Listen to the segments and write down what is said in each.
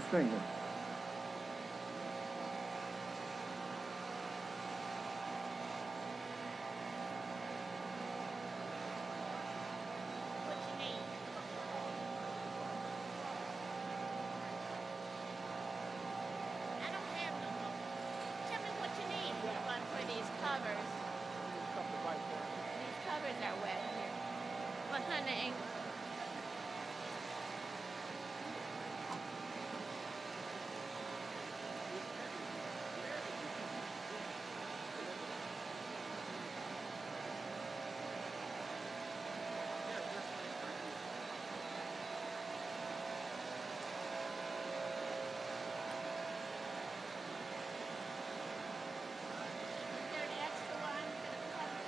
this thing here. What you need? I don't have no more. Tell me what you need. One for these covers. These covers are wet here. But honey, ain't there an extra one for the cover?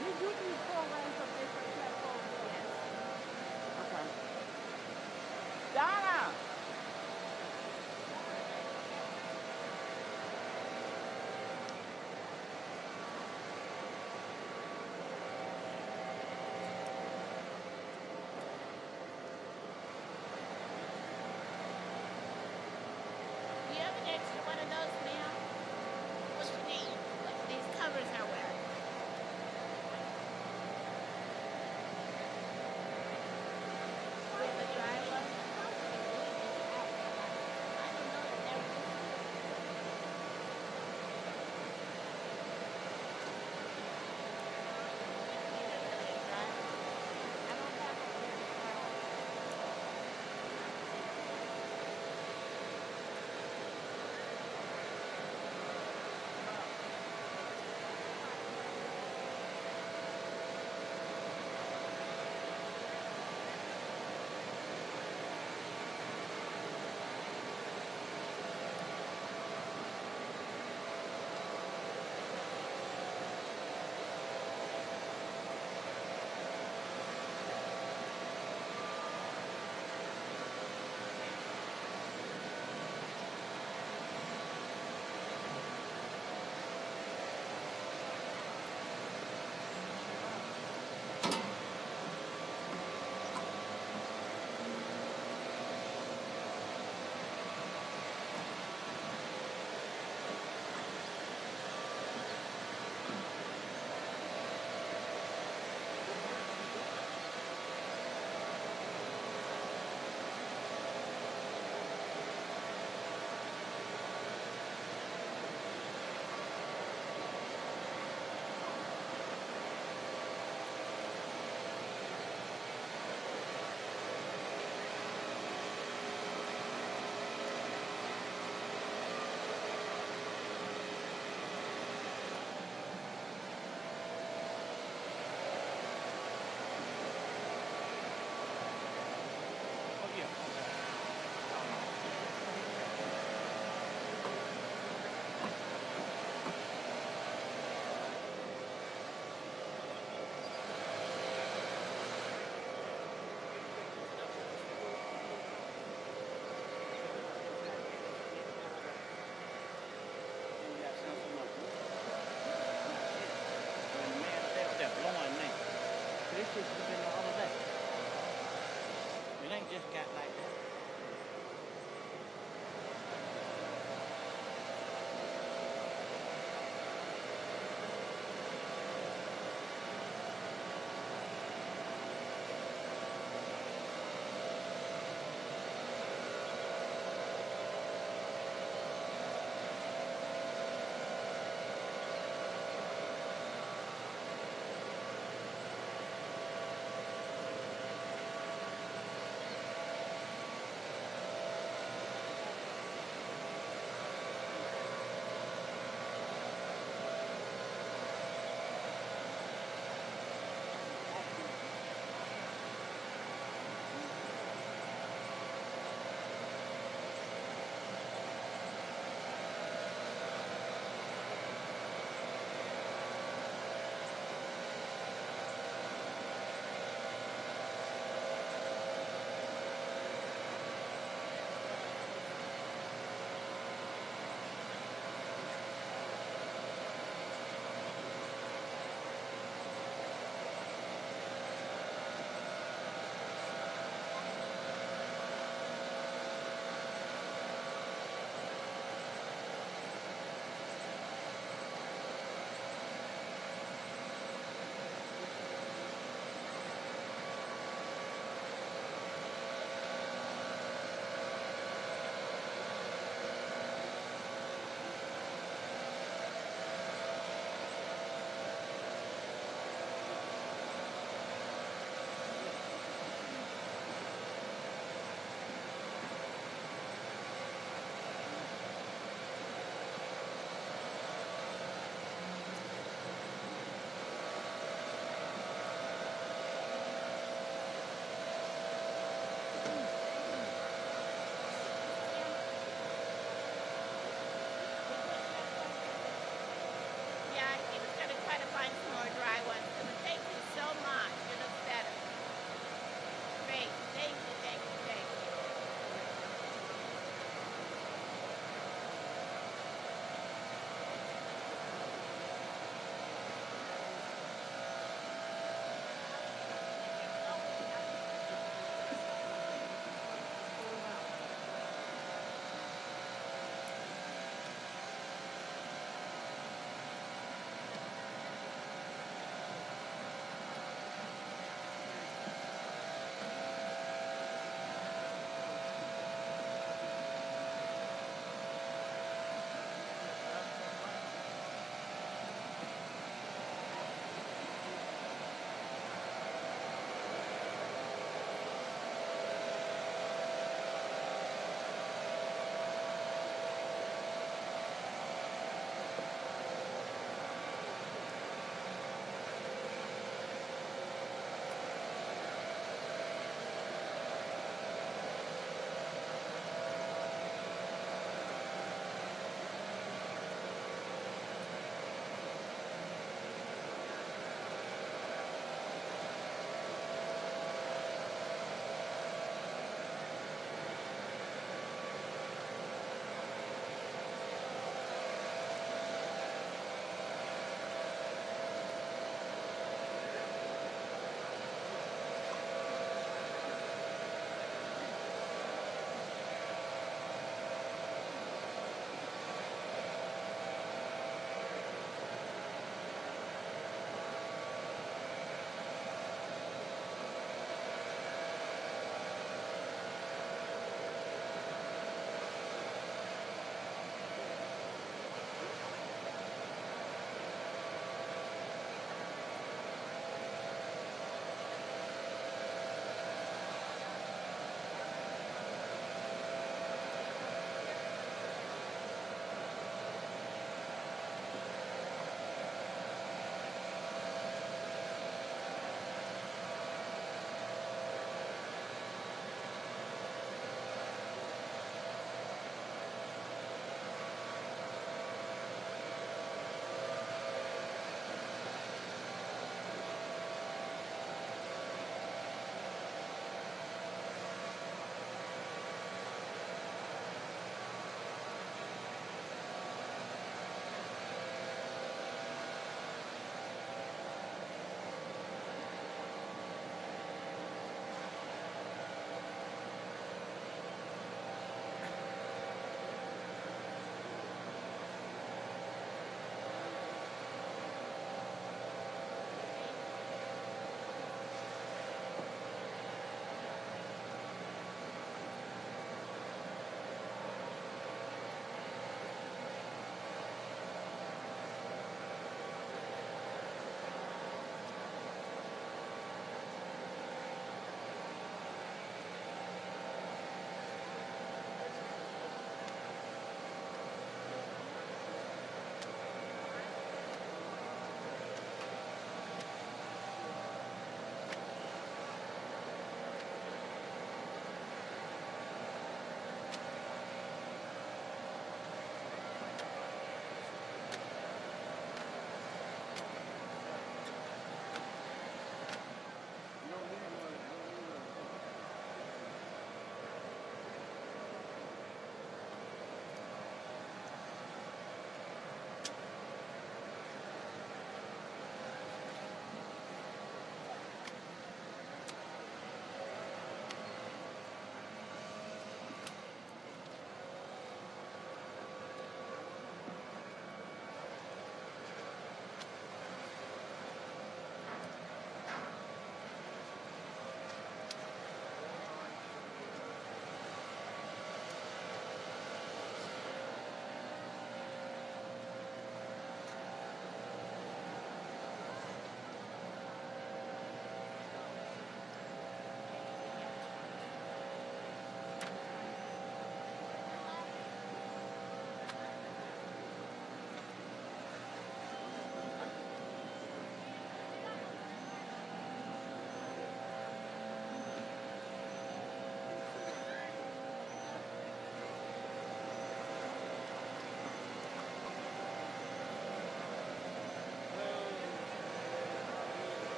You do these programs on different platforms. Okay. Donna! Do you have an extra one of those, ma'am? What you need? These covers are wet.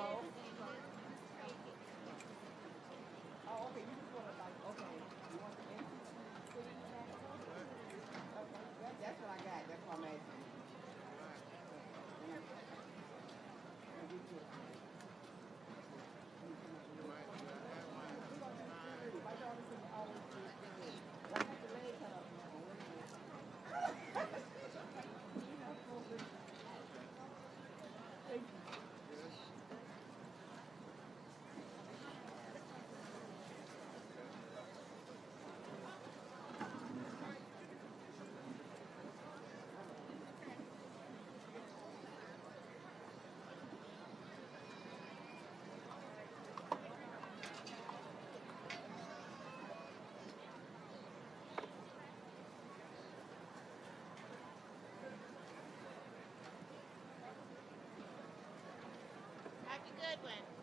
roll? and then this tray gets Oh, okay. You just want to like, okay. You want the NCCU macaroni? Okay. That's what I got. That's what I'm asking. have a good one.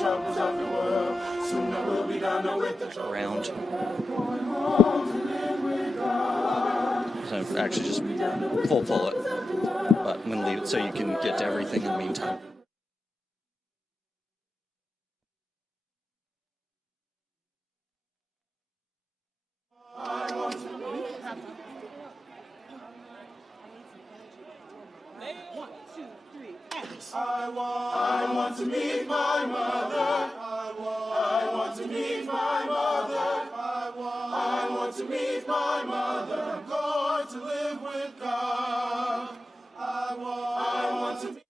troubles of the world. Soon I will be done with the troubles. Round. So actually just pull it, but I'm going to leave it so you can get to everything in the meantime. I want to meet my mother. I want to meet my mother. I want to meet my mother. I'm going to live with God. I want to meet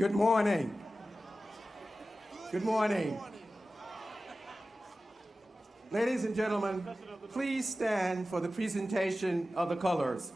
Good morning. Good morning. Ladies and gentlemen, please stand for the presentation of the colors.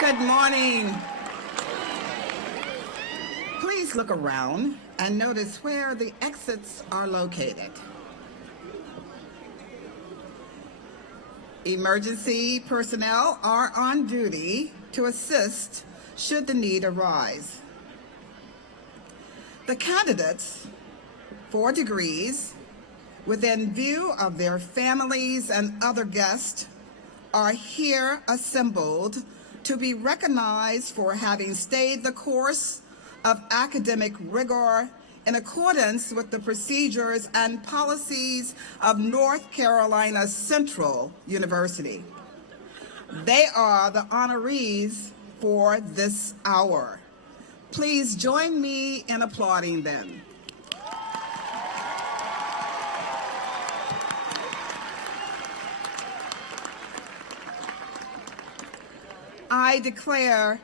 Good morning. Please look around and notice where the exits are located. Emergency personnel are on duty to assist should the need arise. The candidates for degrees, within view of their families and other guests, are here assembled to be recognized for having stayed the course of academic rigor in accordance with the procedures and policies of North Carolina Central University. They are the honorees for this hour. Please join me in applauding them. I declare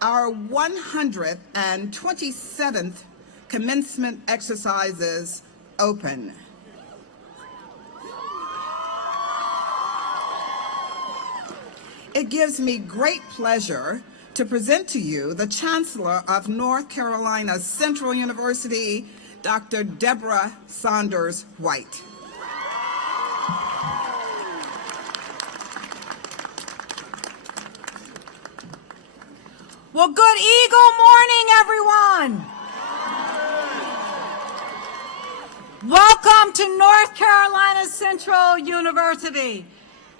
our 127th commencement exercises open. It gives me great pleasure to present to you the Chancellor of North Carolina Central University, Dr. Deborah Saunders White. Well, good Eagle morning, everyone. Welcome to North Carolina Central University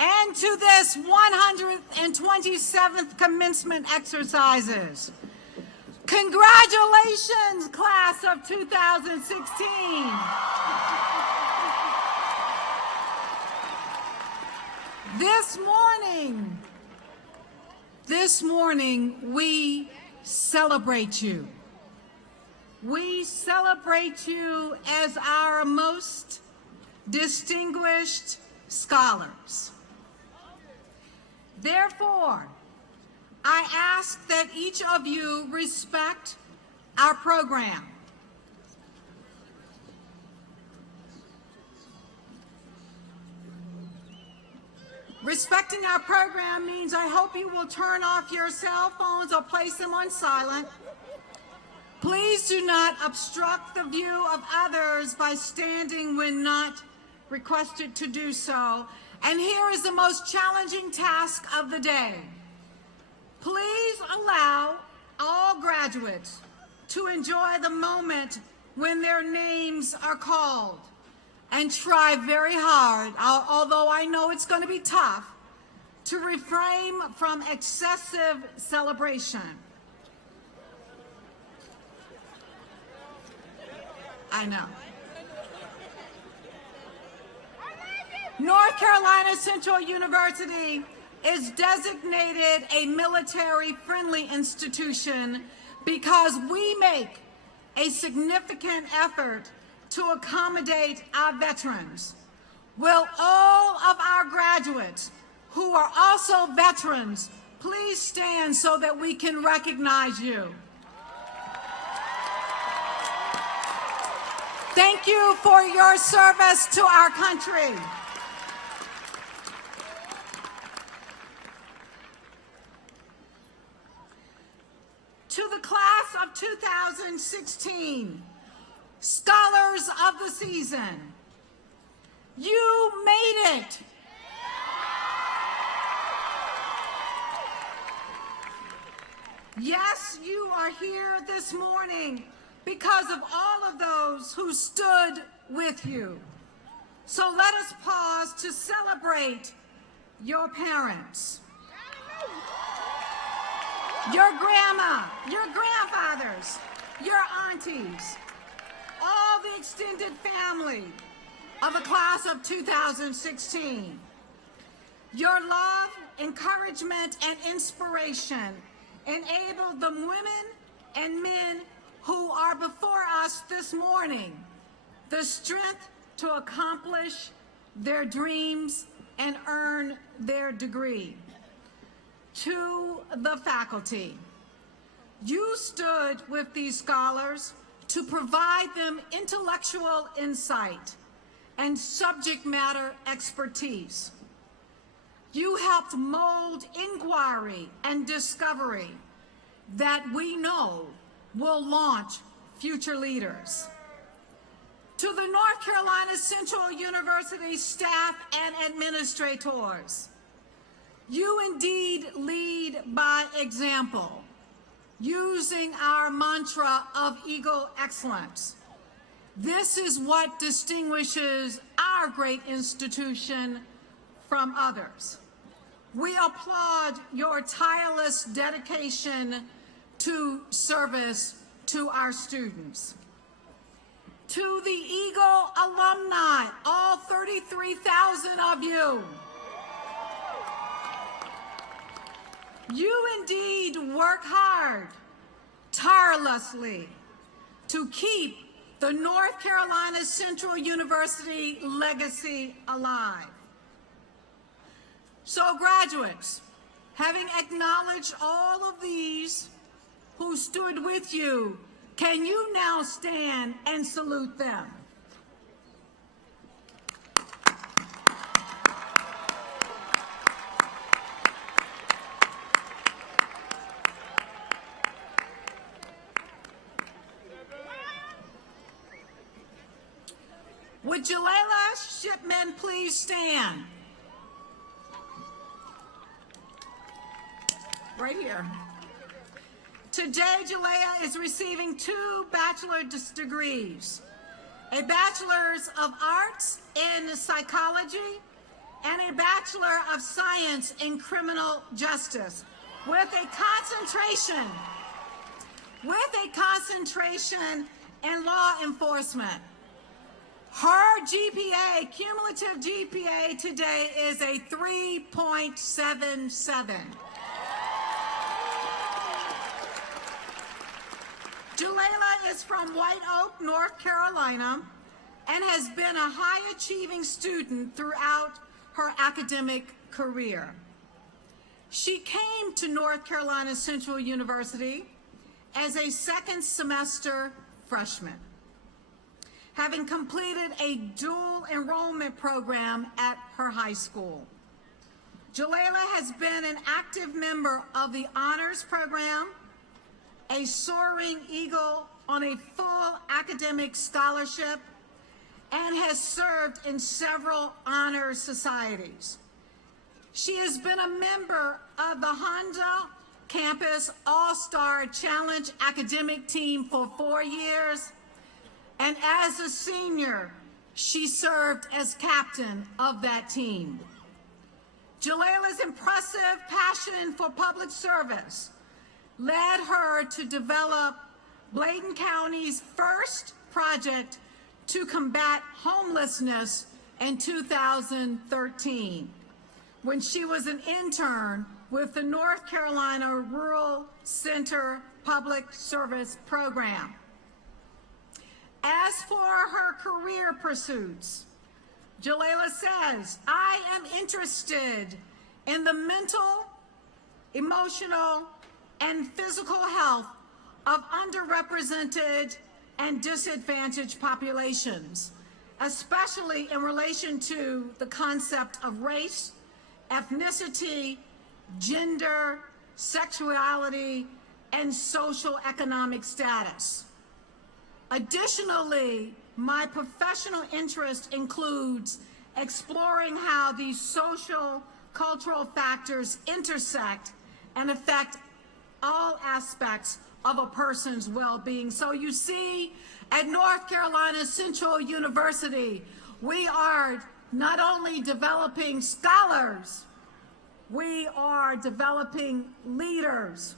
and to this 127th commencement exercises. Congratulations, class of 2016. This morning, we celebrate you. We celebrate you as our most distinguished scholars. Therefore, I ask that each of you respect our program. Respecting our program means I hope you will turn off your cell phones or place them on silent. Please do not obstruct the view of others by standing when not requested to do so. And here is the most challenging task of the day. Please allow all graduates to enjoy the moment when their names are called, and try very hard, although I know it's going to be tough, to refrain from excessive celebration. I know. North Carolina Central University is designated a military-friendly institution because we make a significant effort to accommodate our veterans. Will all of our graduates who are also veterans please stand so that we can recognize you? Thank you for your service to our country. To the class of 2016, Scholars of the Season, you made it. Yes, you are here this morning because of all of those who stood with you. So let us pause to celebrate your parents, your grandma, your grandfathers, your aunties, all the extended family of the class of 2016. Your love, encouragement, and inspiration enabled the women and men who are before us this morning the strength to accomplish their dreams and earn their degree. To the faculty, you stood with these scholars to provide them intellectual insight and subject matter expertise. You helped mold inquiry and discovery that we know will launch future leaders. To the North Carolina Central University staff and administrators, you indeed lead by example, using our mantra of Eagle Excellence. This is what distinguishes our great institution from others. We applaud your tireless dedication to service to our students. To the Eagle alumni, all 33,000 of you, you indeed work hard, tirelessly, to keep the North Carolina Central University legacy alive. So graduates, having acknowledged all of these who stood with you, can you now stand and salute them? Would Jalela Shipman please stand? Right here. Today, Jalea is receiving 2 bachelor's degrees, a Bachelor's of Arts in Psychology and a Bachelor of Science in Criminal Justice with a concentration in law enforcement. Her GPA, cumulative GPA today is a 3.77. Jalela is from White Oak, North Carolina, and has been a high-achieving student throughout her academic career. She came to North Carolina Central University as a second semester freshman, having completed a dual enrollment program at her high school. Jalela has been an active member of the honors program, a Soaring Eagle on a full academic scholarship, and has served in several honor societies. She has been a member of the Honda Campus All-Star Challenge academic team for 4 years, and as a senior, she served as captain of that team. Jalela's impressive passion for public service led her to develop Bladen County's first project to combat homelessness in 2013, when she was an intern with the North Carolina Rural Center Public Service Program. As for her career pursuits, Jalela says, I am interested in the mental, emotional, and physical health of underrepresented and disadvantaged populations, especially in relation to the concept of race, ethnicity, gender, sexuality, and social economic status. Additionally, my professional interest includes exploring how these social, cultural factors intersect and affect all aspects of a person's well-being. So you see, at North Carolina Central University, we are not only developing scholars, we are developing leaders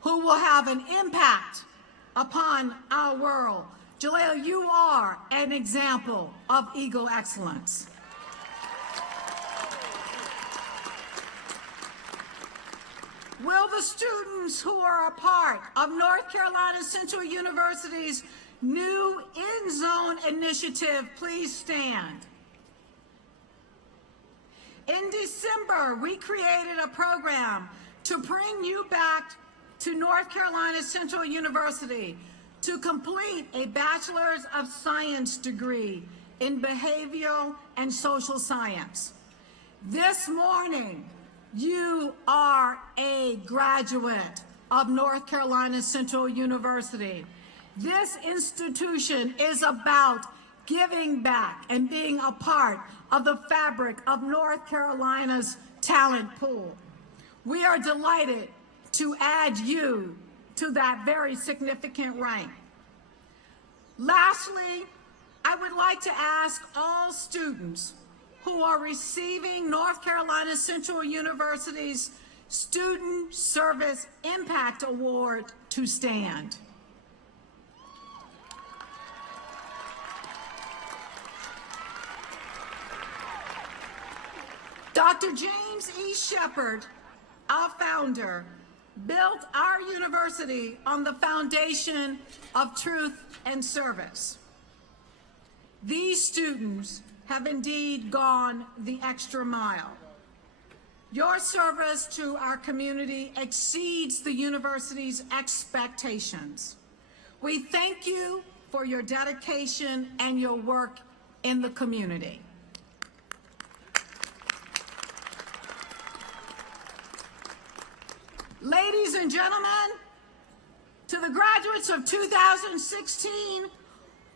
who will have an impact upon our world. Jaleel, you are an example of Eagle excellence. Will the students who are a part of North Carolina Central University's new in-zone initiative please stand? In December, we created a program to bring you back to North Carolina Central University to complete a Bachelor's of Science degree in Behavioral and Social Science. This morning, you are a graduate of North Carolina Central University. This institution is about giving back and being a part of the fabric of North Carolina's talent pool. We are delighted to add you to that very significant rank. Lastly, I would like to ask all students who are receiving North Carolina Central University's Student Service Impact Award to stand. Dr. James E. Shepard, our founder, built our university on the foundation of truth and service. These students have indeed gone the extra mile. Your service to our community exceeds the university's expectations. We thank you for your dedication and your work in the community. Ladies and gentlemen, to the graduates of 2016,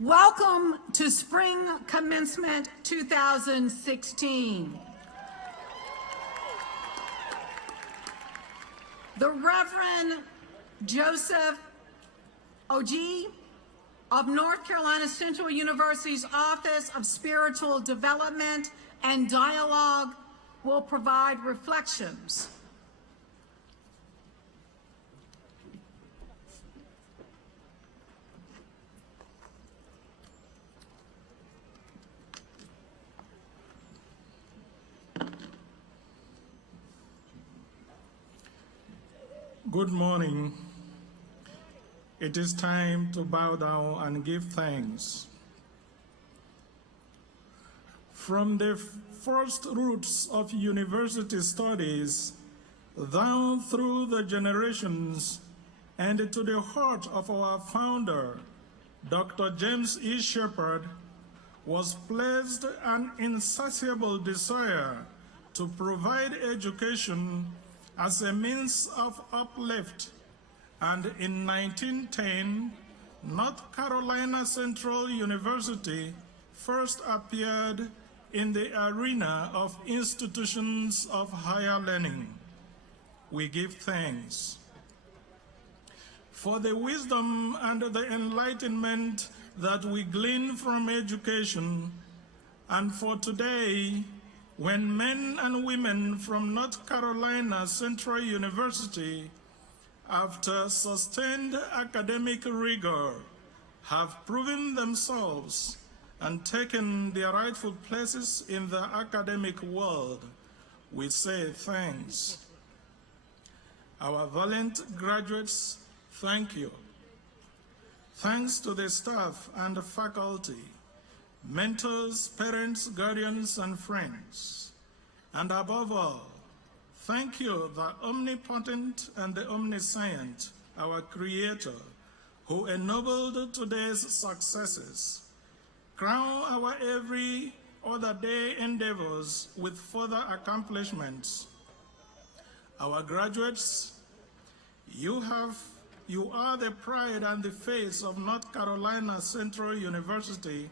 welcome to Spring Commencement 2016. The Reverend Joseph Oji of North Carolina Central University's Office of Spiritual Development and Dialogue will provide reflections. Good morning. It is time to bow down and give thanks. From the first roots of university studies down through the generations and to the heart of our founder, Dr. James E. Shepard, was placed an insatiable desire to provide education as a means of uplift, and in 1910, North Carolina Central University first appeared in the arena of institutions of higher learning. We give thanks for the wisdom and the enlightenment that we glean from education, and for today, when men and women from North Carolina Central University, after sustained academic rigor, have proven themselves and taken their rightful places in the academic world, we say thanks. Our valiant graduates, thank you. Thanks to the staff and faculty, mentors, parents, guardians, and friends. And above all, thank you, the omnipotent and the omniscient, our Creator, who ennobled today's successes. Crown our every other day endeavors with further accomplishments. Our graduates, you are the pride and the face of North Carolina Central University.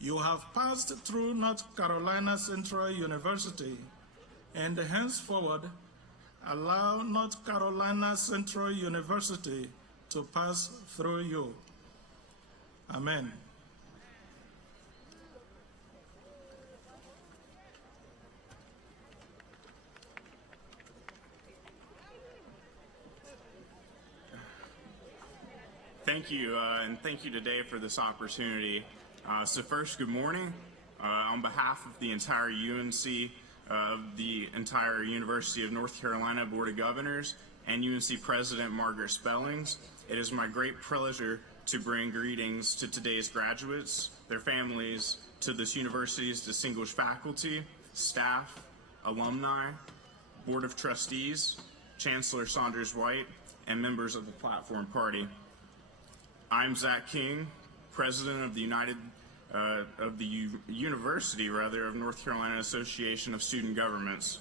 You have passed through North Carolina Central University, and henceforward, allow North Carolina Central University to pass through you. Amen. Thank you, and thank you today for this opportunity. So first, good morning. On behalf of the entire UNC, the entire University of North Carolina Board of Governors, and UNC President Margaret Spellings, it is my great pleasure to bring greetings to today's graduates, their families, to this university's distinguished faculty, staff, alumni, Board of Trustees, Chancellor Saunders White, and members of the Platform Party. I'm Zach King, President of the United of the University of North Carolina Association of Student Governments.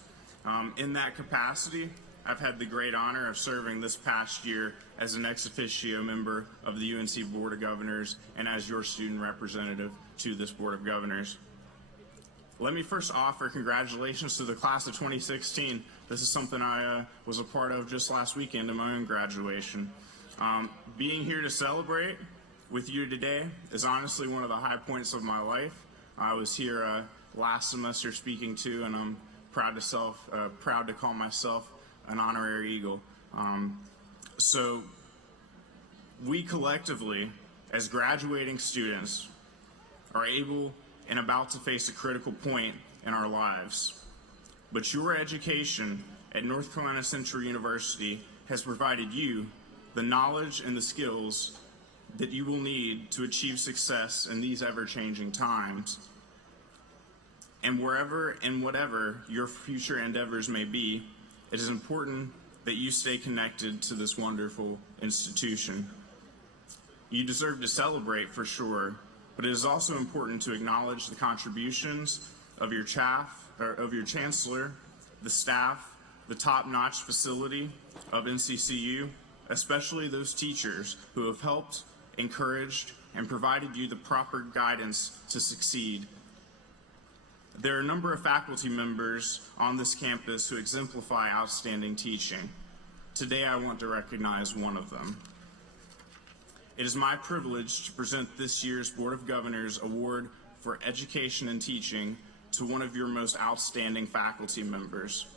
In that capacity, I've had the great honor of serving this past year as an ex officio member of the UNC Board of Governors and as your student representative to this Board of Governors. Let me first offer congratulations to the class of 2016. This is something I was a part of just last weekend in my own graduation. Being here to celebrate with you today is honestly one of the high points of my life. I was here last semester speaking to, and I'm proud to call myself an honorary Eagle. So we collectively, as graduating students, are able and about to face a critical point in our lives. But your education at North Carolina Central University has provided you the knowledge and the skills that you will need to achieve success in these ever-changing times. And wherever and whatever your future endeavors may be, it is important that you stay connected to this wonderful institution. You deserve to celebrate for sure, but it is also important to acknowledge the contributions of your chancellor, the staff, the top-notch facility of NCCU, especially those teachers who have helped, encouraged, and provided you the proper guidance to succeed. There are a number of faculty members on this campus who exemplify outstanding teaching. Today I want to recognize one of them. It is my privilege to present this year's Board of Governors Award for Education and Teaching to one of your most outstanding faculty members.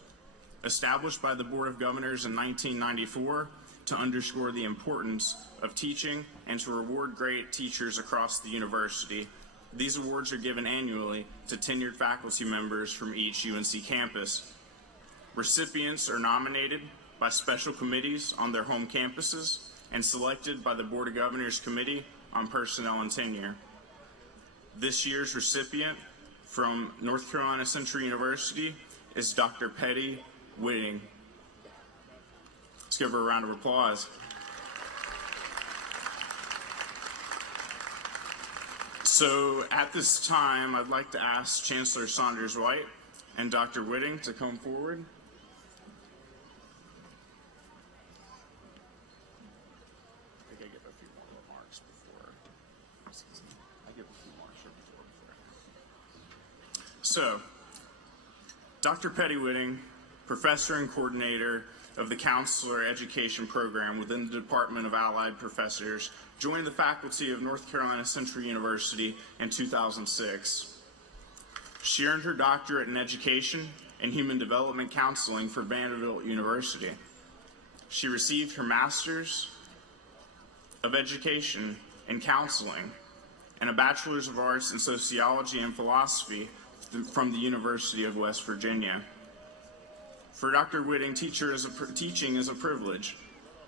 Established by the Board of Governors in 1994 to underscore the importance of teaching and to reward great teachers across the university, these awards are given annually to tenured faculty members from each UNC campus. Recipients are nominated by special committees on their home campuses and selected by the Board of Governors Committee on Personnel and Tenure. This year's recipient from North Carolina Central University is Dr. Petty Whitting. Let's give her a round of applause. So at this time, I'd like to ask Chancellor Saunders White and Dr. Whitting to come forward. I think I give a few more remarks before. I give a few more before. So, Dr. Petty Whitting, professor and coordinator of the Counselor Education Program within the Department of Allied Professors, joined the faculty of North Carolina Central University in 2006. She earned her doctorate in education and human development counseling from Vanderbilt University. She received her master's of education in counseling and a bachelor's of arts in sociology and philosophy from the University of West Virginia. For Dr. Whitting, teaching is a privilege,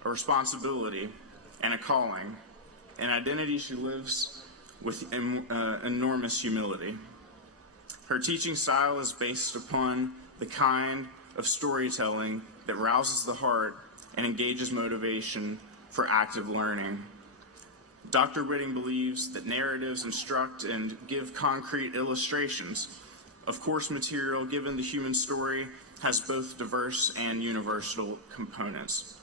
a responsibility, and a calling, an identity she lives with enormous humility. Her teaching style is based upon the kind of storytelling that rouses the heart and engages motivation for active learning. Dr. Whitting believes that narratives instruct and give concrete illustrations of course material given the human story has both diverse and universal components.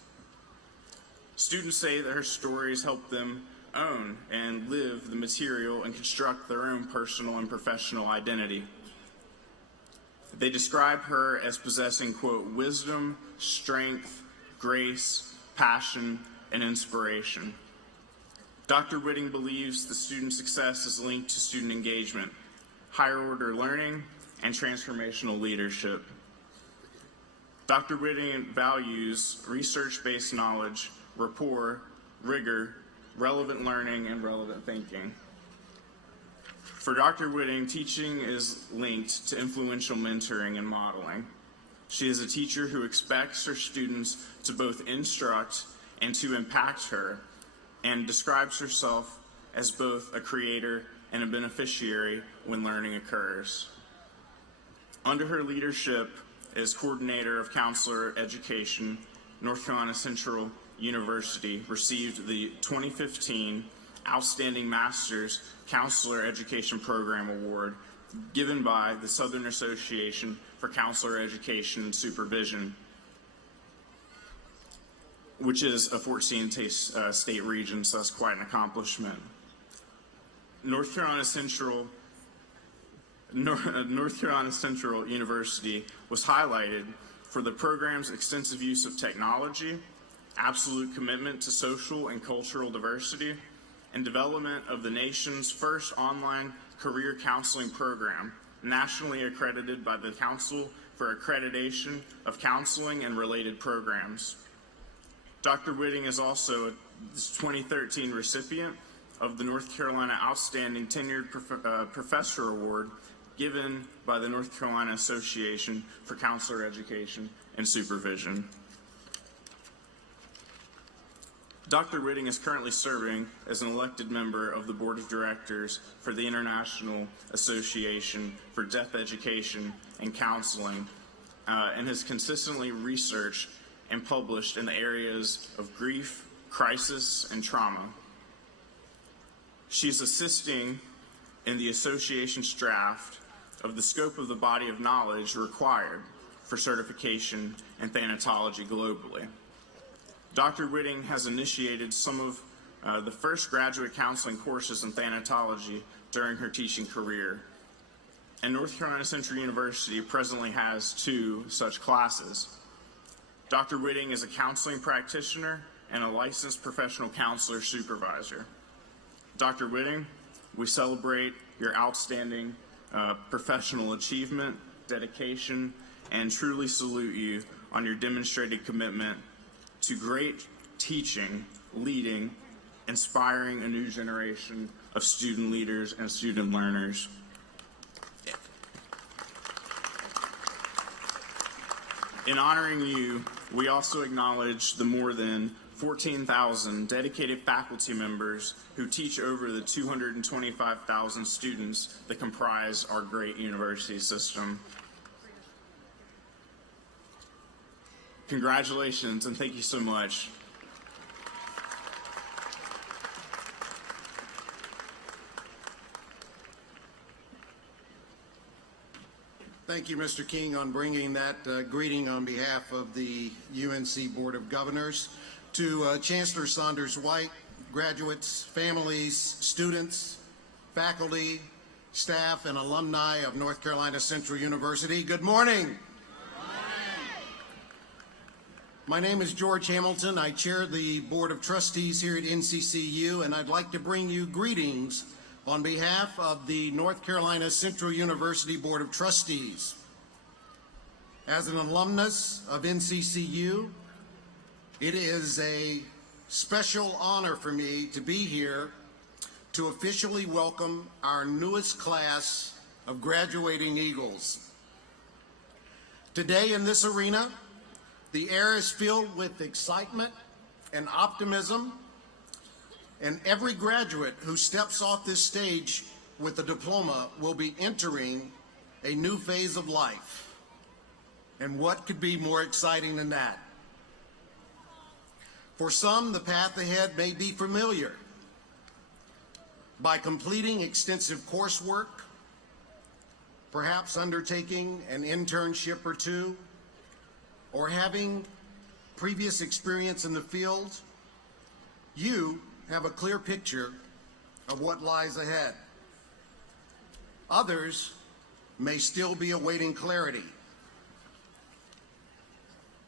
Students say that her stories help them own and live the material and construct their own personal and professional identity. They describe her as possessing, quote, wisdom, strength, grace, passion, and inspiration. Dr. Whitting believes the student success is linked to student engagement, higher order learning, and transformational leadership. Dr. Whitting values research-based knowledge, rapport, rigor, relevant learning, and relevant thinking. For Dr. Whitting, teaching is linked to influential mentoring and modeling. She is a teacher who expects her students to both instruct and to impact her, and describes herself as both a creator and a beneficiary when learning occurs. Under her leadership as coordinator of counselor education, North Carolina Central University received the 2015 Outstanding Master's Counselor Education Program Award given by the Southern Association for Counselor Education and Supervision, which is a 14-state region, so that's quite an accomplishment. North Carolina Central University was highlighted for the program's extensive use of technology, absolute commitment to social and cultural diversity, and development of the nation's first online career counseling program, nationally accredited by the Council for Accreditation of Counseling and Related Programs. Dr. Whitting is also a 2013 recipient of the North Carolina Outstanding Tenured Professor Award given by the North Carolina Association for Counselor Education and Supervision. Dr. Whitting is currently serving as an elected member of the Board of Directors for the International Association for Deaf Education and Counseling, and has consistently researched and published in the areas of grief, crisis, and trauma. She's assisting in the association's draft of the scope of the body of knowledge required for certification in thanatology globally. Dr. Whitting has initiated some of the first graduate counseling courses in thanatology during her teaching career, and North Carolina Central University presently has 2 such classes. Dr. Whitting is a counseling practitioner and a licensed professional counselor supervisor. Dr. Whitting, we celebrate your outstanding professional achievement, dedication, and truly salute you on your demonstrated commitment to great teaching, leading, inspiring a new generation of student leaders and student learners. In honoring you, we also acknowledge the more than 14,000 dedicated faculty members who teach over the 225,000 students that comprise our great university system. Congratulations, and thank you so much. Thank you, Mr. King, on bringing that greeting on behalf of the UNC Board of Governors. To Chancellor Saunders White, graduates, families, students, faculty, staff, and alumni of North Carolina Central University, good morning. My name is George Hamilton. I chair the Board of Trustees here at NCCU, and I'd like to bring you greetings on behalf of the North Carolina Central University Board of Trustees. As an alumnus of NCCU, it is a special honor for me to be here to officially welcome our newest class of graduating Eagles. Today in this arena, the air is filled with excitement and optimism, and every graduate who steps off this stage with a diploma will be entering a new phase of life. And what could be more exciting than that? For some, the path ahead may be familiar. By completing extensive coursework, perhaps undertaking an internship or 2, or having previous experience in the field, you have a clear picture of what lies ahead. Others may still be awaiting clarity.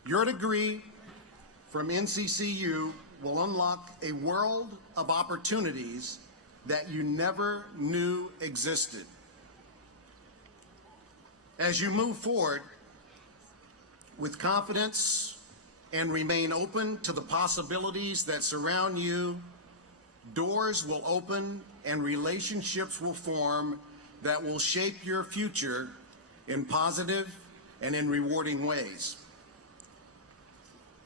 Your degree from NCCU will unlock a world of opportunities that you never knew existed. As you move forward with confidence and remain open to the possibilities that surround you, doors will open and relationships will form that will shape your future in positive and in rewarding ways.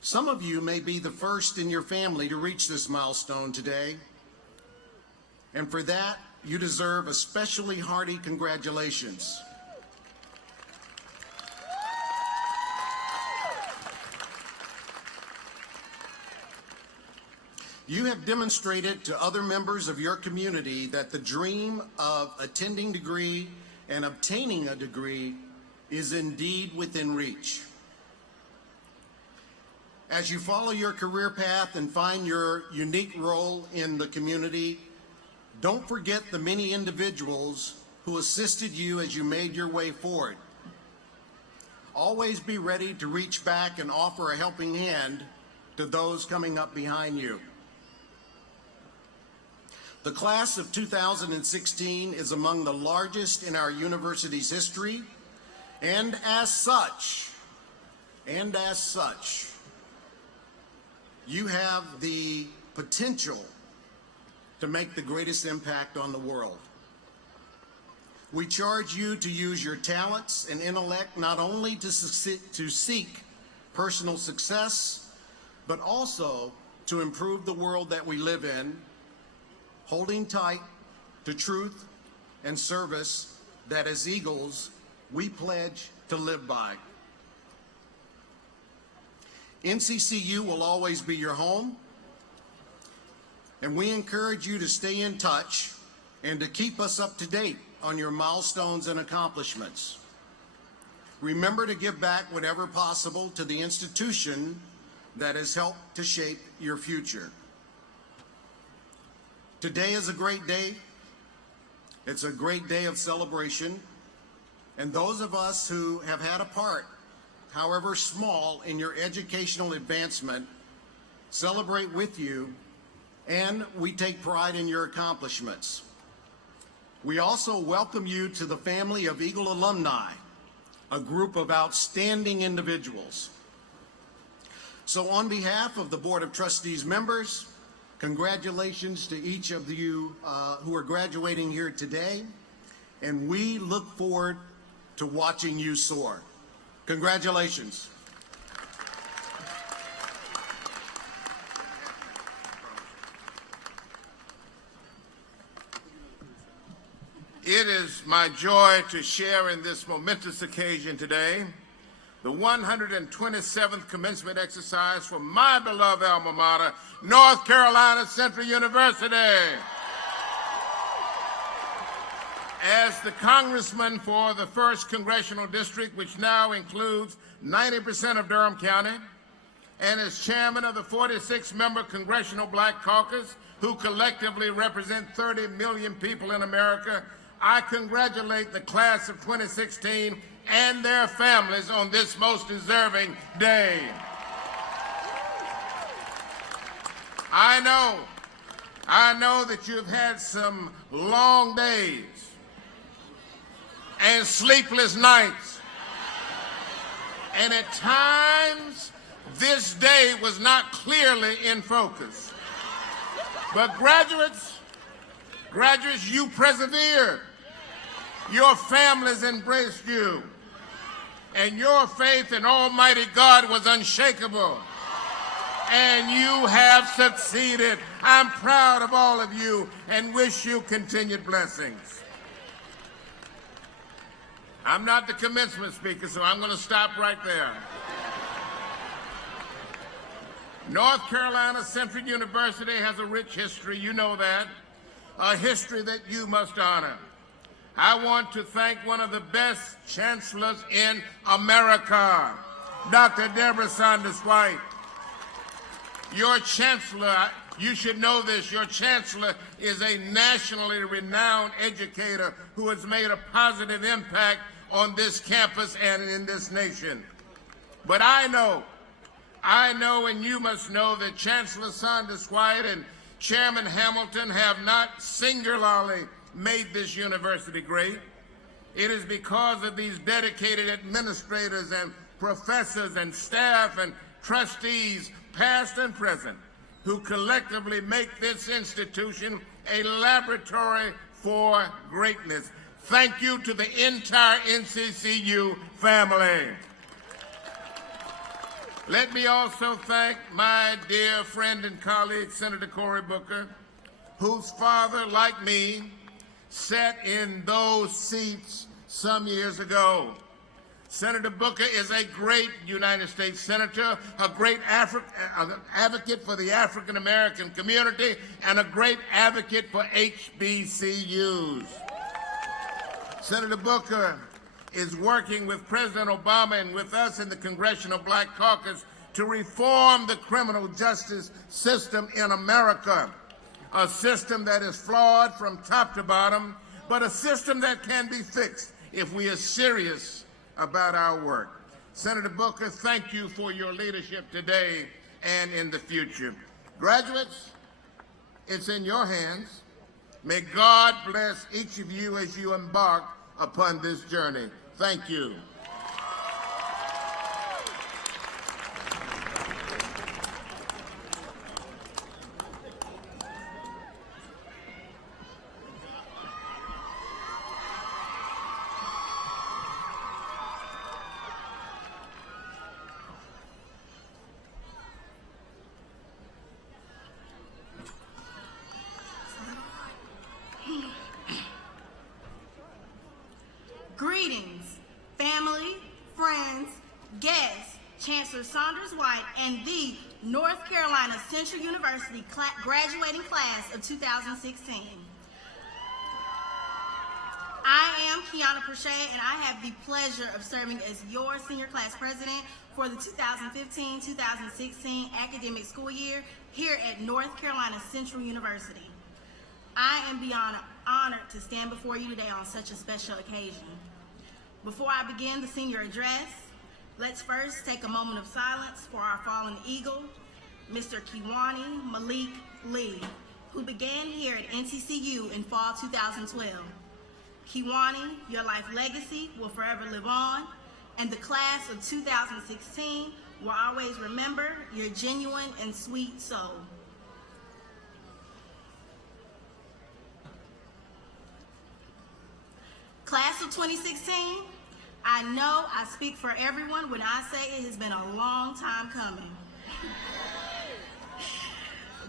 Some of you may be the first in your family to reach this milestone today, and for that, you deserve especially hearty congratulations. You have demonstrated to other members of your community that the dream of attending degree and obtaining a degree is indeed within reach. As you follow your career path and find your unique role in the community, don't forget the many individuals who assisted you as you made your way forward. Always be ready to reach back and offer a helping hand to those coming up behind you. The class of 2016 is among the largest in our university's history, and as such, you have the potential to make the greatest impact on the world. We charge you to use your talents and intellect not only to seek personal success, but also to improve the world that we live in, holding tight to truth and service that as Eagles, we pledge to live by. NCCU will always be your home, and we encourage you to stay in touch and to keep us up to date on your milestones and accomplishments. Remember to give back whatever possible to the institution that has helped to shape your future. Today is a great day. It's a great day of celebration. And those of us who have had a part, however small, in your educational advancement, celebrate with you, and we take pride in your accomplishments. We also welcome you to the family of Eagle alumni, a group of outstanding individuals. So on behalf of the Board of Trustees members, congratulations to each of you who are graduating here today, and we look forward to watching you soar. Congratulations. It is my joy to share in this momentous occasion today the 127th commencement exercise for my beloved alma mater, North Carolina Central University. As the congressman for the 1st Congressional District, which now includes 90% of Durham County, and as chairman of the 46-member Congressional Black Caucus, who collectively represent 30 million people in America, I congratulate the class of 2016 and their families on this most deserving day. I know that you've had some long days and sleepless nights, and at times this day was not clearly in focus. But graduates, you persevered. Your families embraced you, and your faith in Almighty God was unshakable, and you have succeeded. I'm proud of all of you and wish you continued blessings. I'm not the commencement speaker, so I'm going to stop right there. North Carolina Central University has a rich history, you know that, a history that you must honor. I want to thank one of the best chancellors in America, Dr. Deborah Sanders White. Your chancellor, you should know this, your chancellor is a nationally renowned educator who has made a positive impact on this campus and in this nation. But I know, and you must know that Chancellor Sanders White and Chairman Hamilton have not singularly made this university great. It is because of these dedicated administrators and professors and staff and trustees, past and present, who collectively make this institution a laboratory for greatness. Thank you to the entire NCCU family. Let me also thank my dear friend and colleague, Senator Cory Booker, whose father, like me, sat in those seats some years ago. Senator Booker is a great United States Senator, a great advocate for the African American community, and a great advocate for HBCUs. Senator Booker is working with President Obama and with us in the Congressional Black Caucus to reform the criminal justice system in America, a system that is flawed from top to bottom, but a system that can be fixed if we are serious about our work. Senator Booker, thank you for your leadership today and in the future. Graduates, it's in your hands. May God bless each of you as you embark upon this journey. Thank you. Greetings, family, friends, guests, Chancellor Saunders White, and the North Carolina Central University graduating class of 2016. I am Kiana Perche, and I have the pleasure of serving as your senior class president for the 2015-2016 academic school year here at North Carolina Central University. I am beyond honored to stand before you today on such a special occasion. Before I begin the senior address, let's first take a moment of silence for our fallen eagle, Mr. Kiwani Malik Lee, who began here at NCCU in fall 2012. Kiwani, your life legacy will forever live on, and the class of 2016 will always remember your genuine and sweet soul. Class of 2016, I know I speak for everyone when I say it has been a long time coming.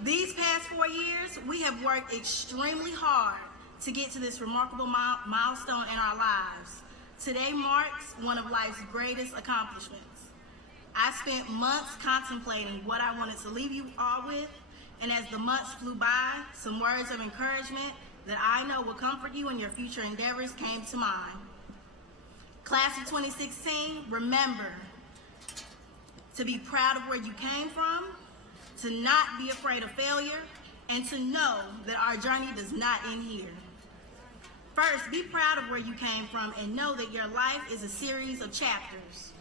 These past 4 years, we have worked extremely hard to get to this remarkable milestone in our lives. Today marks one of life's greatest accomplishments. I spent months contemplating what I wanted to leave you all with, and as the months flew by, some words of encouragement that I know will comfort you in your future endeavors came to mind. Class of 2016, remember to be proud of where you came from, to not be afraid of failure, and to know that our journey does not end here. First, be proud of where you came from and know that your life is a series of chapters.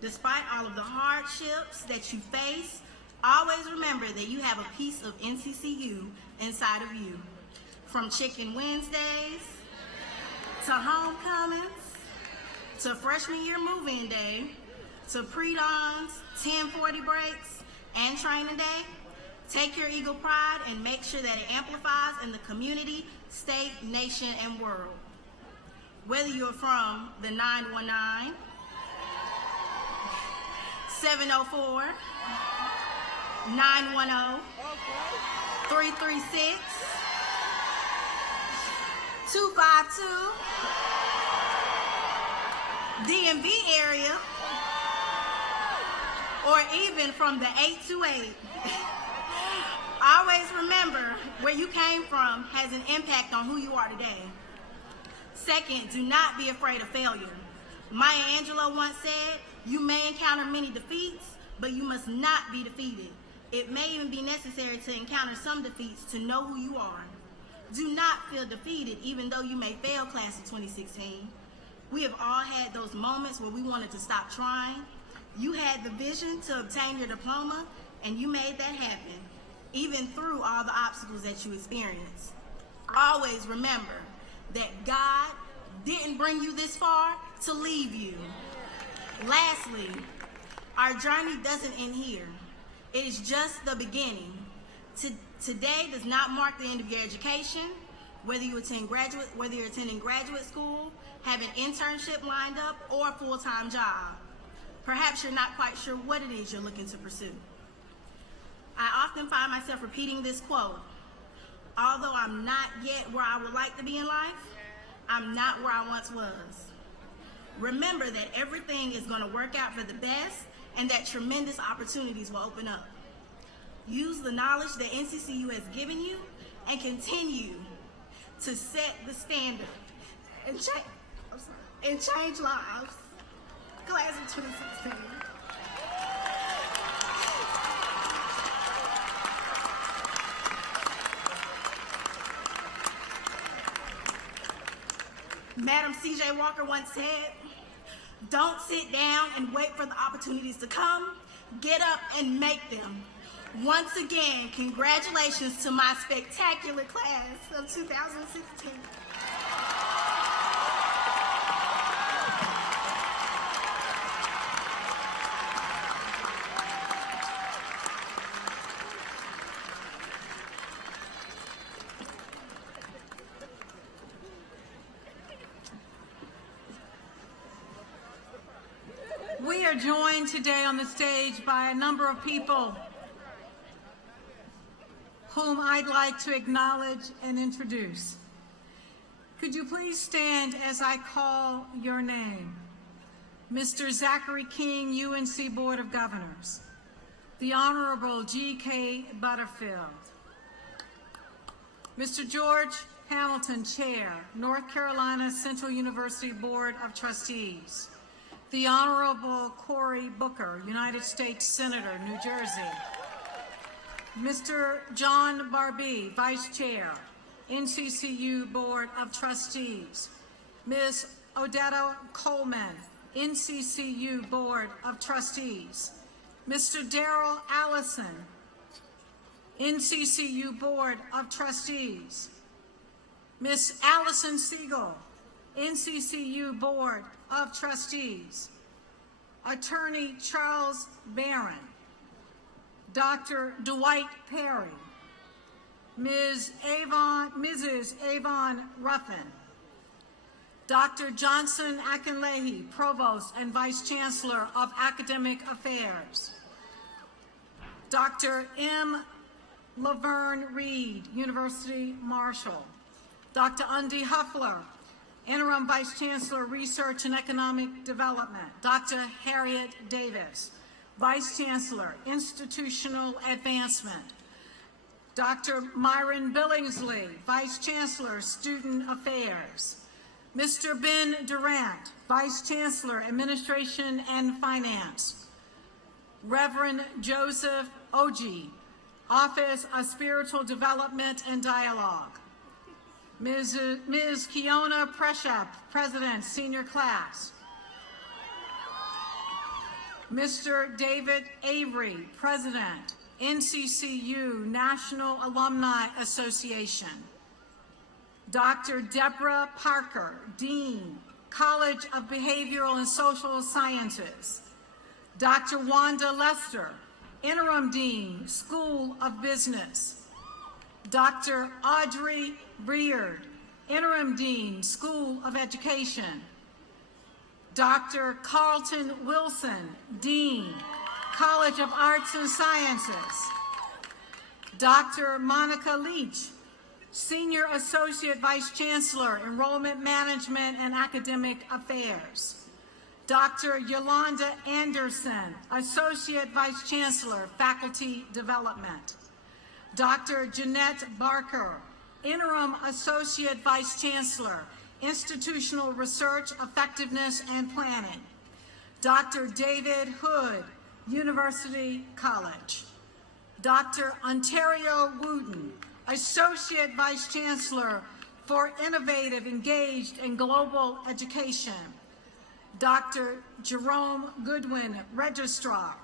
Despite all of the hardships that you face, always remember that you have a piece of NCCU inside of you. From Chicken Wednesdays, to homecomings, to freshman year move-in day, to pre-dawns, 1040 breaks, and training day, take your Eagle pride and make sure that it amplifies in the community, state, nation, and world. Whether you're from the 919, 704, 910, 336, 252, DMV area, or even from the 828. Always remember where you came from has an impact on who you are today. Second, do not be afraid of failure. Maya Angelou once said, you may encounter many defeats, but you must not be defeated. It may even be necessary to encounter some defeats to know who you are. Do not feel defeated even though you may fail class of 2016. We have all had those moments where we wanted to stop trying. You had the vision to obtain your diploma, and you made that happen, even through all the obstacles that you experienced. Always remember that God didn't bring you this far to leave you. Lastly, our journey doesn't end here. It is just the beginning. Today does not mark the end of your education, whether you're attending graduate school, have an internship lined up, or a full-time job. Perhaps you're not quite sure what it is you're looking to pursue. I often find myself repeating this quote: although I'm not yet where I would like to be in life, I'm not where I once was. Remember that everything is going to work out for the best and that tremendous opportunities will open up. Use the knowledge that NCCU has given you and continue to set the standard and change lives. Class of 2016. Madam C.J. Walker once said, "Don't sit down and wait for the opportunities to come. Get up and make them." Once again, congratulations to my spectacular class of 2016. We are joined today on the stage by a number of people whom I'd like to acknowledge and introduce. Could you please stand as I call your name? Mr. Zachary King, UNC Board of Governors. The Honorable G.K. Butterfield. Mr. George Hamilton, Chair, North Carolina Central University Board of Trustees. The Honorable Cory Booker, United States Senator, New Jersey. Mr. John Barbee, Vice Chair, NCCU Board of Trustees. Ms. Odetta Coleman, NCCU Board of Trustees. Mr. Darrell Allison, NCCU Board of Trustees. Ms. Allison Siegel, NCCU Board of Trustees. Attorney Charles Barron. Dr. Dwight Perry. Mrs. Avon Ruffin. Dr. Johnson Akinlehi, Provost and Vice Chancellor of Academic Affairs. Dr. M. Laverne Reed, University Marshall. Dr. Undy Huffler, Interim Vice Chancellor, Research and Economic Development. Dr. Harriet Davis, Vice Chancellor, Institutional Advancement. Dr. Myron Billingsley, Vice Chancellor, Student Affairs. Mr. Ben Durant, Vice Chancellor, Administration and Finance. Reverend Joseph Oji, Office of Spiritual Development and Dialogue. Ms. Kiona Preshap, President, Senior Class. Mr. David Avery, President, NCCU National Alumni Association. Dr. Deborah Parker, Dean, College of Behavioral and Social Sciences. Dr. Wanda Lester, Interim Dean, School of Business. Dr. Audrey Breard, Interim Dean, School of Education. Dr. Carlton Wilson, Dean, College of Arts and Sciences. Dr. Monica Leach, Senior Associate Vice Chancellor, Enrollment Management and Academic Affairs. Dr. Yolanda Anderson, Associate Vice Chancellor, Faculty Development. Dr. Jeanette Barker, Interim Associate Vice Chancellor, Institutional Research, Effectiveness and Planning. Dr. David Hood, University College. Dr. Ontario Wooten, Associate Vice Chancellor for Innovative, Engaged, and Global Education. Dr. Jerome Goodwin, Registrar.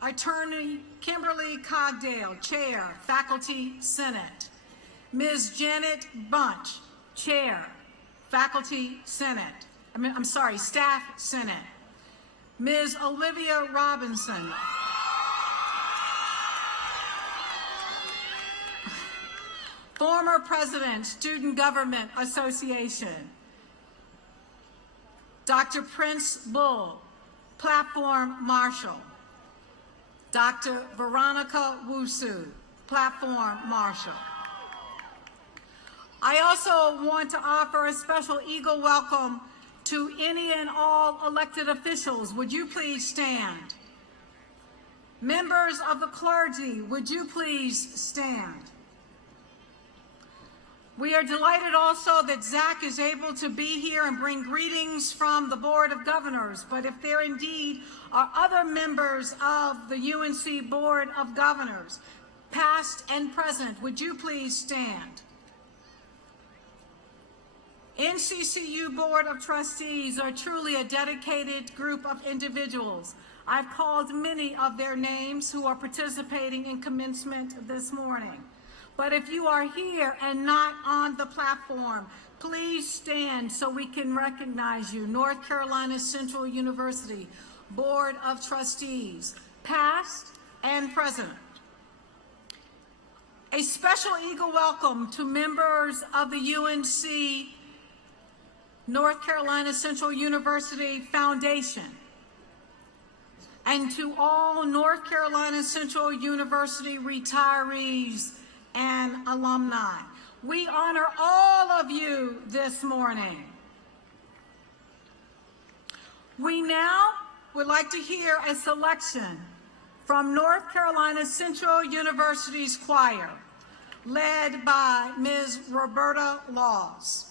Attorney Kimberly Cogdale, Chair, Faculty Senate. Ms. Janet Bunch, Chair, Faculty Senate. Staff Senate. Ms. Olivia Robinson, former President, Student Government Association. Dr. Prince Bull, Platform Marshal. Dr. Veronica Wusu, Platform Marshal. I also want to offer a special Eagle welcome To any and all elected officials, would you please stand? Members of the clergy, would you please stand? We are delighted also that Zach is able to be here and bring greetings from the Board of Governors. But if there indeed are other members of the UNC Board of Governors, past and present, would you please stand? NCCU Board of Trustees are truly a dedicated group of individuals. I've called many of their names who are participating in commencement this morning. But if you are here and not on the platform, please stand so we can recognize you. North Carolina Central University Board of Trustees, past and present. A special eagle welcome to members of the UNC North Carolina Central University Foundation, and to all North Carolina Central University retirees and alumni. We honor all of you this morning. We now would like to hear a selection from North Carolina Central University's choir, led by Ms. Roberta Laws.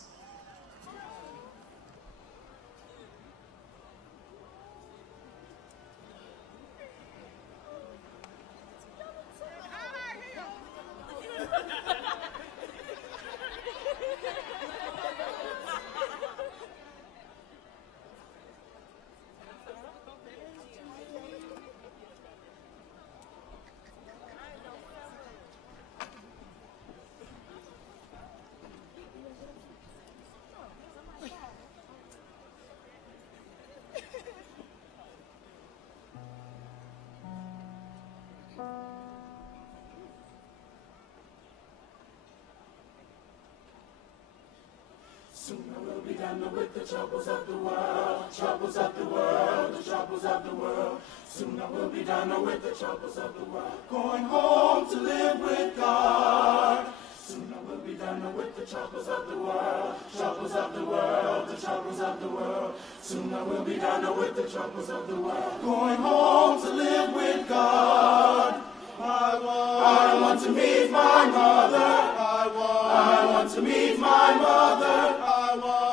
Soon I will be done with the troubles of the world, troubles of the world, the troubles of the world. Soon I will be done with the troubles of the world, going home to live with God. Soon I will be done with the troubles of the world, troubles of the world, the troubles of the world. Soon I will be done with the troubles of the world, going home to live with God. I want to meet my mother. I want to meet my mother.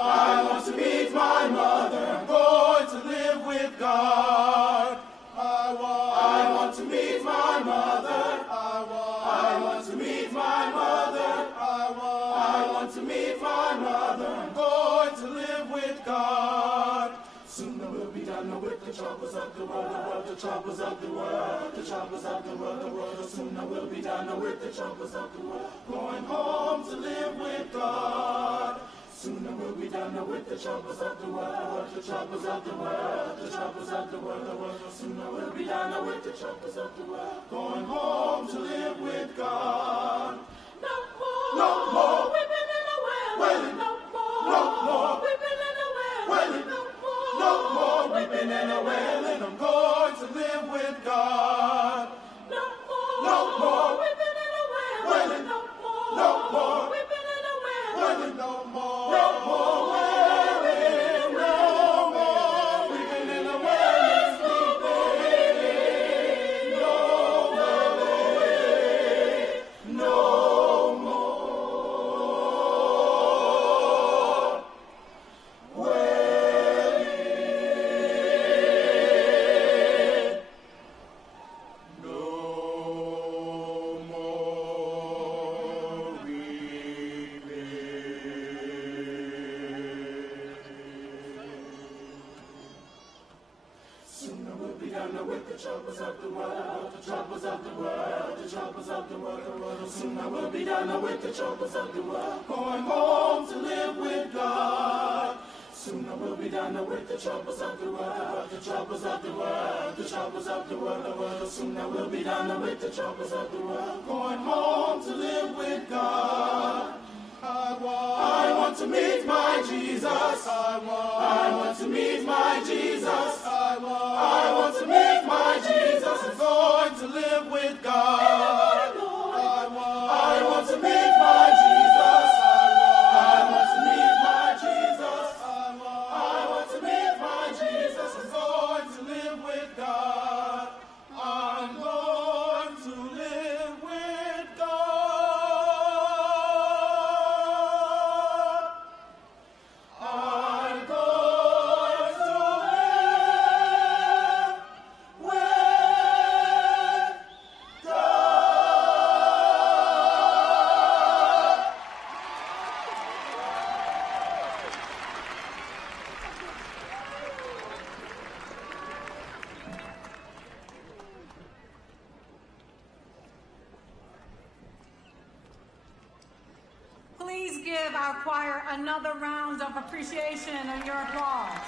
I want to meet my mother. I'm going to live with God. I want to meet my mother. I want to meet my mother. I want to meet my mother. I'm going to live with God. Soon I will be done with the troubles of the world, the troubles of the world, the troubles of the world. Soon I will be done with the troubles of the world, going home to live with God. Soon I will be done with the troubles of the world, the troubles of the world, the troubles of the world. Soon I will be done with the troubles of the world, going home to live with God. No more weeping in the wailing. No more weeping in the wailing. No more weeping and a wailing. I'm going to live with God. No more weeping and a wailing. No more weeping and a wailing. No more wailing. No more weeping and a wailing. No wailing. No more wailing. Soon I will be done with the troubles of the world, the troubles of the world, the troubles of the world. Soon I will be done with the troubles of the world, going home to live with God. Soon I will be done with the troubles of the world, the troubles of the world, the troubles of the world. Soon I will be done with the troubles of the world, going home to live with God. I want to meet my Jesus. I want to meet my Jesus. I want to meet my Jesus. I'm going to live with God. I want to meet my Jesus. I want to meet my Jesus. I want give our choir another round of appreciation and your applause.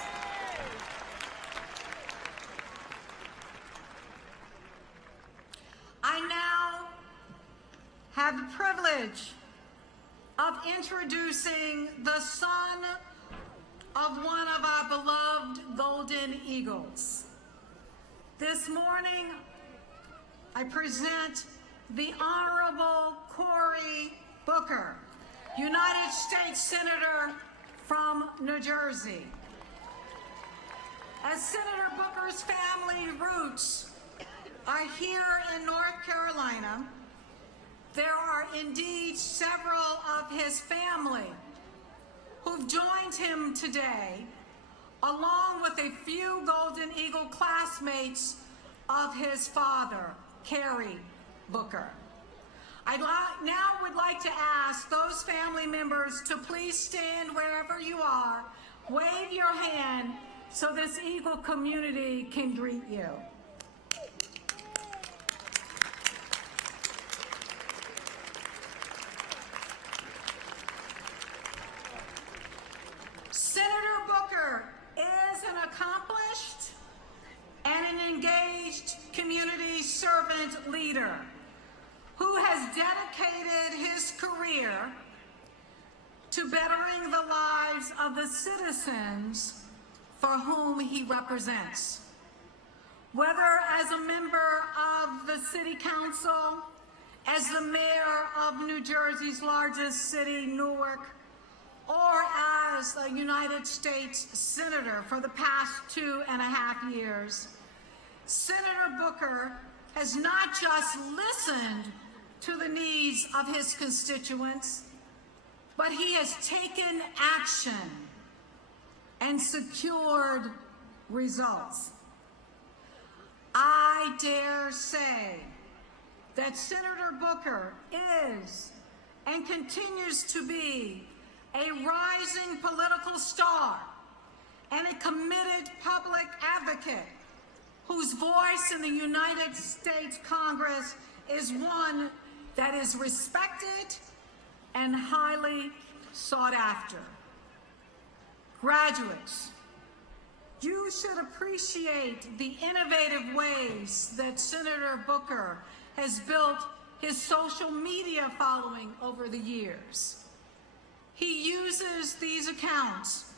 I now have the privilege of introducing the son of one of our beloved Golden Eagles. This morning, I present the Honorable Cory Booker, United States Senator from New Jersey. As Senator Booker's family roots are here in North Carolina, there are indeed several of his family who've joined him today, along with a few Golden Eagle classmates of his father, Cory Booker. I now would like to ask those family members to please stand wherever you are, wave your hand so this Eagle community can greet you. Senator Booker is an accomplished and an engaged community servant leader who has dedicated his career to bettering the lives of the citizens for whom he represents. Whether as a member of the City Council, as the mayor of New Jersey's largest city, Newark, or as a United States Senator for the past 2.5 years, Senator Booker has not just listened to the needs of his constituents, but he has taken action and secured results. I dare say that Senator Booker is and continues to be a rising political star and a committed public advocate whose voice in the United States Congress is one that is respected and highly sought after. Graduates, you should appreciate the innovative ways that Senator Booker has built his social media following over the years. He uses these accounts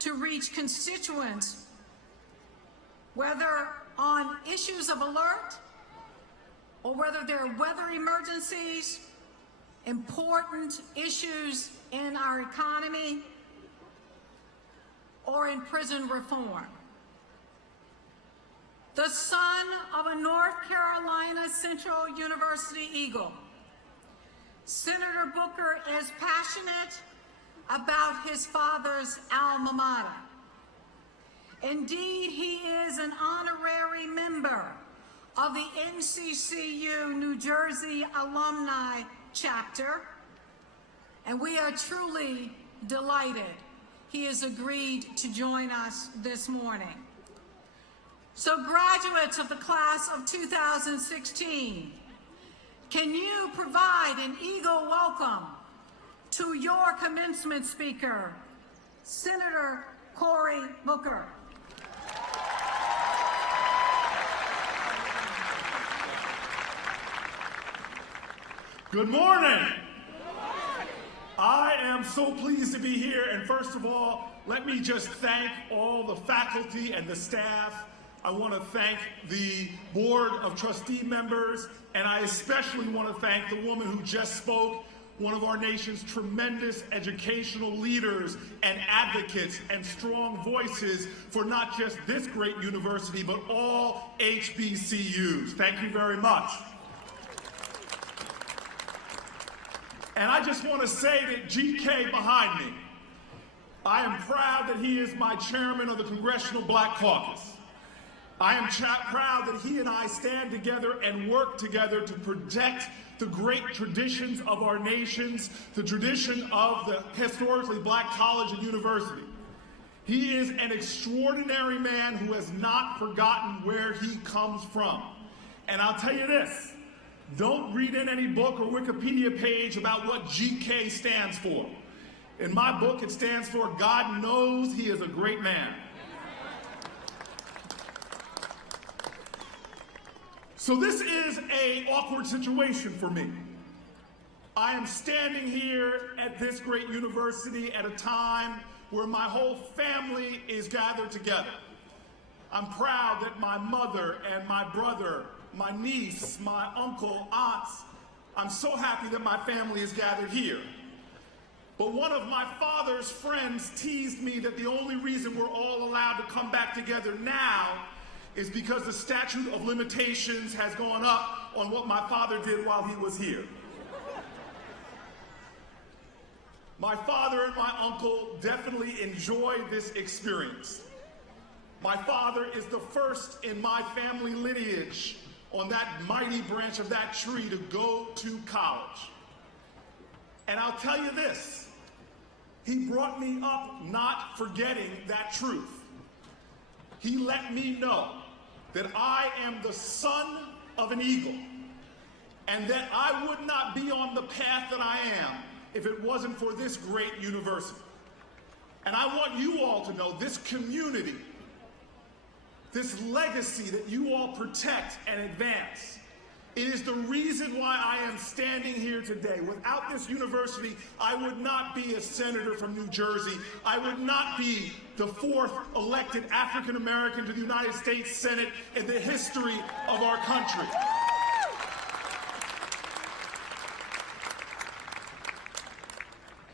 to reach constituents, whether on issues of alert or whether there are weather emergencies, important issues in our economy, or in prison reform. The son of a North Carolina Central University Eagle, Senator Booker is passionate about his father's alma mater. Indeed, he is an honorary member of the NCCU New Jersey Alumni Chapter, and we are truly delighted he has agreed to join us this morning. So graduates of the class of 2016, can you provide an Eagle welcome to your commencement speaker, Senator Cory Booker? Good morning. I am so pleased to be here, and first of all, let me just thank all the faculty and the staff. I want to thank the Board of Trustee members, and I especially want to thank the woman who just spoke, one of our nation's tremendous educational leaders and advocates and strong voices for not just this great university, but all HBCUs. Thank you very much. And I just want to say that GK behind me, I am proud that he is my chairman of the Congressional Black Caucus. I am proud that he and I stand together and work together to protect the great traditions of our nations, the tradition of the historically black college and university. He is an extraordinary man who has not forgotten where he comes from. And I'll tell you this, don't read in any book or Wikipedia page about what GK stands for. In my book, it stands for God knows he is a great man. So this is an awkward situation for me. I am standing here at this great university at a time where my whole family is gathered together. I'm proud that my mother and my brother, my niece, my uncle, aunts, I'm so happy that my family is gathered here. But one of my father's friends teased me that the only reason we're all allowed to come back together now is because the statute of limitations has gone up on what my father did while he was here. My father and my uncle definitely enjoyed this experience. My father is the first in my family lineage on that mighty branch of that tree to go to college. And I'll tell you this, he brought me up not forgetting that truth. He let me know that I am the son of an eagle and that I would not be on the path that I am if it wasn't for this great university. And I want you all to know this community, this legacy that you all protect and advance. It is the reason why I am standing here today. Without this university, I would not be a senator from New Jersey. I would not be the 4th elected African American to the United States Senate in the history of our country.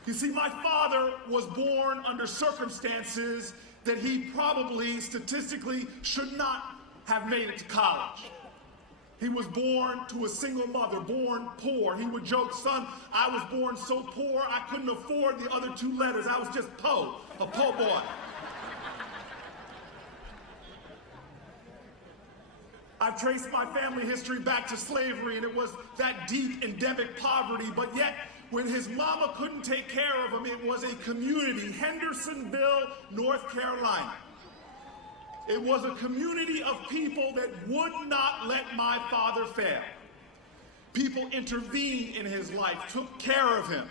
You see, my father was born under circumstances that he probably, statistically, should not have made it to college. He was born to a single mother, born poor. He would joke, son, I was born so poor I couldn't afford the other 2 letters. I was just po, a po boy. I've traced my family history back to slavery, and it was that deep endemic poverty, but yet when his mama couldn't take care of him, it was a community, Hendersonville, North Carolina. It was a community of people that would not let my father fail. People intervened in his life, took care of him.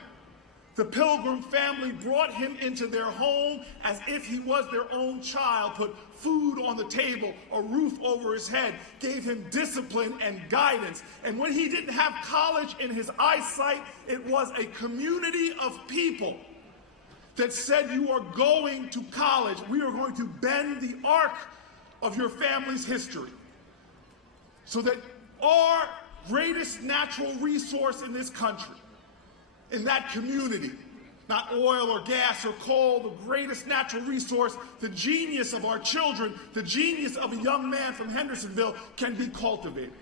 The Pilgrim family brought him into their home as if he was their own child, put food on the table, a roof over his head, gave him discipline and guidance. And when he didn't have college in his eyesight, it was a community of people that said, you are going to college. We are going to bend the arc of your family's history so that our greatest natural resource in this country, in that community, not oil or gas or coal, the greatest natural resource, the genius of our children, the genius of a young man from Hendersonville can be cultivated.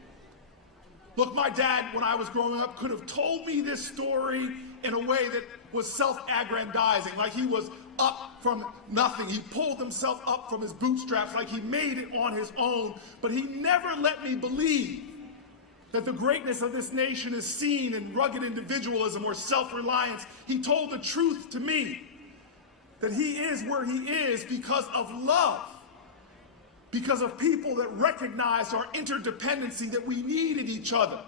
Look, my dad, when I was growing up, could have told me this story in a way that was self-aggrandizing, like he was up from nothing. He pulled himself up from his bootstraps like he made it on his own, but he never let me believe that the greatness of this nation is seen in rugged individualism or self-reliance. He told the truth to me, that he is where he is because of love, because of people that recognize our interdependency, that we needed each other.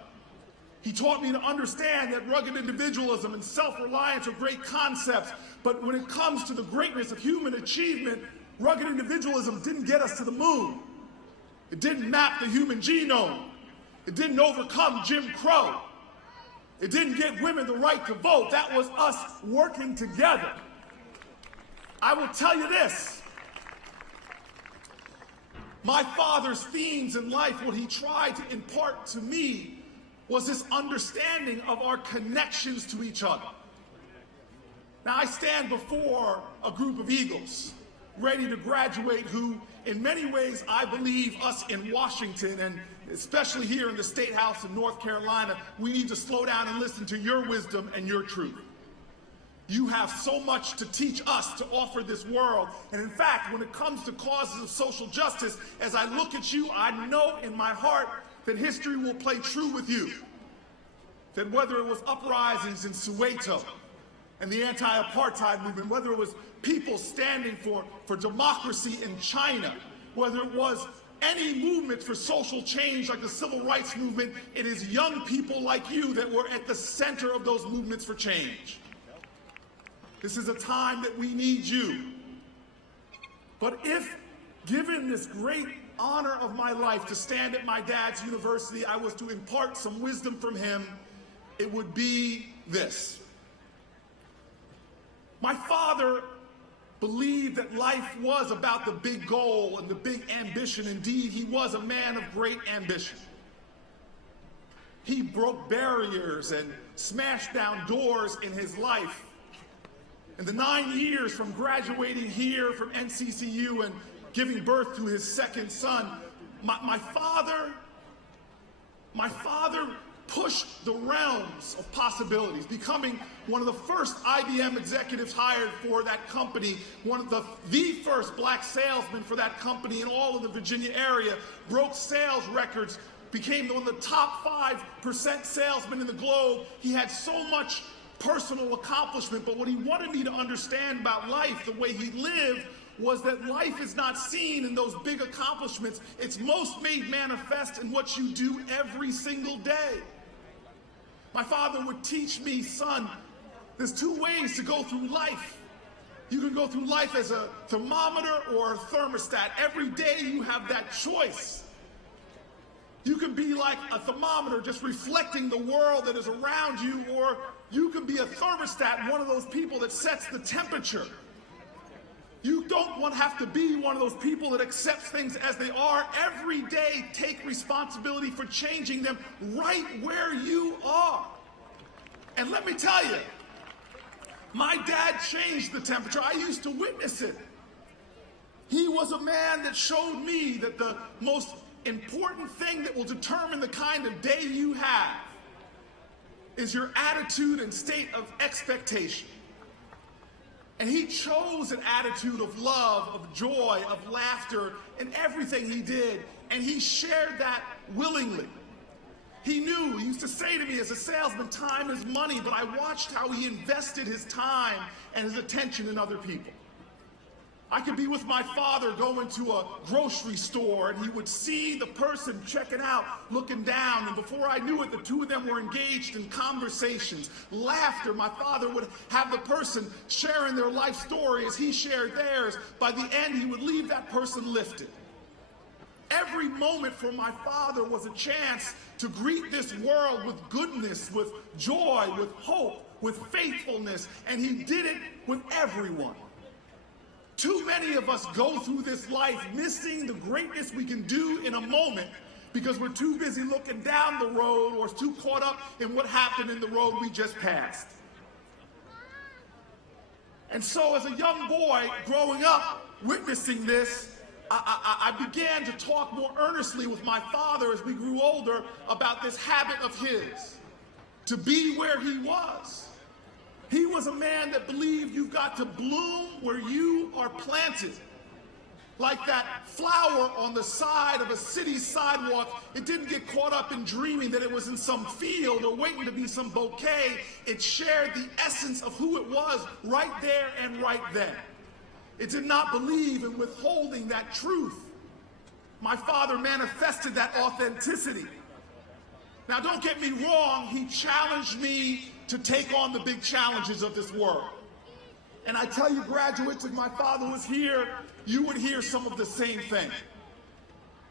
He taught me to understand that rugged individualism and self-reliance are great concepts, but when it comes to the greatness of human achievement, rugged individualism didn't get us to the moon. It didn't map the human genome. It didn't overcome Jim Crow. It didn't get women the right to vote. That was us working together. I will tell you this. My father's themes in life, what he tried to impart to me, was this understanding of our connections to each other. Now, I stand before a group of eagles ready to graduate who, in many ways, I believe us in Washington, and especially here in the State House in North Carolina, we need to slow down and listen to your wisdom and your truth. You have so much to teach us, to offer this world. And in fact, when it comes to causes of social justice, as I look at you, I know in my heart that history will play true with you. That whether it was uprisings in Soweto and the anti-apartheid movement, whether it was people standing for democracy in China, whether it was any movement for social change like the civil rights movement, it is young people like you that were at the center of those movements for change. This is a time that we need you. But if, given this great honor of my life to stand at my dad's university, I was to impart some wisdom from him, it would be this. My father believed that life was about the big goal and the big ambition. Indeed, he was a man of great ambition. He broke barriers and smashed down doors in his life. In the 9 years from graduating here from NCCU and giving birth to his second son, my father pushed the realms of possibilities, becoming one of the first IBM executives hired for that company, one of the first black salesmen for that company in all of the Virginia area, broke sales records, became one of the top 5% salesmen in the globe. He had so much personal accomplishment, but what he wanted me to understand about life, the way he lived, was that life is not seen in those big accomplishments. It's most made manifest in what you do every single day. My father would teach me, son, there's two ways to go through life. You can go through life as a thermometer or a thermostat. Every day you have that choice. You can be like a thermometer, just reflecting the world that is around you, or you can be a thermostat, one of those people that sets the temperature. You don't have to be one of those people that accepts things as they are. Every day, take responsibility for changing them right where you are. And let me tell you, my dad changed the temperature. I used to witness it. He was a man that showed me that the most important thing that will determine the kind of day you have is your attitude and state of expectation. And he chose an attitude of love, of joy, of laughter in everything he did, and he shared that willingly. He knew, he used to say to me as a salesman, time is money, but I watched how he invested his time and his attention in other people. I could be with my father going to a grocery store, and he would see the person checking out, looking down, and before I knew it, the two of them were engaged in conversations, laughter. My father would have the person sharing their life story as he shared theirs. By the end, he would leave that person lifted. Every moment for my father was a chance to greet this world with goodness, with joy, with hope, with faithfulness, and he did it with everyone. Too many of us go through this life missing the greatness we can do in a moment because we're too busy looking down the road or too caught up in what happened in the road we just passed. And so as a young boy growing up, witnessing this, I began to talk more earnestly with my father as we grew older about this habit of his, to be where he was. He was a man that believed you've got to bloom where you are planted. Like that flower on the side of a city sidewalk, it didn't get caught up in dreaming that it was in some field or waiting to be some bouquet. It shared the essence of who it was right there and right then. It did not believe in withholding that truth. My father manifested that authenticity. Now, don't get me wrong, he challenged me to take on the big challenges of this world. And I tell you, graduates, if my father was here, you would hear some of the same thing.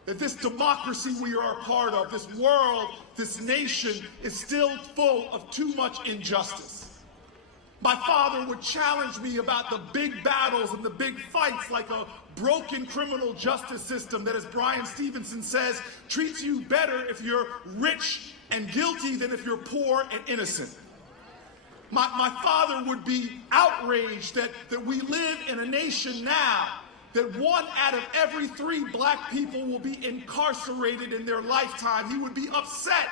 That this democracy we are a part of, this world, this nation, is still full of too much injustice. My father would challenge me about the big battles and the big fights, like a broken criminal justice system that, as Brian Stevenson says, treats you better if you're rich and guilty than if you're poor and innocent. My father would be outraged that we live in a nation now that 1 out of every 3 black people will be incarcerated in their lifetime. He would be upset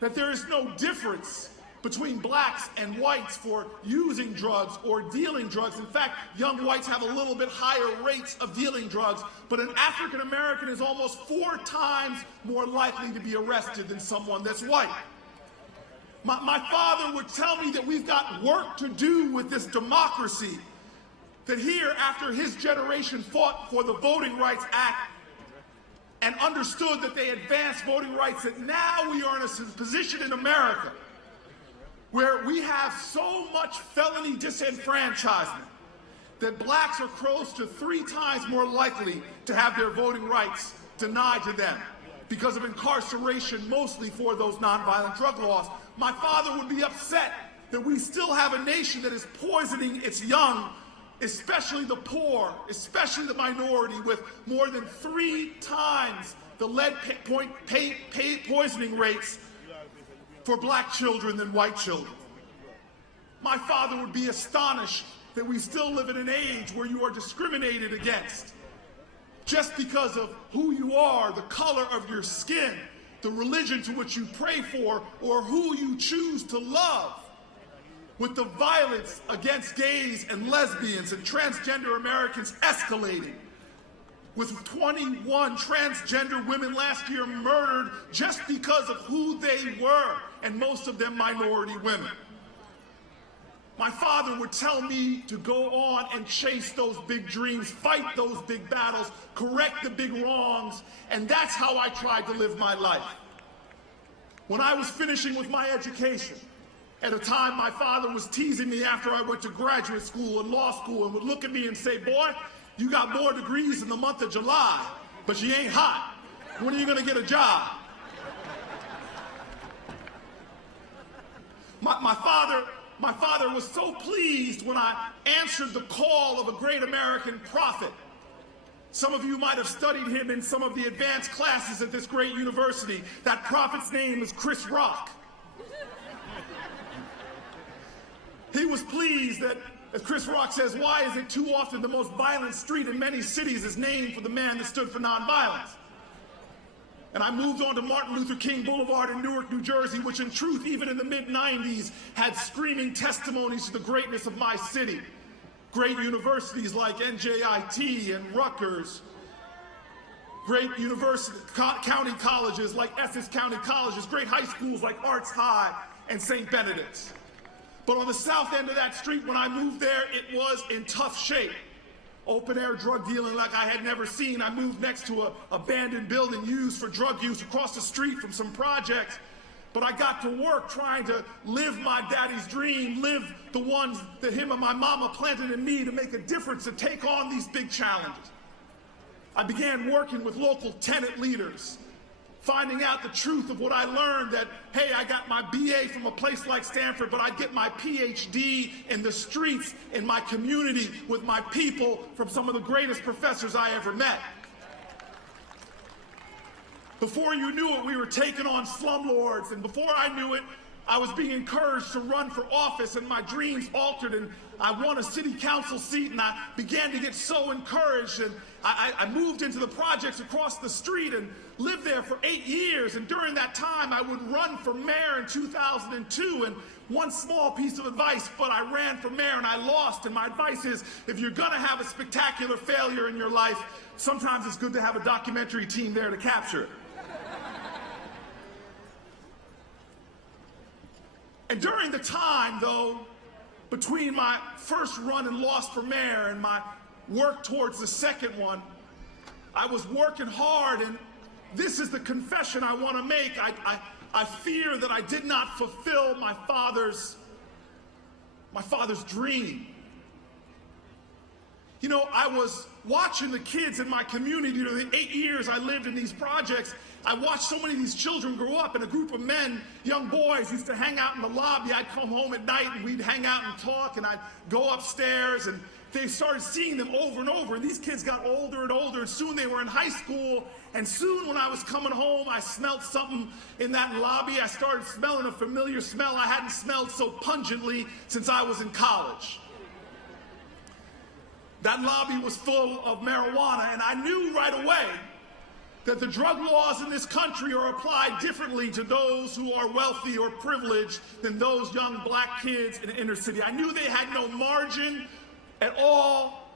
that there is no difference between blacks and whites for using drugs or dealing drugs. In fact, young whites have a little bit higher rates of dealing drugs, but an African American is almost 4 times more likely to be arrested than someone that's white. My father would tell me that we've got work to do with this democracy, that here, after his generation fought for the Voting Rights Act and understood that they advanced voting rights, that now we are in a position in America where we have so much felony disenfranchisement that blacks are close to 3 times more likely to have their voting rights denied to them because of incarceration, mostly for those nonviolent drug laws. My father would be upset that we still have a nation that is poisoning its young, especially the poor, especially the minority, with more than 3 times the lead poisoning rates for black children than white children. My father would be astonished that we still live in an age where you are discriminated against just because of who you are, the color of your skin, the religion to which you pray for, or who you choose to love. With the violence against gays and lesbians and transgender Americans escalating, with 21 transgender women last year murdered just because of who they were, and most of them minority women. My father would tell me to go on and chase those big dreams, fight those big battles, correct the big wrongs, and that's how I tried to live my life. When I was finishing with my education, at a time my father was teasing me after I went to graduate school and law school and would look at me and say, "Boy, you got more degrees in the month of July, but you ain't hot. When are you gonna get a job?" My father was so pleased when I answered the call of a great American prophet. Some of you might have studied him in some of the advanced classes at this great university. That prophet's name is Chris Rock. He was pleased that, as Chris Rock says, why is it too often the most violent street in many cities is named for the man that stood for nonviolence? And I moved on to Martin Luther King Boulevard in Newark, New Jersey, which in truth, even in the mid-90s, had screaming testimonies to the greatness of my city. Great universities like NJIT and Rutgers, great county colleges like Essex County Colleges, great high schools like Arts High and St. Benedict's. But on the south end of that street, when I moved there, it was in tough shape. Open-air drug dealing like I had never seen. I moved next to an abandoned building used for drug use across the street from some projects. But I got to work trying to live my daddy's dream, live the ones that him and my mama planted in me to make a difference, to take on these big challenges. I began working with local tenant leaders, finding out the truth of what I learned, that, hey, I got my BA from a place like Stanford, but I get my PhD in the streets, in my community, with my people, from some of the greatest professors I ever met. Before you knew it, we were taking on slumlords, and before I knew it, I was being encouraged to run for office, and my dreams altered, and I won a city council seat, and I began to get so encouraged, and I moved into the projects across the street and lived there for 8 years. And during that time, I would run for mayor in 2002. And one small piece of advice, but I ran for mayor and I lost. And my advice is, if you're going to have a spectacular failure in your life, sometimes it's good to have a documentary team there to capture it. And during the time, though, between my first run and loss for mayor and my work towards the second one, I was working hard, and this is the confession I want to make. I fear that I did not fulfill my father's dream. You know, I was watching the kids in my community during the 8 years I lived in these projects. I watched so many of these children grow up, and a group of men, young boys, used to hang out in the lobby. I'd come home at night, and we'd hang out and talk, and I'd go upstairs, and they started seeing them over and over, and these kids got older and older, and soon they were in high school, and soon when I was coming home, I smelled something in that lobby. I started smelling a familiar smell I hadn't smelled so pungently since I was in college. That lobby was full of marijuana, and I knew right away that the drug laws in this country are applied differently to those who are wealthy or privileged than those young black kids in the inner city. I knew they had no margin at all,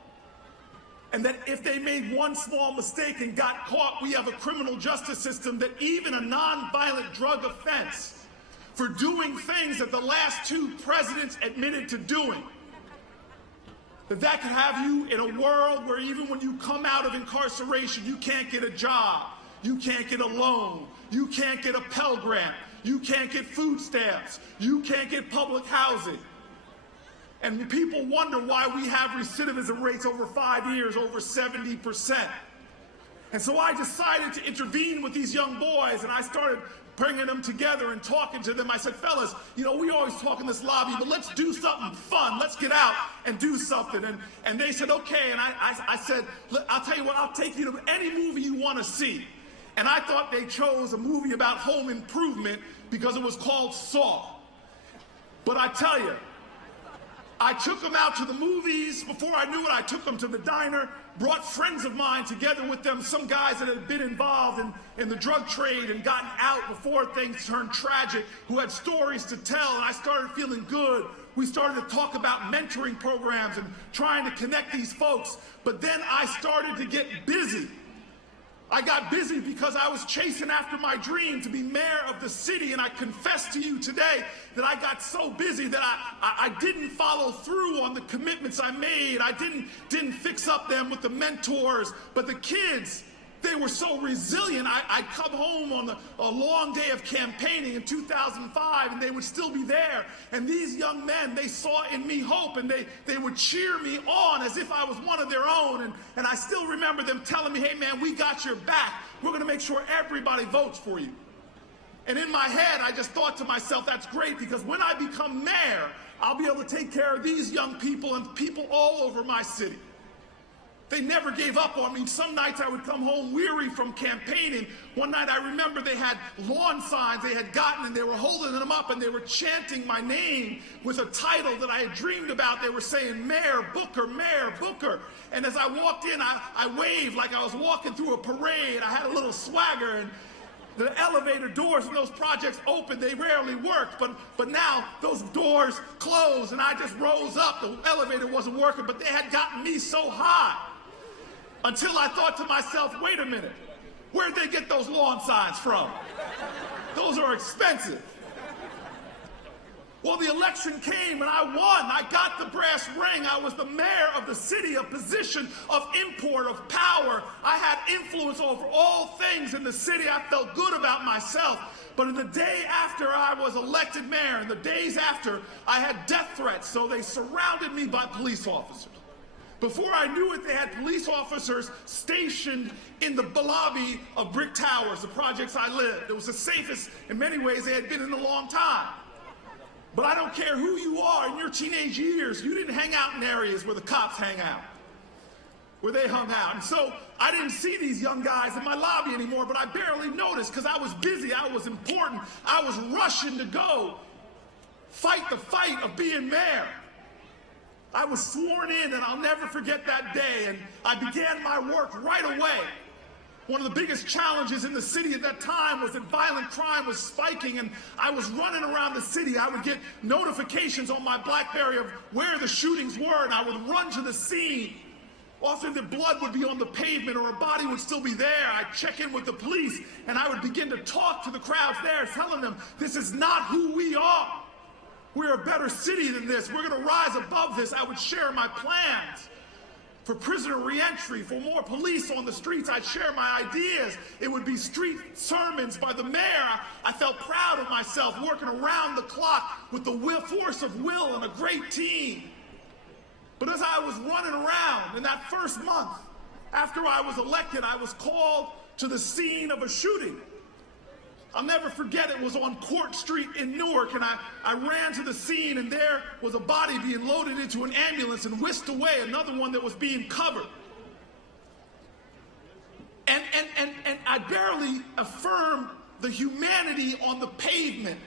and that if they made one small mistake and got caught, we have a criminal justice system that even a nonviolent drug offense for doing things that the last 2 presidents admitted to doing, that could have you in a world where even when you come out of incarceration, you can't get a job, you can't get a loan, you can't get a Pell Grant, you can't get food stamps, you can't get public housing. And people wonder why we have recidivism rates over 5 years, over 70%. And so I decided to intervene with these young boys, and I started bringing them together and talking to them. I said, fellas, you know, we always talk in this lobby, but let's do something fun. Let's get out and do something. And they said, okay. And I said, I'll tell you what, I'll take you to any movie you want to see. And I thought they chose a movie about home improvement because it was called Saw. But I tell you, I took them out to the movies. Before I knew it, I took them to the diner, brought friends of mine together with them, some guys that had been involved in the drug trade and gotten out before things turned tragic, who had stories to tell, and I started feeling good. We started to talk about mentoring programs and trying to connect these folks, but then I started to get busy. I got busy because I was chasing after my dream to be mayor of the city, and I confess to you today that I got so busy that I didn't follow through on the commitments I made. I didn't fix up them with the mentors, but the kids, they were so resilient. I'd come home on a long day of campaigning in 2005, and they would still be there. And these young men, they saw in me hope, and they would cheer me on as if I was one of their own. And I still remember them telling me, hey man, we got your back. We're gonna make sure everybody votes for you. And in my head, I just thought to myself, that's great, because when I become mayor, I'll be able to take care of these young people and people all over my city. They never gave up on me. Some nights I would come home weary from campaigning. One night I remember they had lawn signs they had gotten, and they were holding them up, and they were chanting my name with a title that I had dreamed about. They were saying, Mayor Booker, Mayor Booker. And as I walked in, I waved like I was walking through a parade. I had a little swagger, and the elevator doors in those projects opened. They rarely worked, but now those doors closed, and I just rose up. The elevator wasn't working, but they had gotten me so high. Until I thought to myself, wait a minute, where'd they get those lawn signs from? Those are expensive. Well, the election came and I won. I got the brass ring. I was the mayor of the city, a position of import, of power. I had influence over all things in the city. I felt good about myself. But in the day after I was elected mayor, and the days after, I had death threats, so they surrounded me by police officers. Before I knew it, they had police officers stationed in the lobby of Brick Towers, the projects I lived. It was the safest, in many ways, they had been in a long time. But I don't care who you are in your teenage years, you didn't hang out in areas where the cops hang out, where they hung out. And so I didn't see these young guys in my lobby anymore, but I barely noticed because I was busy, I was important, I was rushing to go fight the fight of being mayor. I was sworn in, and I'll never forget that day, and I began my work right away. One of the biggest challenges in the city at that time was that violent crime was spiking, and I was running around the city. I would get notifications on my BlackBerry of where the shootings were, and I would run to the scene. Often the blood would be on the pavement or a body would still be there. I'd check in with the police, and I would begin to talk to the crowds there, telling them, this is not who we are. We're a better city than this. We're going to rise above this. I would share my plans for prisoner reentry, for more police on the streets. I'd share my ideas. It would be street sermons by the mayor. I felt proud of myself, working around the clock with the force of will and a great team. But as I was running around in that first month, after I was elected, I was called to the scene of a shooting. I'll never forget, it was on Court Street in Newark, and I ran to the scene, and there was a body being loaded into an ambulance and whisked away, another one that was being covered. And I barely affirmed the humanity on the pavement.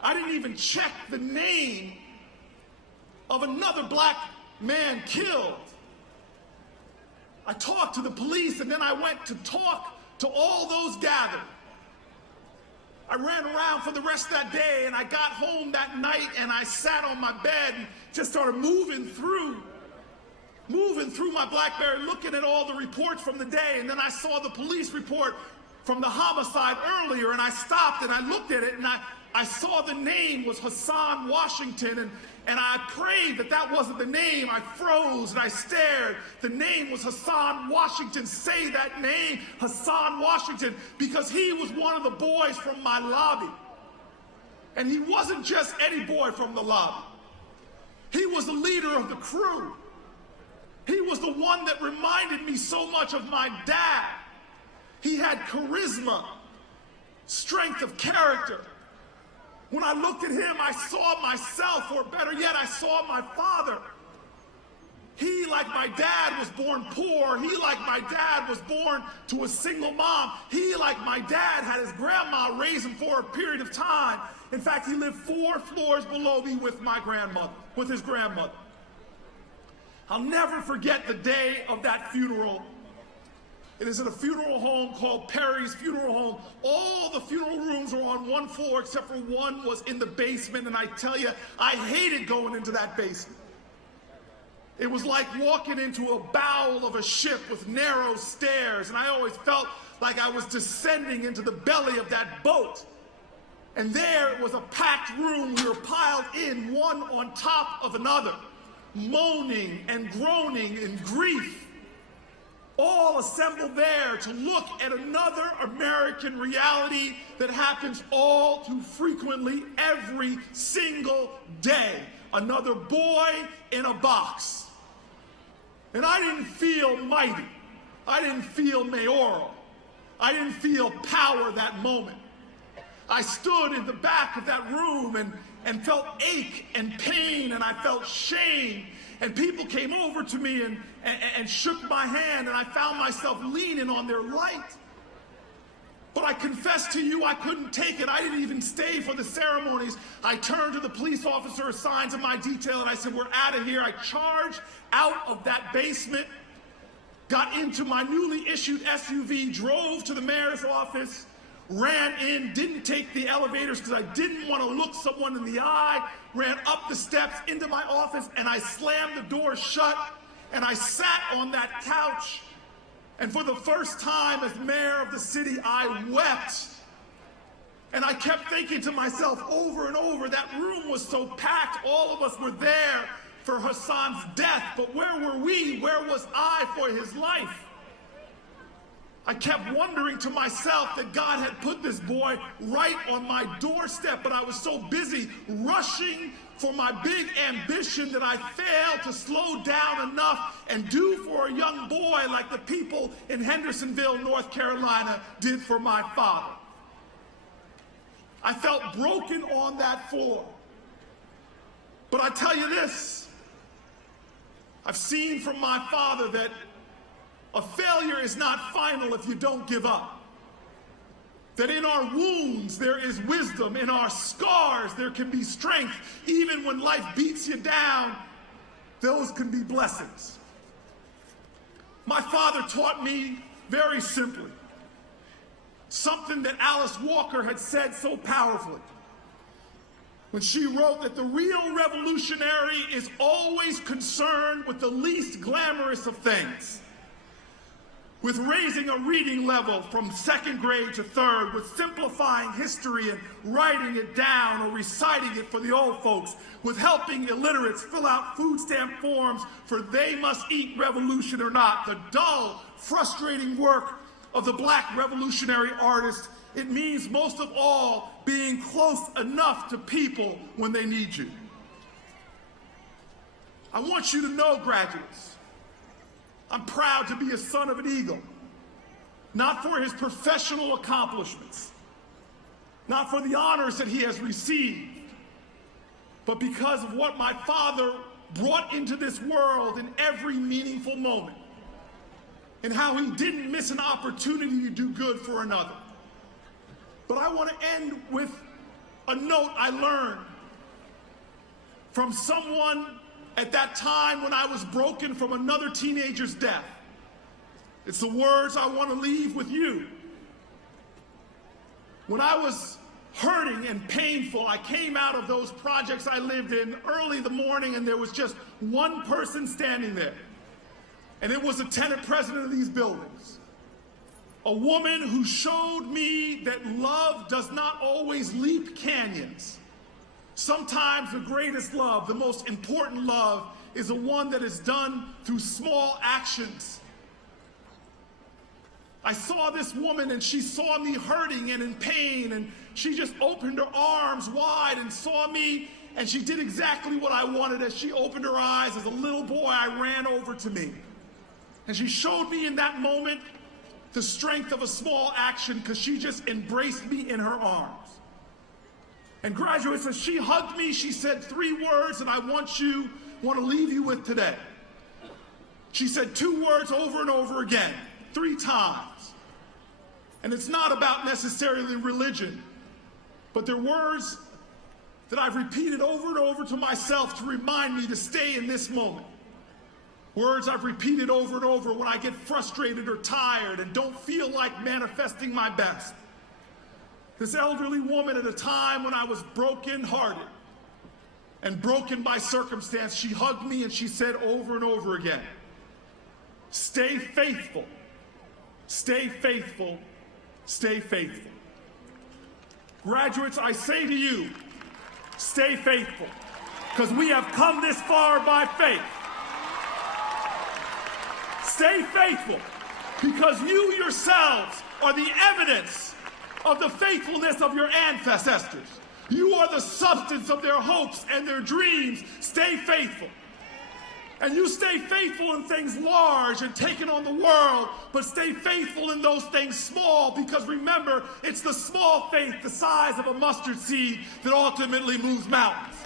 I didn't even check the name of another black man killed. I talked to the police, and then I went to talk to all those gathered. I ran around for the rest of that day, and I got home that night, and I sat on my bed and just started moving through my BlackBerry, looking at all the reports from the day. And then I saw the police report from the homicide earlier, and I stopped and I looked at it, and I saw the name was Hassan Washington, and I prayed that that wasn't the name. I froze and I stared. The name was Hassan Washington. Say that name, Hassan Washington, because he was one of the boys from my lobby. And he wasn't just any boy from the lobby. He was the leader of the crew. He was the one that reminded me so much of my dad. He had charisma, strength of character. When I looked at him, I saw myself, or better yet, I saw my father. He, like my dad, was born poor. He, like my dad, was born to a single mom. He, like my dad, had his grandma raise him for a period of time. In fact, he lived 4 floors below me with my grandmother, with his grandmother. I'll never forget the day of that funeral. It is at a funeral home called Perry's Funeral Home. All the funeral rooms were on 1 floor except for one was in the basement, and I tell you, I hated going into that basement. It was like walking into a bowel of a ship with narrow stairs, and I always felt like I was descending into the belly of that boat. And there was a packed room. We were piled in, one on top of another, moaning and groaning in grief, all assembled there to look at another American reality that happens all too frequently every single day. Another boy in a box. And I didn't feel mighty. I didn't feel mayoral. I didn't feel power that moment. I stood in the back of that room and felt ache and pain, and I felt shame. And people came over to me and shook my hand, and I found myself leaning on their light. But I confess to you, I couldn't take it. I didn't even stay for the ceremonies. I turned to the police officer assigned to my detail, and I said, we're out of here. I charged out of that basement, got into my newly issued SUV, drove to the mayor's office, ran in, didn't take the elevators because I didn't want to look someone in the eye, ran up the steps into my office, and I slammed the door shut, and I sat on that couch, and for the first time as mayor of the city, I wept. And I kept thinking to myself over and over, that room was so packed, all of us were there for Hassan's death, but where were we? Where was I for his life? I kept wondering to myself that God had put this boy right on my doorstep, but I was so busy rushing for my big ambition that I failed to slow down enough and do for a young boy like the people in Hendersonville, North Carolina did for my father. I felt broken on that floor. But I tell you this, I've seen from my father that a failure is not final if you don't give up. That in our wounds there is wisdom, in our scars there can be strength. Even when life beats you down, those can be blessings. My father taught me very simply something that Alice Walker had said so powerfully when she wrote that the real revolutionary is always concerned with the least glamorous of things. With raising a reading level from 2nd grade to 3rd, with simplifying history and writing it down or reciting it for the old folks, with helping illiterates fill out food stamp forms for they must eat revolution or not, the dull, frustrating work of the black revolutionary artist. It means most of all being close enough to people when they need you. I want you to know, graduates, I'm proud to be a son of an Eagle, not for his professional accomplishments, not for the honors that he has received, but because of what my father brought into this world in every meaningful moment, and how he didn't miss an opportunity to do good for another. But I want to end with a note I learned from someone at that time when I was broken from another teenager's death. It's the words I want to leave with you. When I was hurting and painful, I came out of those projects I lived in early in the morning, and there was just one person standing there. And it was the tenant president of these buildings. a woman who showed me that love does not always leap canyons. Sometimes the greatest love, the most important love, is the one that is done through small actions. I saw this woman and she saw me hurting and in pain, and she just opened her arms wide and saw me, and she did exactly what I wanted. As she opened her eyes, as a little boy, I ran over to me. And she showed me in that moment the strength of a small action, because she just embraced me in her arms. And graduates, as she hugged me, she said 3 words that I want to leave you with today. She said 2 words over and over again, 3 times. And it's not about necessarily religion, but they're words that I've repeated over and over to myself to remind me to stay in this moment. Words I've repeated over and over when I get frustrated or tired and don't feel like manifesting my best. This elderly woman, at a time when I was broken-hearted and broken by circumstance, she hugged me and she said over and over again, stay faithful, stay faithful, stay faithful. Graduates, I say to you, stay faithful, because we have come this far by faith. Stay faithful, because you yourselves are the evidence of the faithfulness of your ancestors. You are the substance of their hopes and their dreams. Stay faithful. And you stay faithful in things large and taking on the world, but stay faithful in those things small, because remember, it's the small faith the size of a mustard seed that ultimately moves mountains.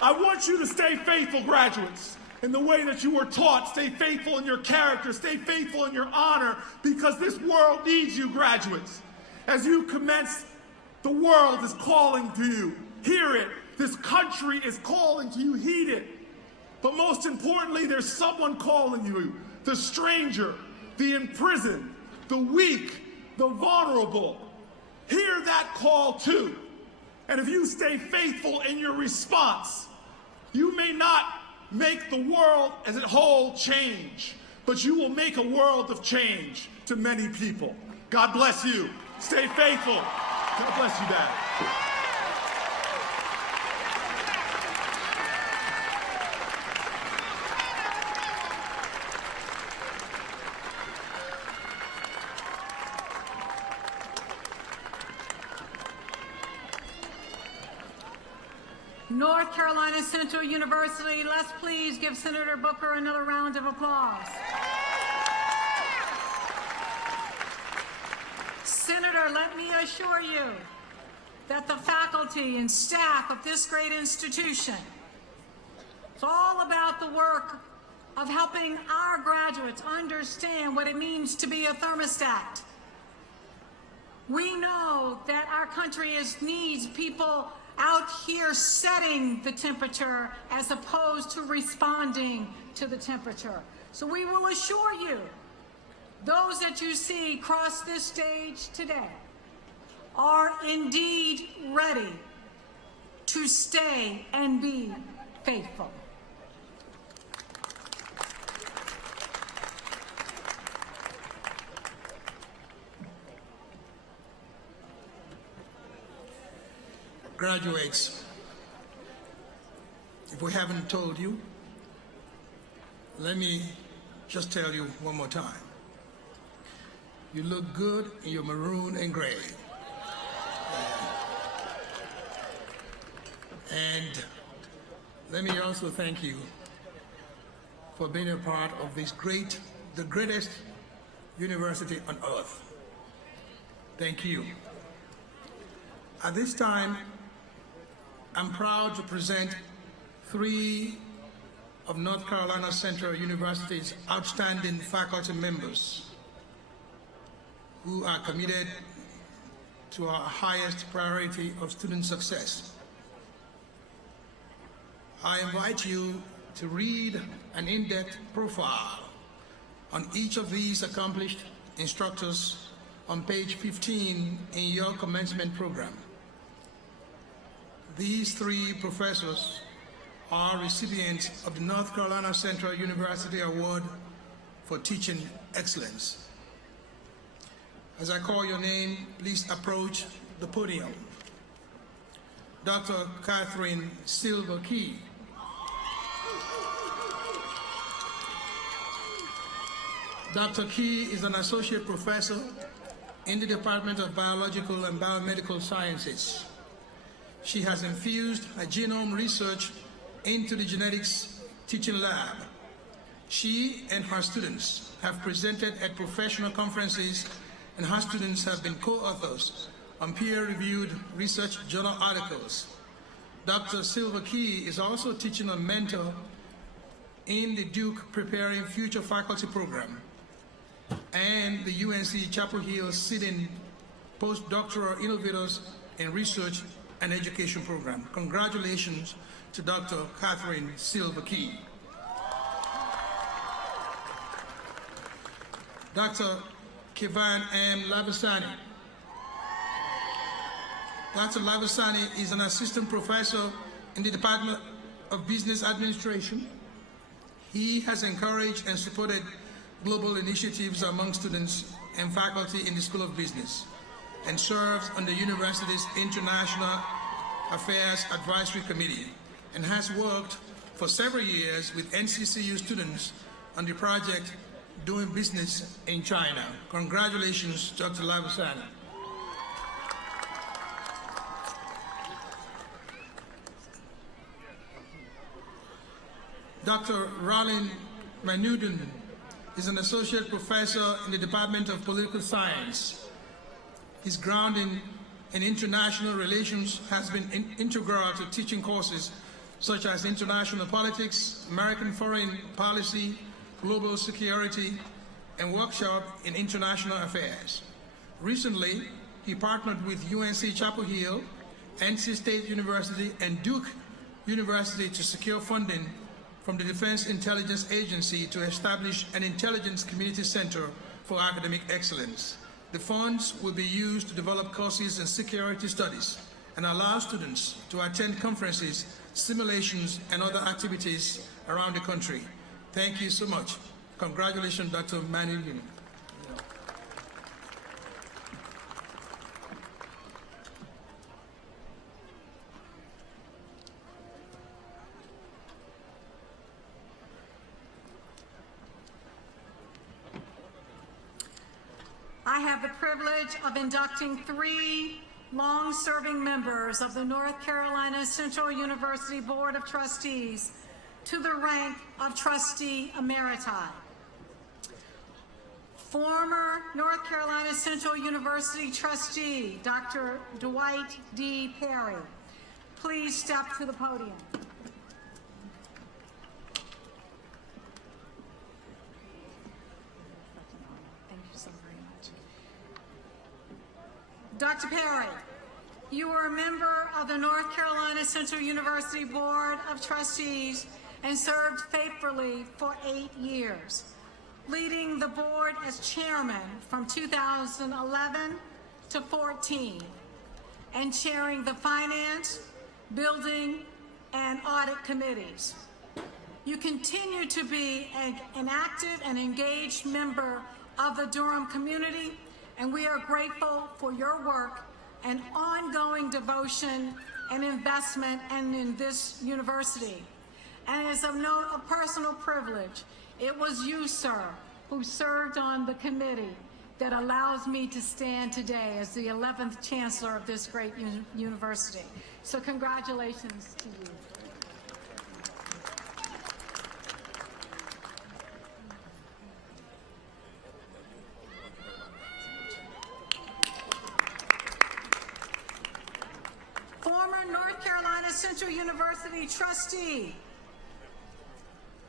I want you to stay faithful, graduates, in the way that you were taught. Stay faithful in your character, stay faithful in your honor, because this world needs you, graduates. As you commence, the world is calling to you. Hear it. This country is calling to you. Heed it. But most importantly, there's someone calling you. The stranger, the imprisoned, the weak, the vulnerable. Hear that call too. And if you stay faithful in your response, you may not make the world as a whole change, but you will make a world of change to many people. God bless you. Stay faithful. God bless you, Dad. North Carolina Central University, let's please give Senator Booker another round of applause. Senator, let me assure you that the faculty and staff of this great institution, it's all about the work of helping our graduates understand what it means to be a thermostat. We know that our country needs people out here setting the temperature as opposed to responding to the temperature. So we will assure you, those that you see cross this stage today are indeed ready to stay and be faithful. Graduates, if we haven't told you, let me just tell you one more time. You look good in your maroon and gray. And let me also thank you for being a part of this the greatest university on earth. Thank you. At this time, I'm proud to present 3 of North Carolina Central University's outstanding faculty members who are committed to our highest priority of student success. I invite you to read an in-depth profile on each of these accomplished instructors on page 15 in your commencement program. These 3 professors are recipients of the North Carolina Central University Award for Teaching Excellence. As I call your name, please approach the podium. Dr. Catherine Silver Key. Dr. Key is an associate professor in the Department of Biological and Biomedical Sciences. She has infused her genome research into the genetics teaching lab. She and her students have presented at professional conferences, and her students have been co-authors on peer-reviewed research journal articles. Dr. Silver Key is also teaching a mentor in the Duke Preparing Future Faculty Program and the UNC Chapel Hill Sit-in Postdoctoral Innovators in Research and Education Program. Congratulations to Dr. Catherine Silver Key. Dr. Kevan M. Labasani. Dr. Labasani is an assistant professor in the Department of Business Administration. He has encouraged and supported global initiatives among students and faculty in the School of Business and serves on the university's International Affairs Advisory Committee and has worked for several years with NCCU students on the project Doing Business in China. Congratulations, Dr. Labasani. Dr. Rolin Manuden is an associate professor in the Department of Political Science. His grounding in international relations has been integral to teaching courses such as international politics, American foreign policy, global security, and workshop in international affairs. Recently, he partnered with UNC Chapel Hill, NC State University, and Duke University to secure funding from the Defense Intelligence Agency to establish an intelligence community center for academic excellence. The funds will be used to develop courses in security studies and allow students to attend conferences, simulations, and other activities around the country. Thank you so much. Congratulations, Dr. Manning. I have the privilege of inducting 3 long-serving members of the North Carolina Central University Board of Trustees to the rank of Trustee Emeriti. Former North Carolina Central University trustee, Dr. Dwight D. Perry. Please step to the podium. Thank you so very much. Dr. Perry, you were a member of the North Carolina Central University Board of Trustees and served faithfully for 8 years, leading the board as chairman from 2011 to 14, and chairing the finance, building, and audit committees. You continue to be an active and engaged member of the Durham community, and we are grateful for your work and ongoing devotion and investment in this university. And as a note of personal privilege, it was you, sir, who served on the committee that allows me to stand today as the 11th chancellor of this great university. So congratulations to you. Former North Carolina Central University trustee,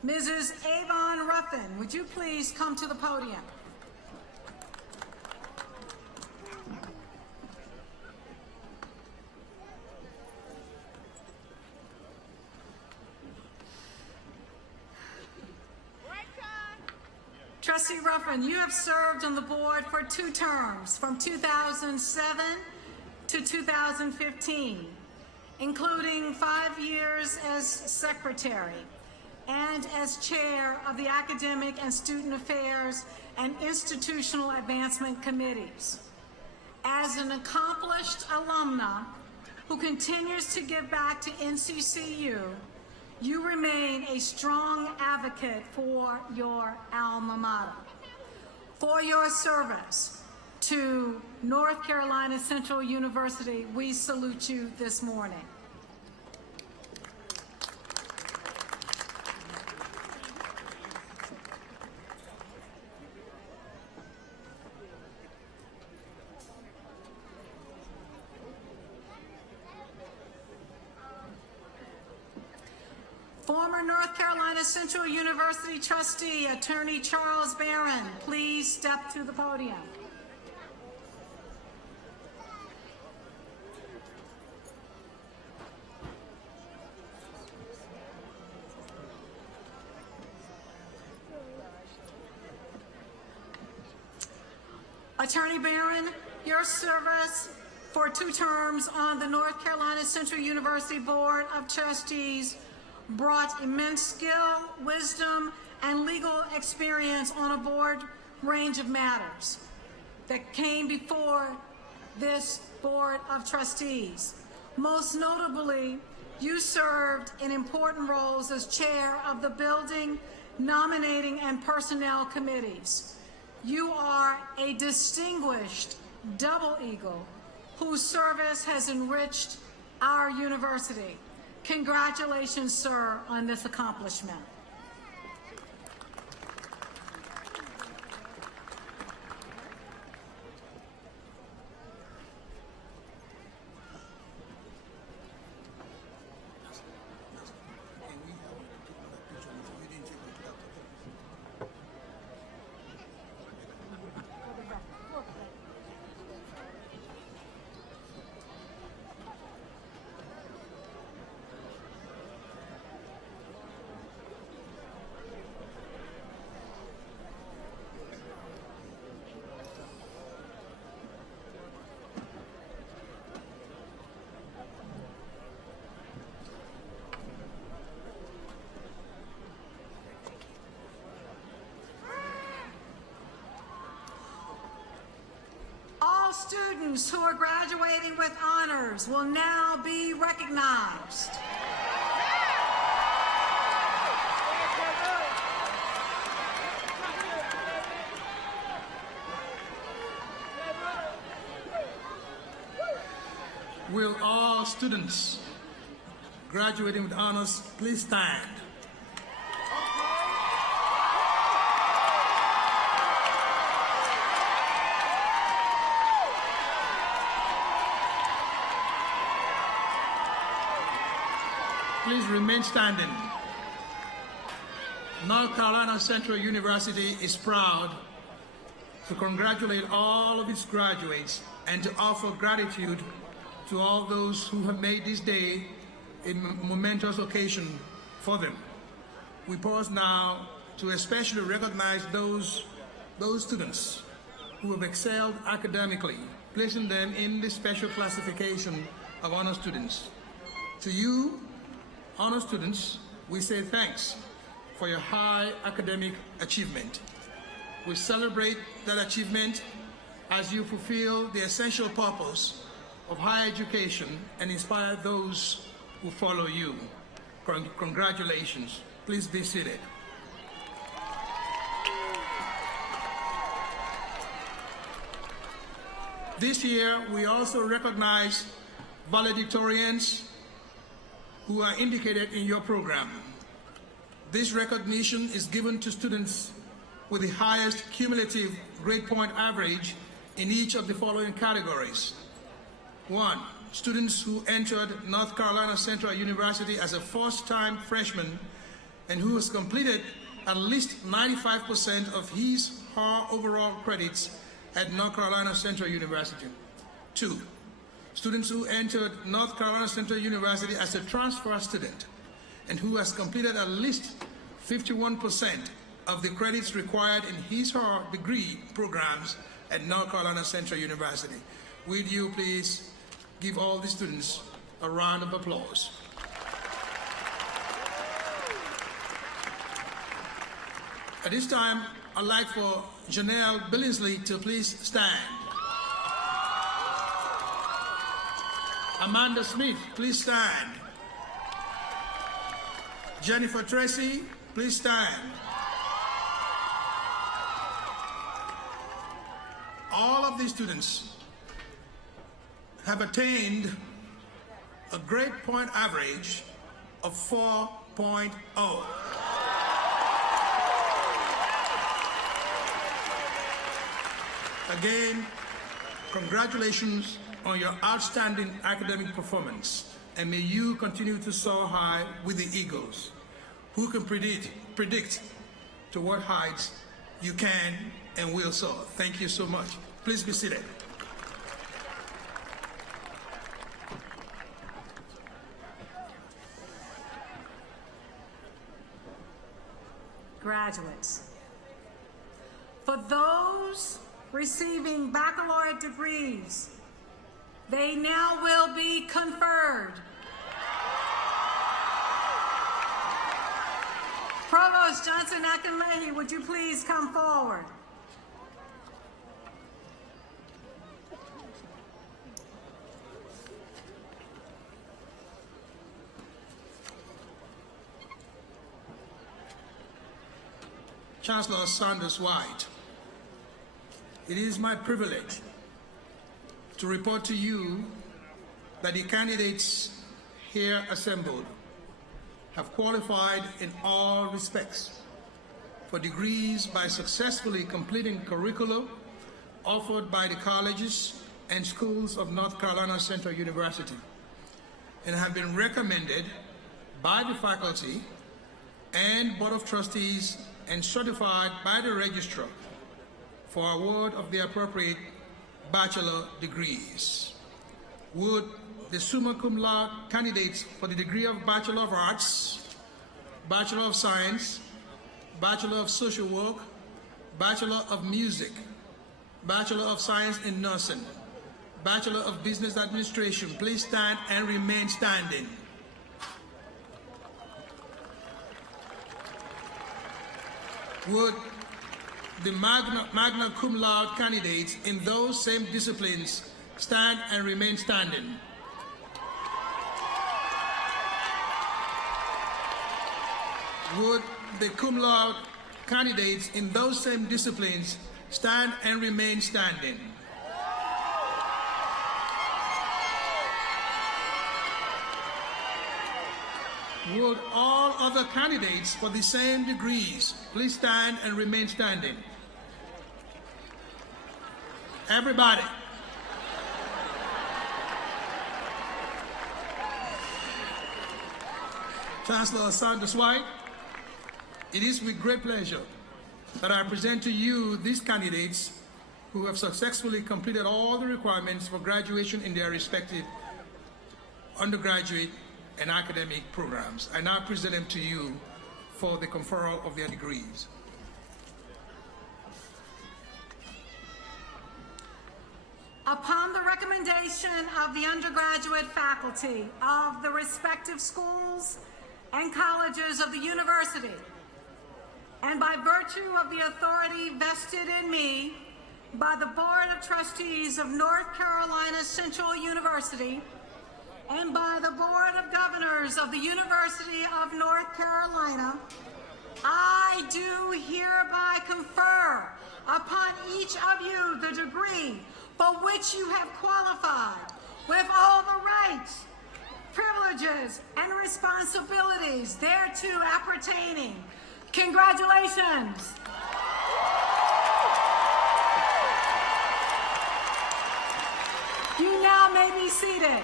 Mrs. Avon Ruffin, would you please come to the podium? Trustee Ruffin, you have served on the board for 2 terms, from 2007 to 2015, including 5 years as secretary and as chair of the Academic and Student Affairs and Institutional Advancement Committees. As an accomplished alumna who continues to give back to NCCU, you remain a strong advocate for your alma mater. For your service to North Carolina Central University, we salute you this morning. Former North Carolina Central University trustee, Attorney Charles Barron, please step to the podium. Attorney Barron, your service for 2 terms on the North Carolina Central University Board of Trustees brought immense skill, wisdom, and legal experience on a broad range of matters that came before this Board of Trustees. Most notably, you served in important roles as chair of the Building, Nominating, and Personnel Committees. You are a distinguished double eagle whose service has enriched our university. Congratulations, sir, on this accomplishment. Students who are graduating with honors will now be recognized. Will all students graduating with honors please stand? Please remain standing. North Carolina Central University is proud to congratulate all of its graduates and to offer gratitude to all those who have made this day a momentous occasion for them. We pause now to especially recognize those students who have excelled academically, placing them in the special classification of honor students. To you, honor students, we say thanks for your high academic achievement. We celebrate that achievement as you fulfill the essential purpose of higher education and inspire those who follow you. Congratulations. Please be seated. This year, we also recognize valedictorians who are indicated in your program. This recognition is given to students with the highest cumulative grade point average in each of the following categories. 1, students who entered North Carolina Central University as a first-time freshman and who has completed at least 95% of his or her overall credits at North Carolina Central University. 2, students who entered North Carolina Central University as a transfer student and who has completed at least 51% of the credits required in his or her degree programs at North Carolina Central University. Would you please give all the students a round of applause? At this time, I'd like for Janelle Billingsley to please stand. Amanda Smith, please stand. Jennifer Tracy, please stand. All of these students have attained a grade point average of 4.0. Again, congratulations on your outstanding academic performance, and may you continue to soar high with the eagles. Who can predict to what heights you can and will soar? Thank you so much. Please be seated. Graduates, for those receiving baccalaureate degrees, they now will be conferred. Provost Johnson Akinlehi, would you please come forward? Chancellor Sanders White, it is my privilege to report to you that the candidates here assembled have qualified in all respects for degrees by successfully completing curricula offered by the colleges and schools of North Carolina Central University, and have been recommended by the faculty and Board of Trustees and certified by the registrar for award of the appropriate bachelor degrees. Would the summa cum laude candidates for the degree of Bachelor of Arts, Bachelor of Science, Bachelor of Social Work, Bachelor of Music, Bachelor of Science in Nursing, Bachelor of Business Administration, please stand and remain standing. Would the magna cum laude candidates in those same disciplines stand and remain standing? Would the cum laude candidates in those same disciplines stand and remain standing? Would all other candidates for the same degrees please stand and remain standing? Everybody. Chancellor Sanders White, it is with great pleasure that I present to you these candidates who have successfully completed all the requirements for graduation in their respective undergraduate and academic programs. I now present them to you for the conferral of their degrees. Upon the recommendation of the undergraduate faculty of the respective schools and colleges of the university, and by virtue of the authority vested in me by the Board of Trustees of North Carolina Central University, and by the Board of Governors of the University of North Carolina, I do hereby confer upon each of you the degree for which you have qualified with all the rights, privileges, and responsibilities thereto appertaining. Congratulations. You now may be seated.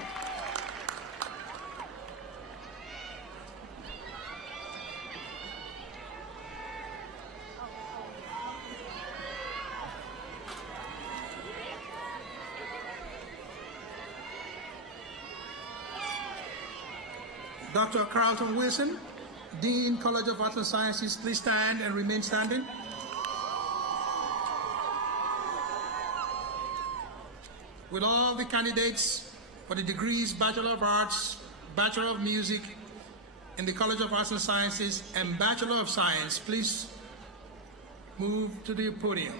Dr. Carlton Wilson, Dean, College of Arts and Sciences, please stand and remain standing. Will all the candidates for the degrees Bachelor of Arts, Bachelor of Music in the College of Arts and Sciences, and Bachelor of Science please move to the podium.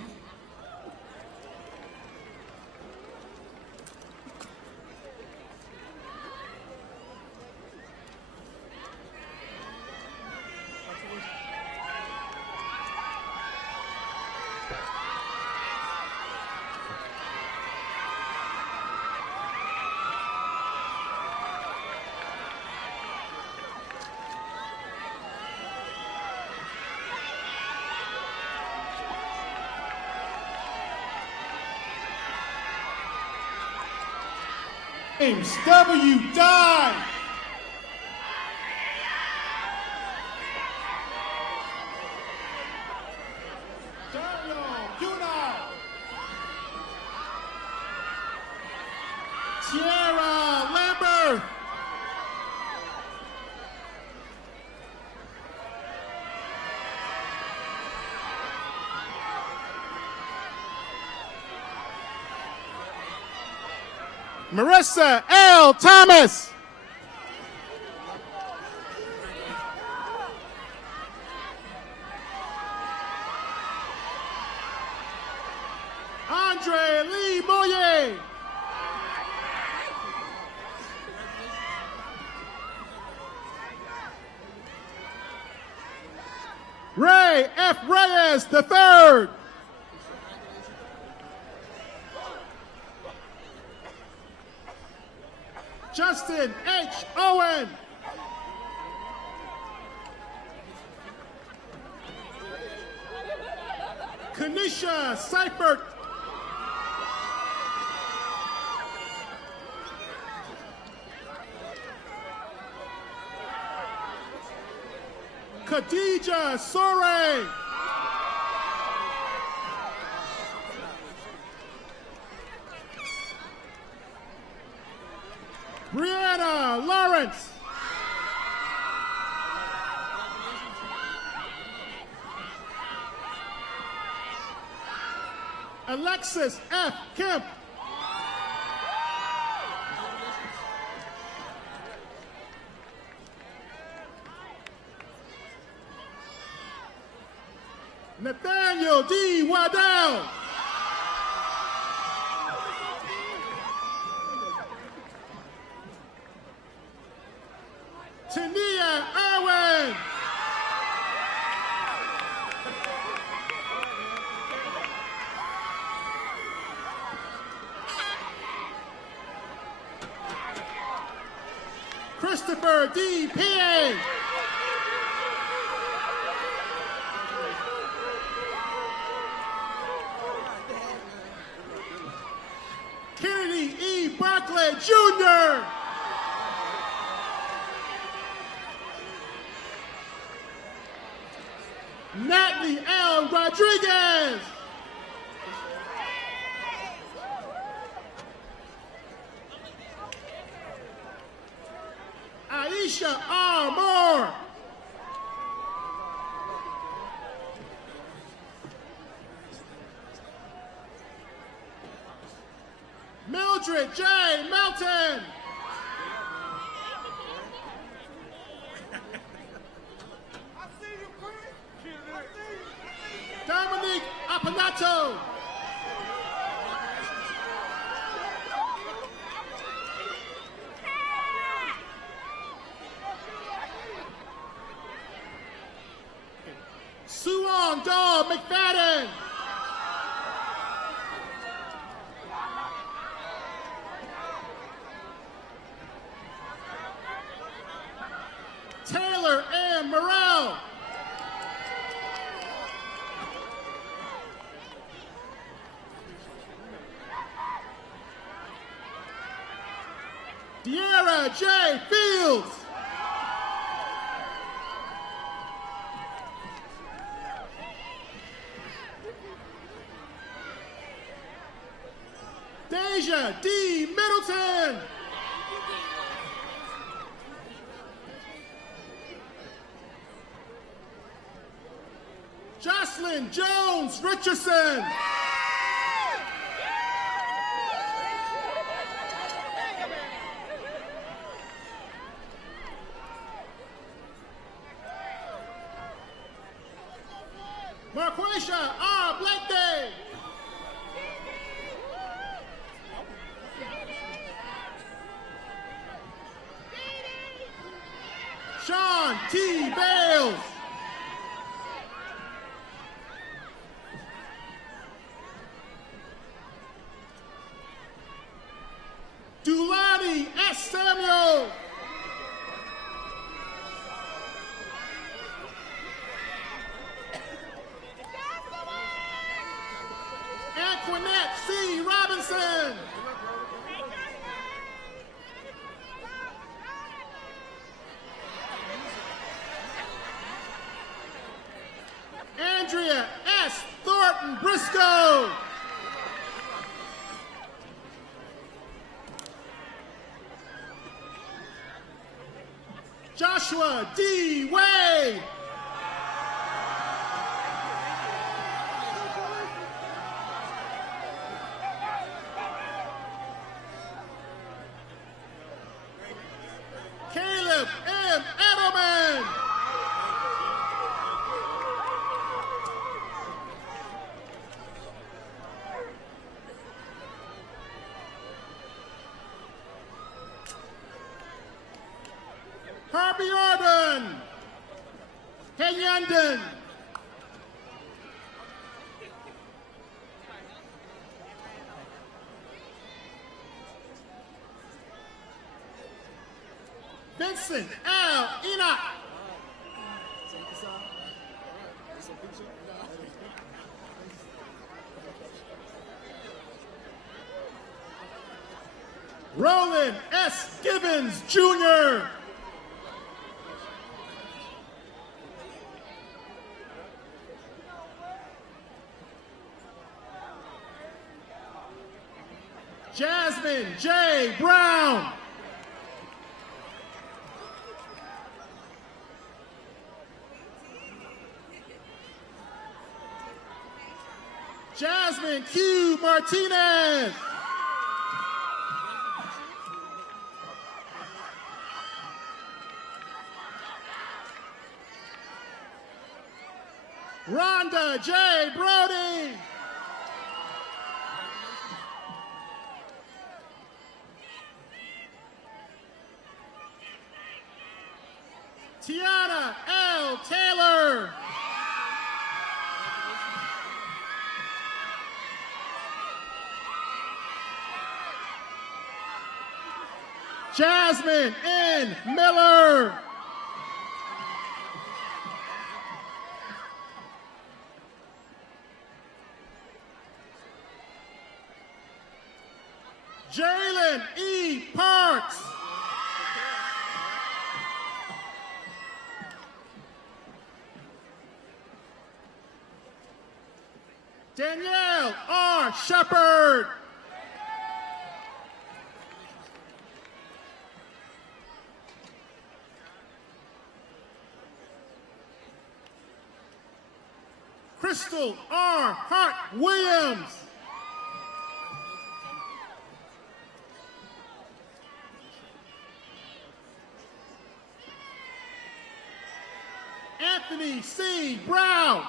James W. Dye. Dario Yuna. Tierra Lambert. Marissa L. Thomas. Andre Lee Moye. Ray F. Reyes III. Justin H. Owen. Kanisha Seifert. Khadija Sore. Brianna Lawrence. Alexis F. Kemp. Nathaniel D. Waddell. Tania Irwin. Christopher D. P.A. Kennedy E. Barclay Jr. Natalie L. Rodriguez. Aisha R. Moore. Mildred J. Melton. Dominique Apanato. Suwon Daw McFadden. Taylor Ann Morrell. De'Ara J. Fields. Deja D. Middleton. Jocelyn Jones Richardson. Marquez Aisha R. Blakely. Sean T. Bales. Dulani S. Samuel. Antoinette C. Robinson. Andrea S. Thornton Briscoe. Joshua D. Wade. Caleb M. Edelman. Harvey Arden. Henyanden. Vincent L. Enoch. Roland S. Gibbons, Jr. Jasmine J. Brown. Jasmine Q. Martinez. Rhonda J. Brody. Tiana L. Taylor. Jasmine N. Miller. Jalen E. Parks. Danielle R. Shepard. Crystal R. Hart Williams. Anthony C. Brown.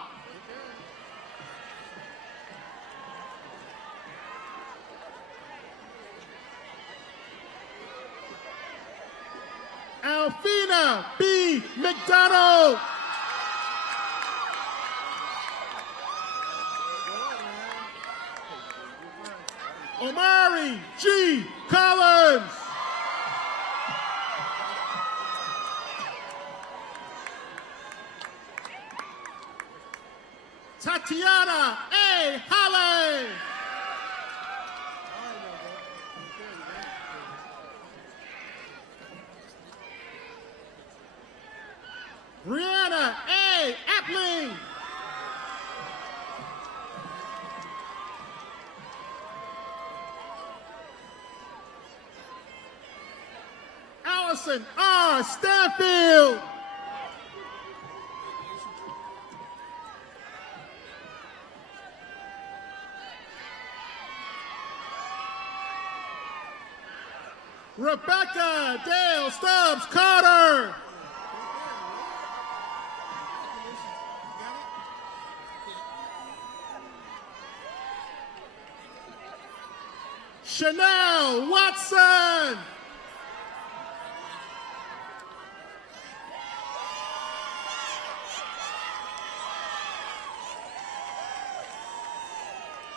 Alfina B. McDonald. Omari G. Collins. Tatiana A. Halle. Brianna A. Appling. Allison R. Stanfield. Rebecca Dale Stubbs Carter. Chanel Watson.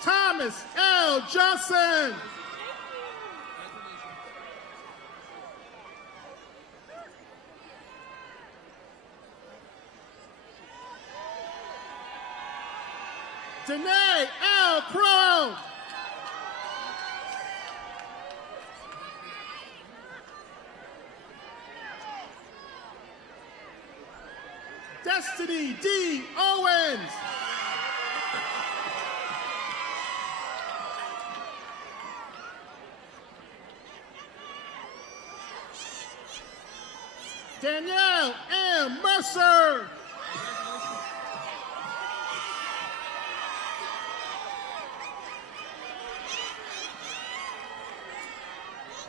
Thomas L. Johnson. Danae L. Crow. Destiny D. Owens. Danielle M. Mercer.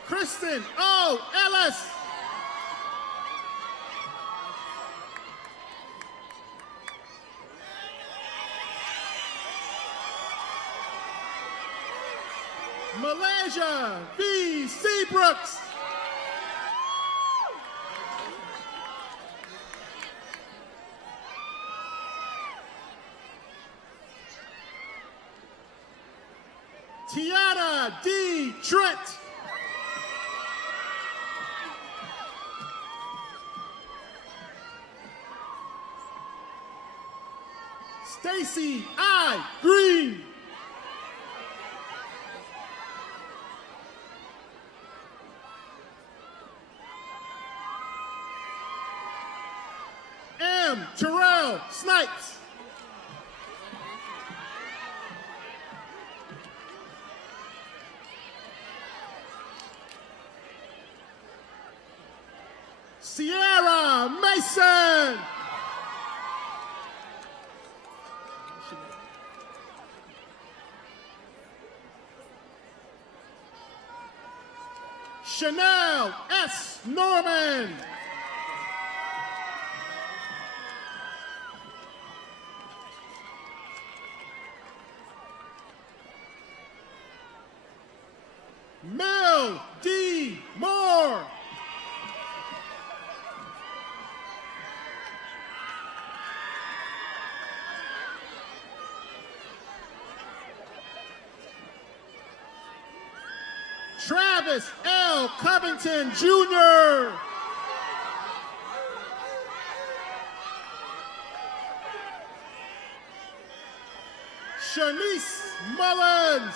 Kristen O. Ellis. Malaysia V. Seabrooks. Tiana D. Trent. Stacy I. Green. M. Terrell Snipes. Sierra Mason. Chanel S. Norman. Mel D. Moore. Travis L. Covington, Jr. Shanice Mullins.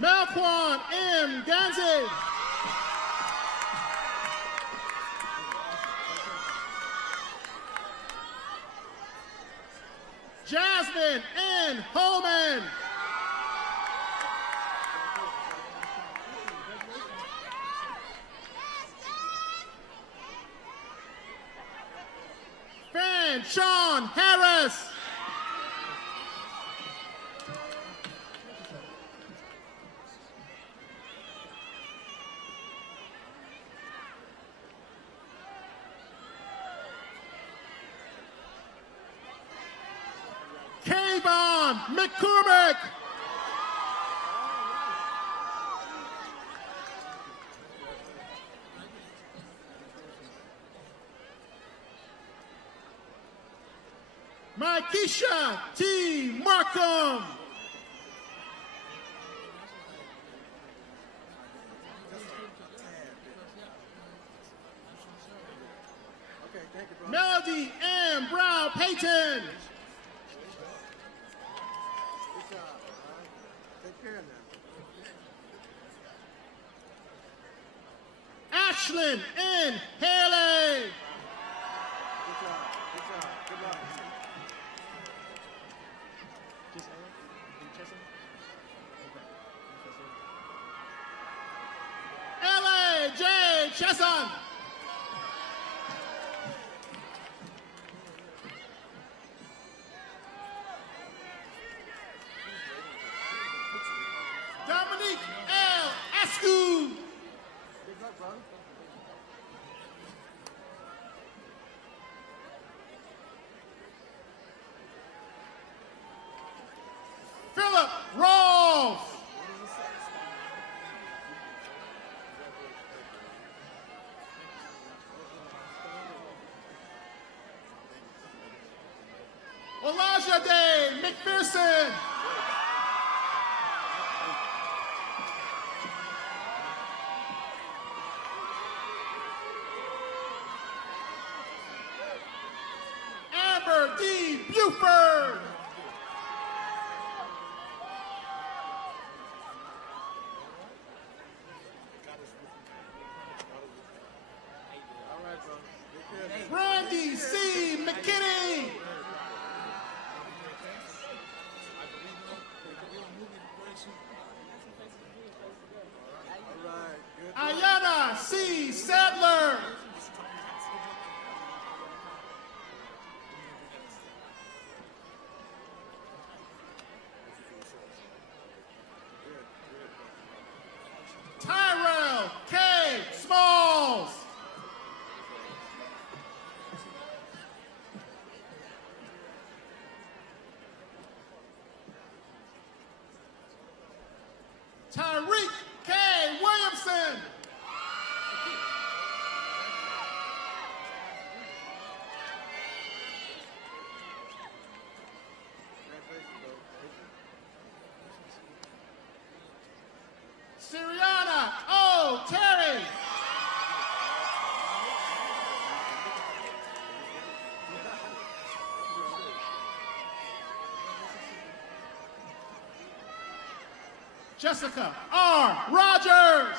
Melquan M. Ganzi. Jasmine N. Holman. Fan Sean Harris. Kayvon McCormick. Maikisha T. Markham. Melody M. Brown Payton. Ashlyn N. Haley. L.A.J. Chesson. Dominique L. Escu. Jacob Rawls. Elijah Day McPherson. Amber D. Buford. Randy C. McKinney. Ayana C. Sadler. Tyrell K. Smalls. Tyreek K. Williamson. Siriana O. Terry. Jessica R. Rogers.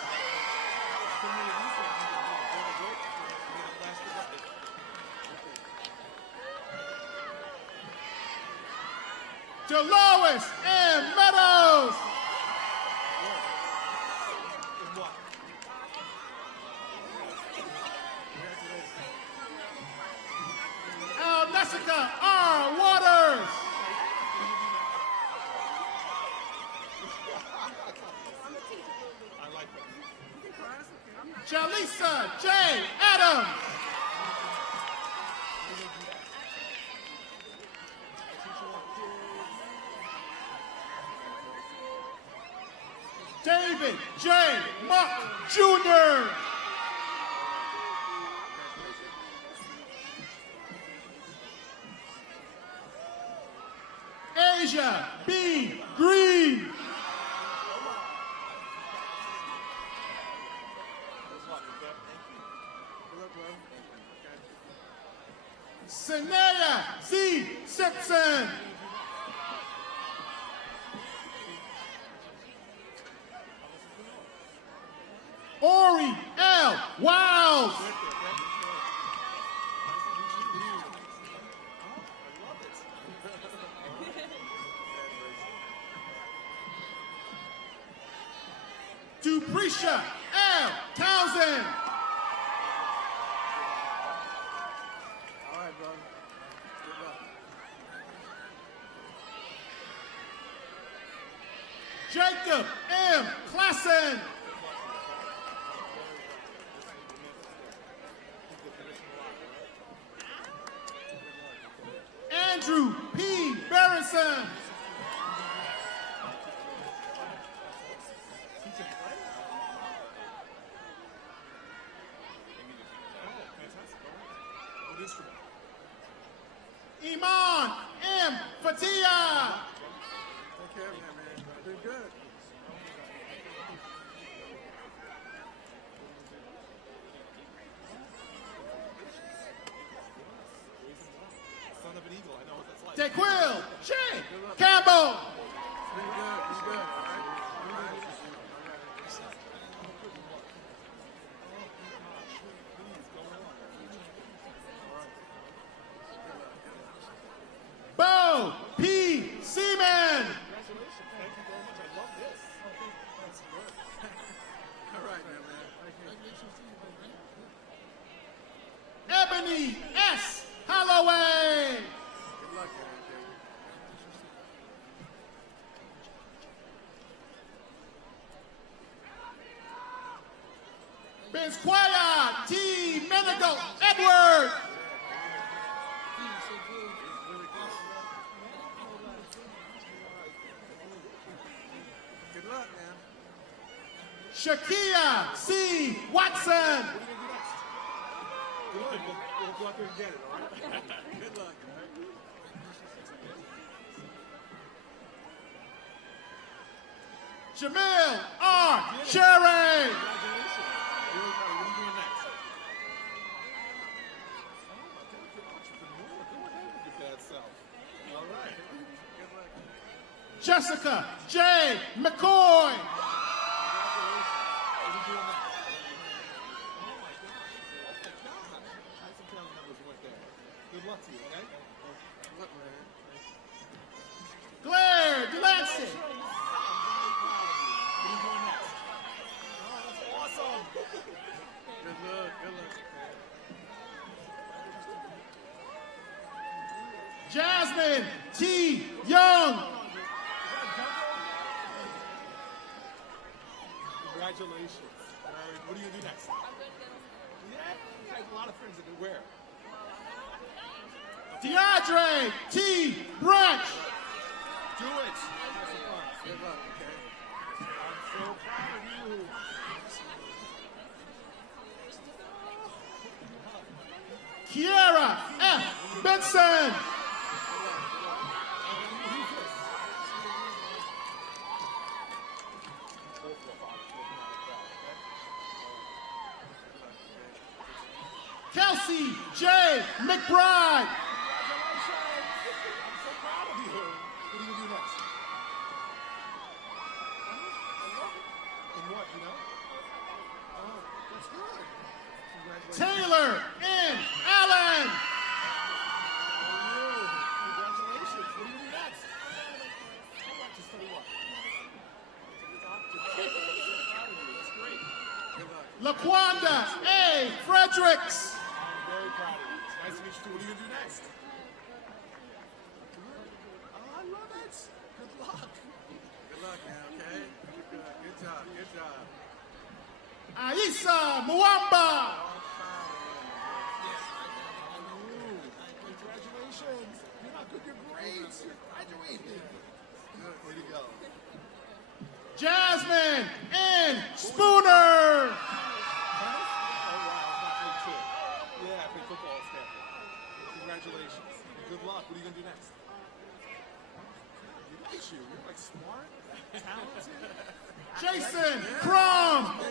Delois M. Meadows. Jessica R. Waters. Jalisa J. Adams. David J. Muck Jr. Asia B. Green. Sanaya Z. Simpson. Ori L. Wiles. Dupresha L. Townsend. All right, brother. Good luck. Jacob M. Klassen. Andrew P. Berenson. Iman M. Fatia. Take care of him, man. Doing good. Son of an eagle, I know what that's like. Dequil J. Campbell. Be good. Be good. All right? Bo P. Seaman. Congratulations. Thank you very much. I love this. That's good. All right, man. Ebony S. Holloway. Good luck, man. Bizquaya T. Menegal Edward. Good luck, man. Shakia C. Watson. Good. We'll go out there and get it, all right? Good luck. Jamil R. Cherry. Jessica J. McCoy. Good luck to you, okay? Good luck, man. Claire Delancey. Awesome. Good luck. Good luck. Jasmine T. Young. Congratulations. All right, what are you going to do next? Yeah, you have a lot of friends that can wear. DeAndre T. Branch. Do it. Have some fun. Good luck, okay? I'm so proud of you. Kiara F. Benson. Kelsey J. McBride. I'm so proud of you. What are you going to do next? In what, you know? Oh, that's good. Congratulations. Taylor N. Allen. Congratulations. What do you do next? All right, just study what? Doctor. I'm so proud of you. That's great. Good luck. LaQuanda A. Fredericks. I'm very proud of you. It's nice to meet you too. What are you going to do next? Oh, I love it. Good luck. Good luck, man, okay? Good job. Good job. Aisa Mwamba. Congratulations. You're not good. You're great. You're graduating. Good. Way to go. Jasmine N. Spooner. Yeah, I play football at Stanford. Congratulations. Good luck. What are you going to do next? Look at you. You're like smart, talented. Jason Crum. I'm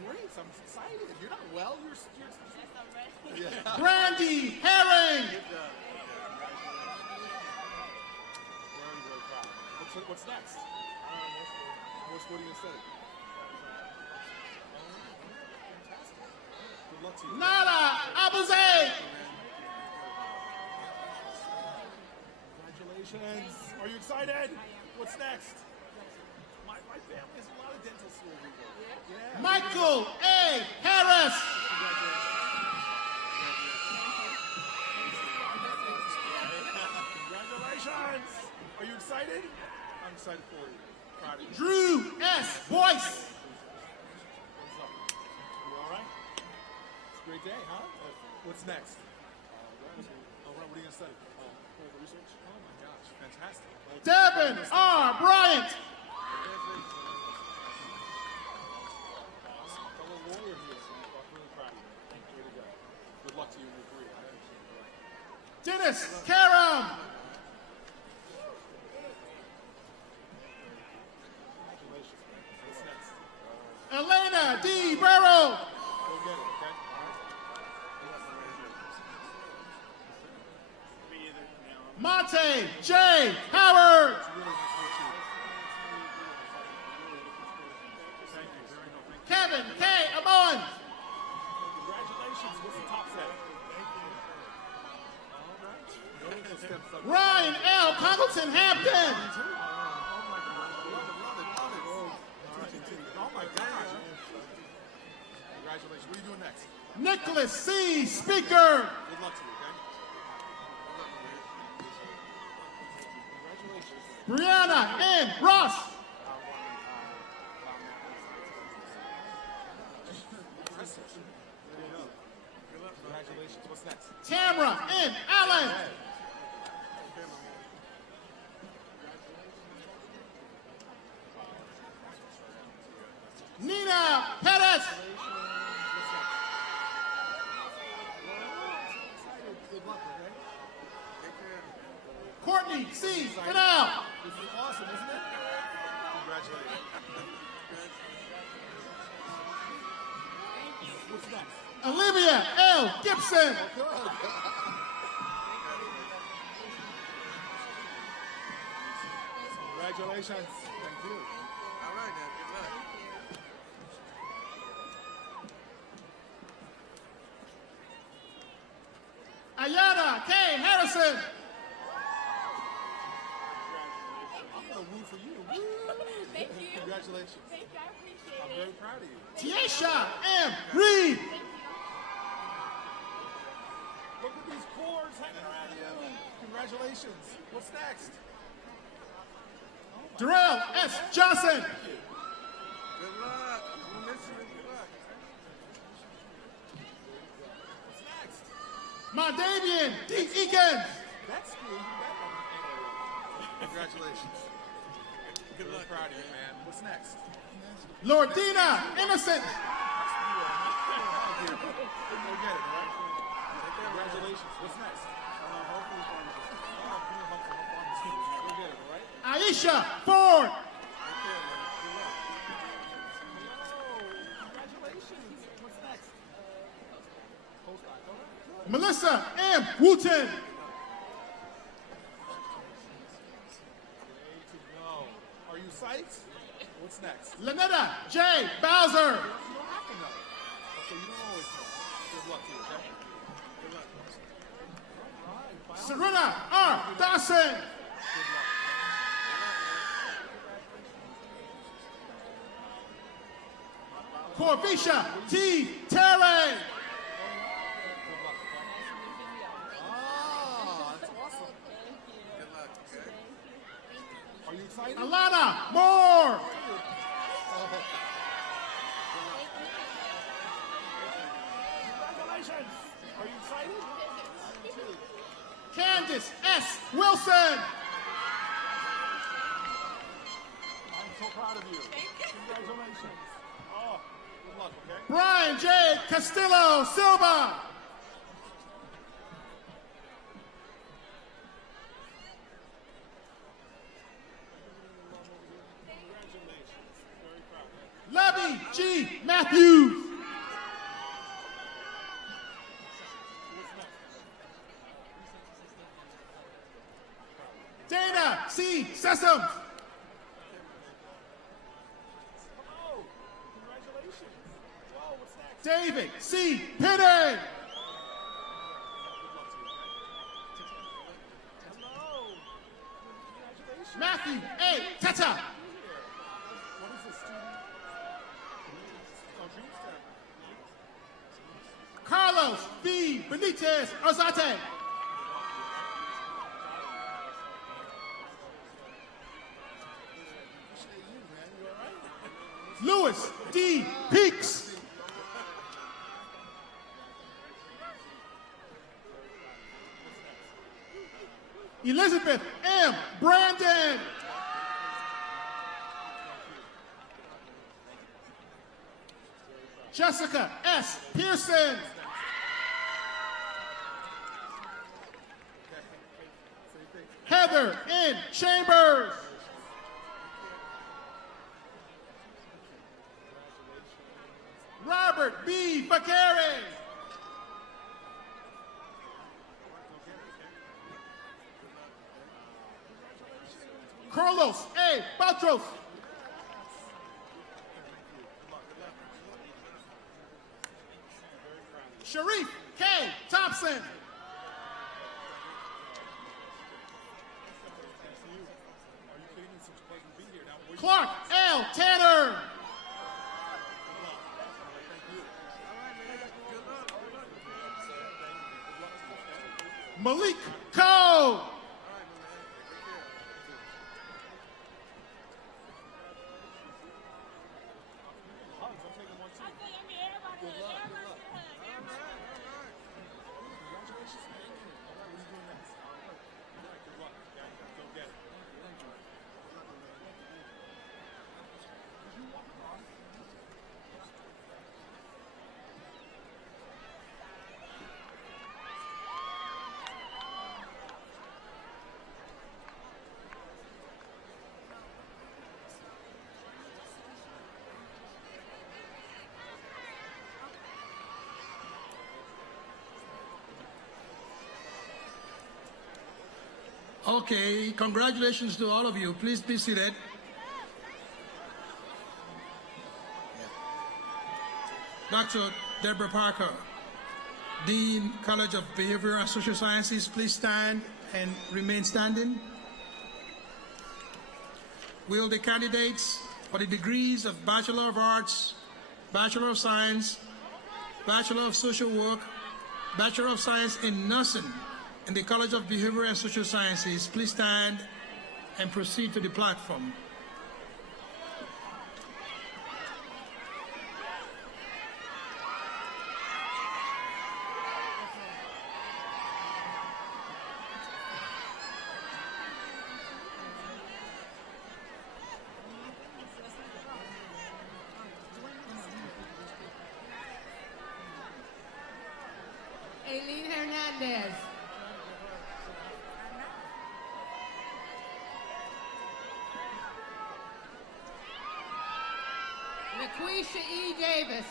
great. I'm excited. You're not well. You're yeah. Brandy Herring. Good job. Very, very proud. What's next? What sport are you going to study? Good luck to you. Nada Abuze. Congratulations. Are you excited? What's next? My family has a lot of dental school people. Yeah. Michael A. Harris. Congratulations. Are you excited? I'm excited for you. Proud of you. Drew S. Boyce. What's up? You all right? It's a great day, huh? What's next? All right, what are you going to study? Clinical research? Oh my gosh, fantastic. Devin R. Bryant. Awesome. Fellow lawyer here, so I'm really proud of you. Way to go. Good luck to you in your career. Dennis Karam. Congratulations, man. What's next? Elena D. Burrow. Go get it, okay? Monte J. Howard. Kevin K. Amon. Congratulations. What's the top set? All right. Ryan L. Congleton Hampton. Oh my gosh. Congratulations. What are you doing next? Nicholas C. Speaker. Good luck to you, okay? Congratulations. Brianna N. Ross. Congratulations. What's next? Tamara N. Allen. Nina Perez. Good luck, okay? Courtney C. Fidel. This is awesome, isn't it? Congratulations. What's next? Olivia L. Gibson. Oh, good. Congratulations. Thank you. All right, now, good luck. Ayana K. Harrison. I'm going to woo for you. Woo. Thank you. Congratulations. Thank you. I appreciate I'm it. very proud of you. Tiesha M. Reed. Look at these cords hanging around you. Congratulations. What's next? Darrell S. Johnson. Good luck. We'll miss you. Good luck. What's next? Mondavian D. Eakins. That's cool. Congratulations. Good luck. Proud of you, man. What's next? Lordina Innocent. Go get it, all right? Congratulations. What's next? Hopefully, go get it, all right? Aisha Ford. Congratulations. What's next? Postdoc, all right? Melissa M. Wooten. Way to go. Are you psyched? What's next? Lynetta J. Bowser. You don't have to know. Okay, you don't always know. Good luck to you, okay? Good luck. All right, bye. Serena R. Dawson. Corvisha T. Terry. Ah, that's awesome. Good luck, okay? Are you excited? Alana Moore. Congratulations. Are you excited? Candace S. Wilson. I'm so proud of you. Congratulations. Oh, good luck, okay? Brian J. Castillo Silva. Congratulations. Very proud. Levy G. Matthews. Dana C. Sessom. Hello. Congratulations. Whoa, what's next? David C. Penny. Hello. Congratulations. Matthew A. Teta. What is this student? Oh, Dream Step. Carlos B. Benitez Arzate. Appreciate you, man. You all right? Lewis D. Peaks. Elizabeth M. Brandon. Jessica S. Pearson. Heather N. Chambers. Robert B. Bakari. Carlos A. Baltros. Sharif K. Thompson. Clark L. Tanner. Malik Cole. Okay, congratulations to all of you. Please be seated. Dr. Deborah Parker, Dean, College of Behavioral and Social Sciences, please stand and remain standing. Will the candidates for the degrees of Bachelor of Arts, Bachelor of Science, Bachelor of Social Work, Bachelor of Science in Nursing in the College of Behavioral and Social Sciences, please stand and proceed to the platform. Aileen Hernandez. LaQuisha E. Davis.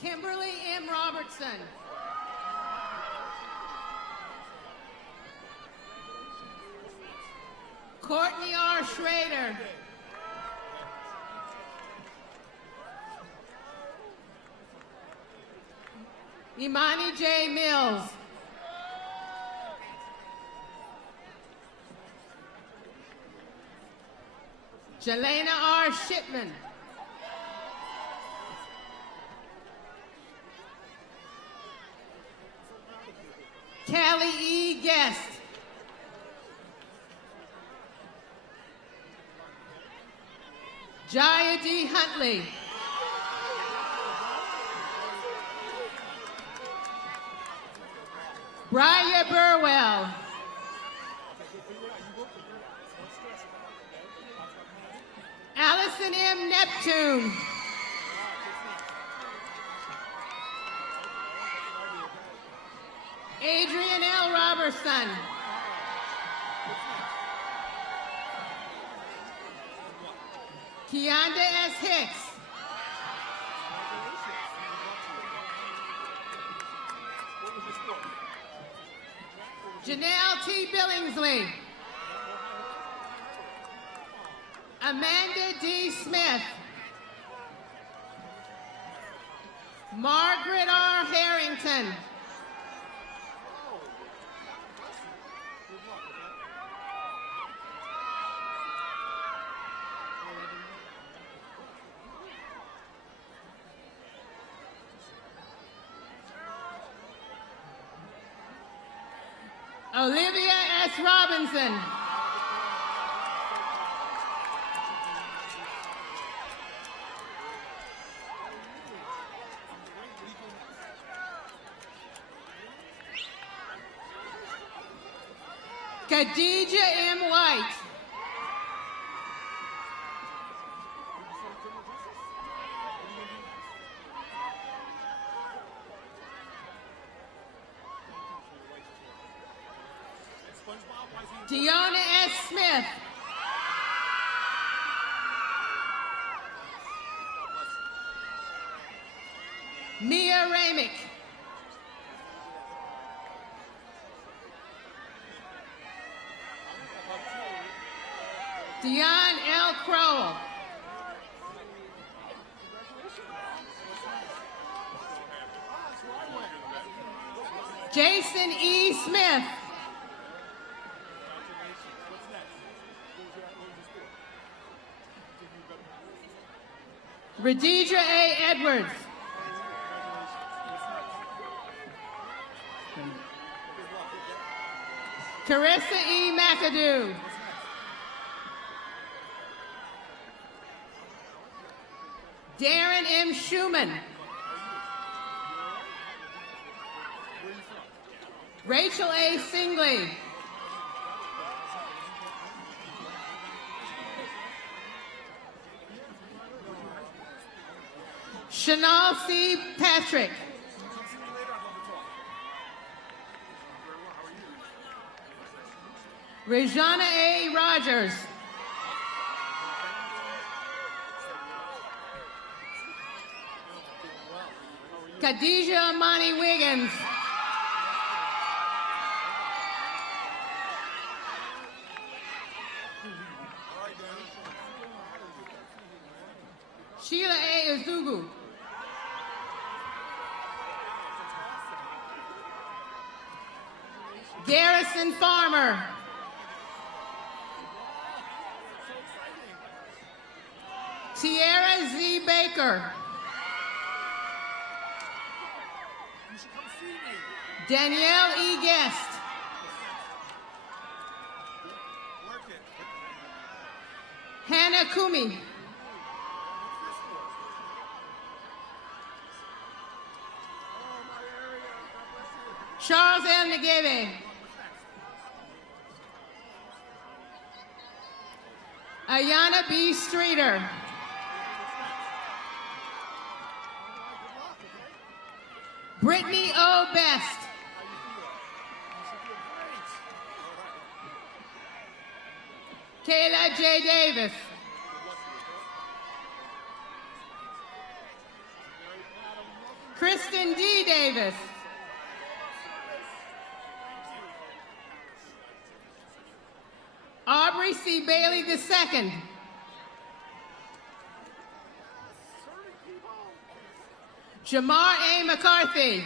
Kimberly M. Robertson. Courtney R. Schrader. Imani J. Mills. Jelena R. Shipman. Callie E. Guest. Jaya D. Huntley. Briar Burwell. Allison M. Neptune. Adrian L. Robertson. Keonda S. Hicks. Janelle T. Billingsley. Amanda D. Smith. Margaret R. Harrington. Olivia S. Robinson. Khadija M. White. Deanna S. Smith. Mia Ramick. Dion L. Crowell. Jason E. Smith. Radidra A. Edwards. Carissa E. McAdoo. Darren M. Schumann. Rachel A. Singley. Chanel C. Patrick. Rejana A. Rogers. Khadijah Amani Wiggins. Sheila A. Izugu. Garrison Farmer. Tierra Z. Baker. Danielle E. Guest. Hannah Kumi. Charles L. Negebe. Ayana B. Streeter. Brittany O. Best. Kayla J. Davis. Kristen D. Davis. Aubrey C. Bailey II. Jamar A. McCarthy.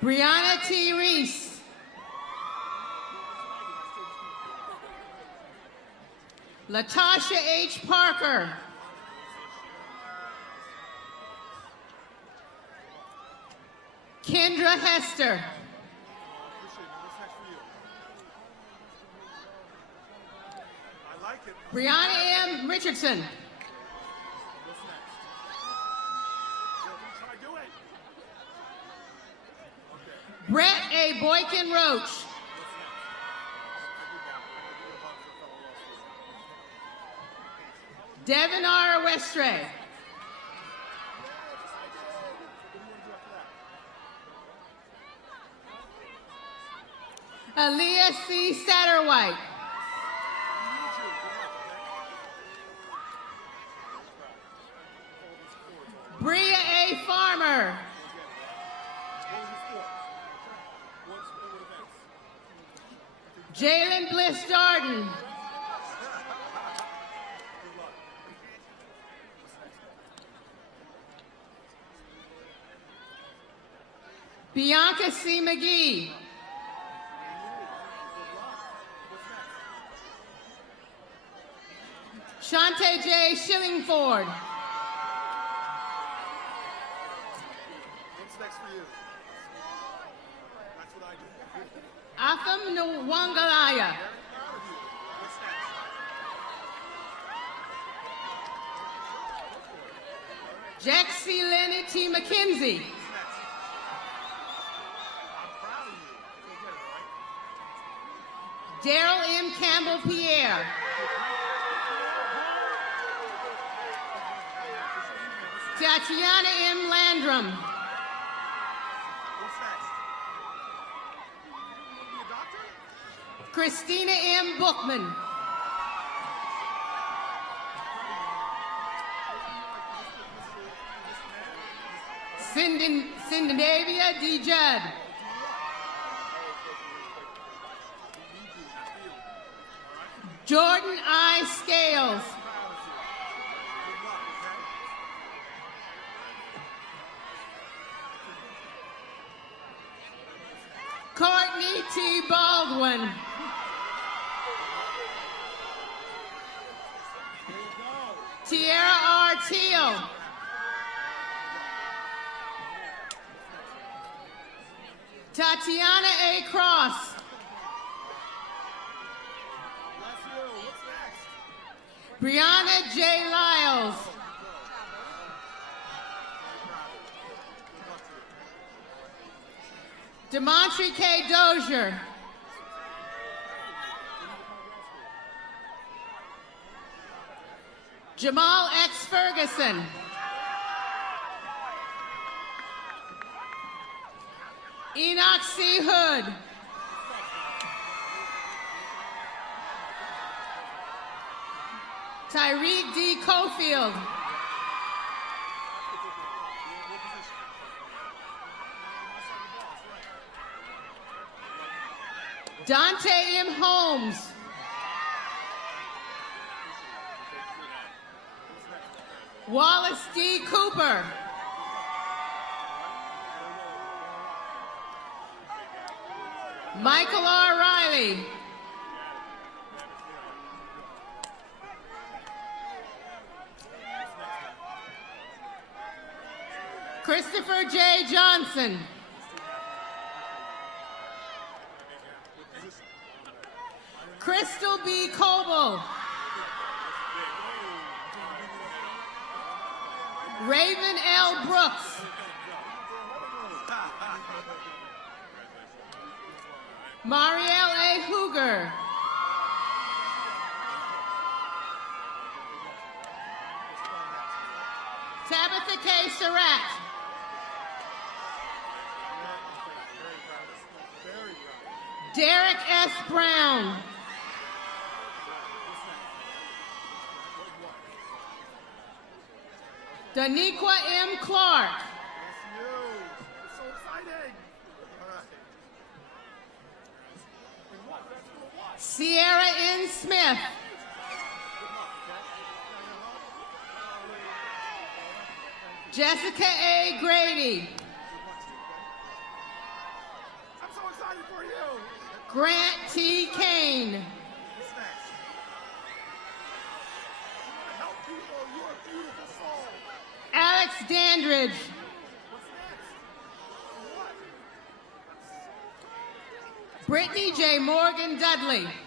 Brianna T. Reese. Latasha H. Parker. Kendra Hester. Brianna M. Richardson. Brett A. Boykin Roach. Devin R. Westray. Aaliyah C. Satterwhite. Bria A. Farmer. Jalen Bliss Jordan. Bianca C. McGee. Shante J. Shillingford. What's next for you? That's what I do. Atham Nwangalaya. Jaxie Lenny T. McKenzie. Daryl M. Campbell Pierre. Tatiana M. Landrum. Christina M. Bookman. Cindavia D. Judd. Jordan I. Scales. Courtney T. Baldwin. Tierra R. Teal. Tatiana A. Cross. Brianna J. Lyles. Demontri K. Dozier. Jamal X. Ferguson. Enoch C. Hood. Tyreek D. Cofield. Dante M. Holmes. Wallace D. Cooper. Michael R. Riley. Christopher J. Johnson. Crystal B. Coble. Raven L. Brooks. Marielle A. Hooger. Tabitha K. Surratt. Derek S. Brown. Daniqua M. Clark. So exciting. All right. Sierra N. Smith. Jessica A. Grady. I'm so excited for you. Grant T. Kane. What's next? Help people. You're a beautiful soul. Alex Dandridge. What's next? What? Brittany J. Morgan Dudley. What's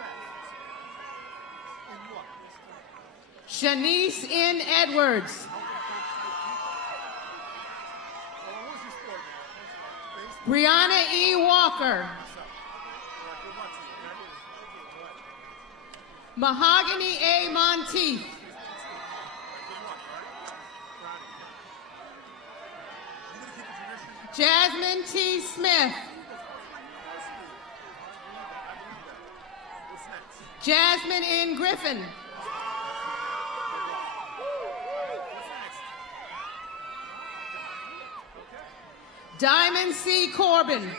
next? In what? Shanice N. Edwards. What's your sport, man? Brianna E. Walker. Mahogany A. Monteith. Jasmine T. Smith. Jasmine N. Griffin. Diamond C. Corbin.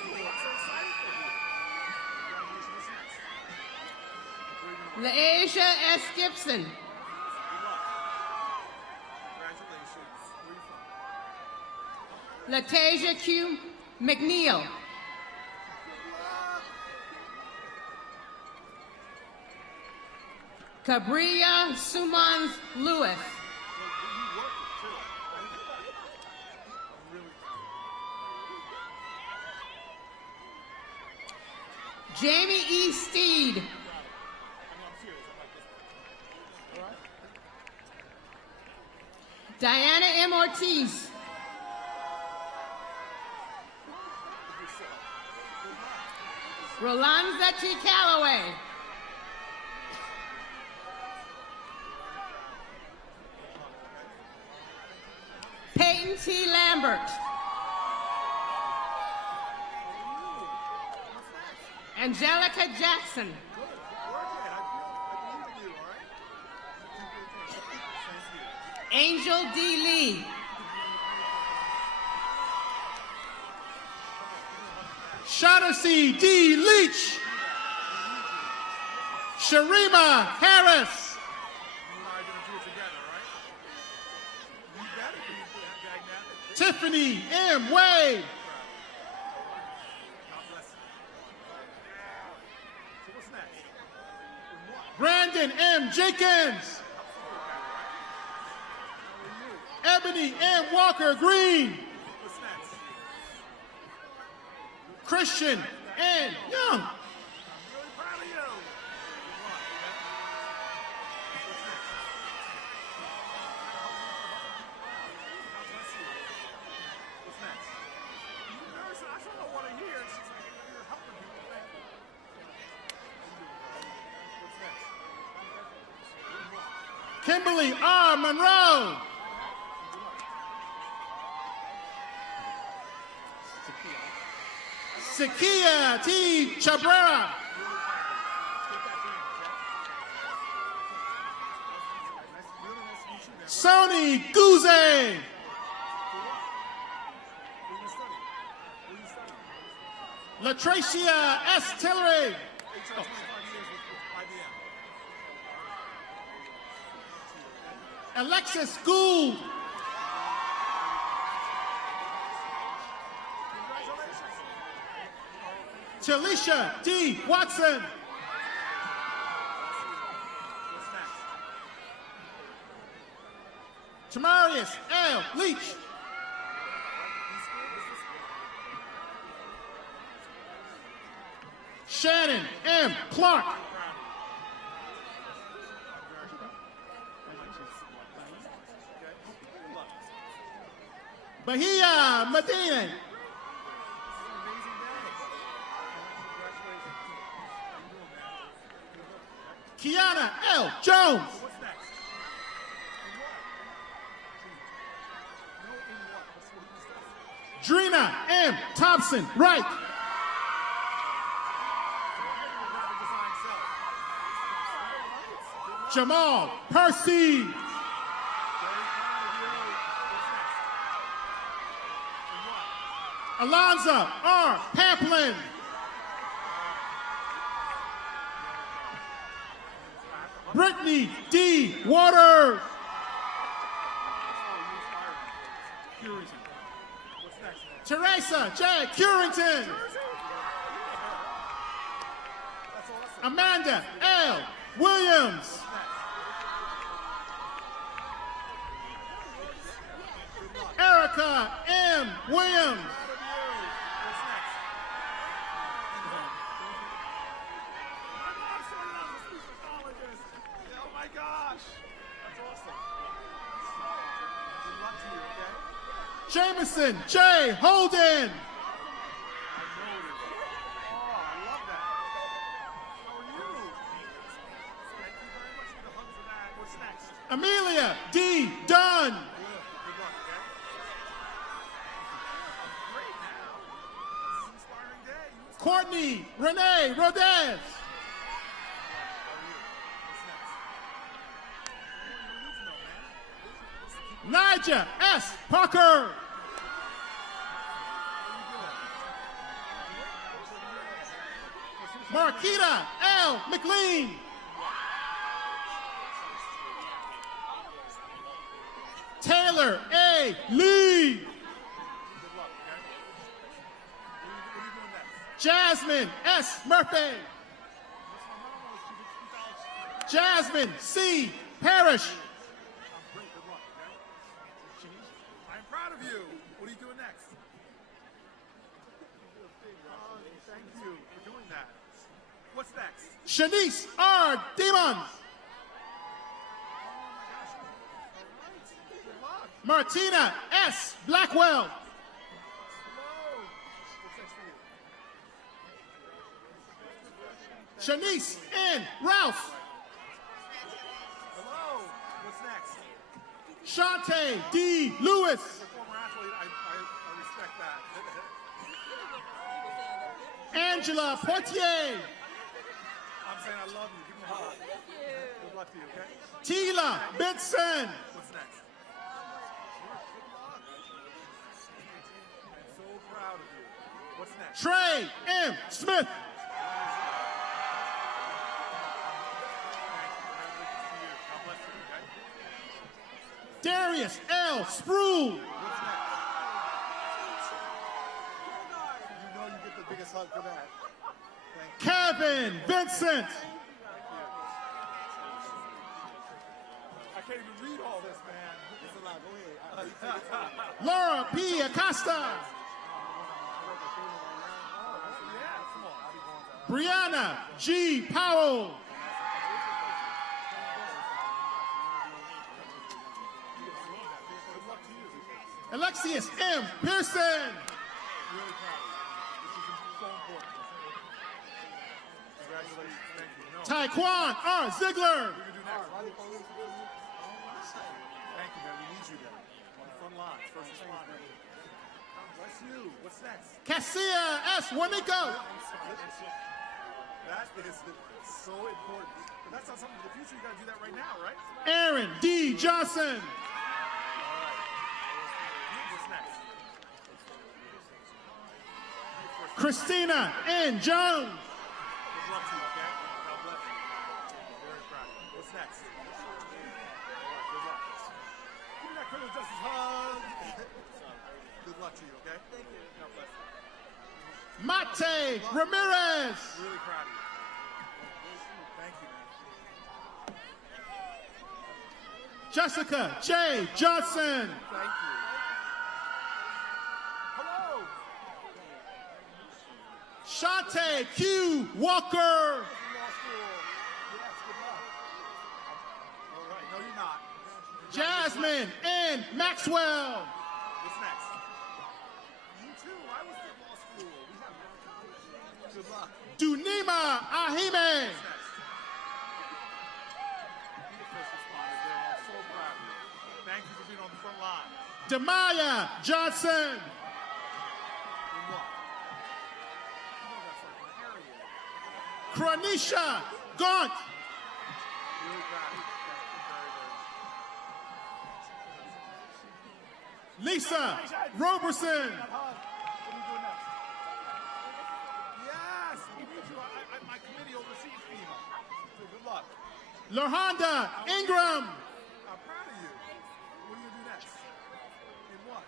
Laisha S. Gibson. Latasia Q. McNeil. Cabria Sumans Lewis. Jamie E. Steed. Diana M. Ortiz. Rolanza T. Calloway. Peyton T. Lambert. Angelica Jackson. Angel D. Lee. Shaughnessy D. Leach. Sharima Harris. Tiffany M. Wade. Brandon M. Jenkins. Ebony M. Walker Green. Christian N. Young. Kimberly R. Monroe. Sakia T. Chabrera. Sony Gouze. Latricia S. Tillery. Alexis Gould. Talisha D. Watson. Tamarius L. Leach. Shannon M. Clark. Bahia Medina. Kiana L. Jones. Drina M. Thompson Wright. Jamal Percy. Alonza R. Pamplin. Brittany D. Waters. Teresa J. Curington. Amanda L. Williams. Erica M. Williams. Oh my gosh! That's awesome. Good luck to you, okay? Jameson J. Holden. Amelia D. Dunn. Courtney Renee Rodez. Nigel S. Parker. Marquita L. McLean. Taylor A. Lee. Jasmine S. Murphy. Jasmine C. Parrish. I'm proud of you. What are you doing next? Thank you for doing that. What's next? Shanice R. Demons. Martina S. Blackwell. Shanice N. Ralph. Hello. What's next? Shantae D. Lewis. As a former athlete, I respect that. Angela Poitier. I'm saying I love you. Give me a hug. Good luck to you, okay? Tila Benson. What's next? I'm so proud of you. What's next? Trey M. Smith. Darius L. Sproul. You know you get the biggest hug for that. Kevin Vincent. I can't even read all this, man. It's a lot. Go ahead. Laura P. Acosta. Brianna G. Powell. Alexius M. Pearson. Taekwon R. Ziegler. Thank you, man. We need you there. On the front lines, first responder. Bless you. What's next? Cassia S. Wanico. That is so important. But that's not something for the future. You got to do that right now, right? Aaron D. Johnson. What's next? Christina N. Jones. Good luck to you, okay? God bless you. Very proud. What's next? All right, good luck. Give me that criminal justice hug. Good luck to you, okay? Thank you. God bless you. Mate Ramirez. Really proud of you. Thank you, man. Jessica J. Johnson. Thank you. Hello. Shante Q. Walker. Law school. Yes, good luck. All right. No, you're not. Jasmine N. Maxwell. What's next? You too. I was at law school. We have good luck. Dunima Ahime. What's next? Be the first responders. They're all so proud of you. Thank you for being on the front line. Demaya Johnson. In what? You know that's like an area. Kranisha Gaunt. Really proud of you. Thank you very, very much. Lisa Roberson. What are you doing next? Yes, we need you. My committee oversees FEMA. So good luck. Lohanda Ingram. I'm proud of you. What are you going to do next? In what?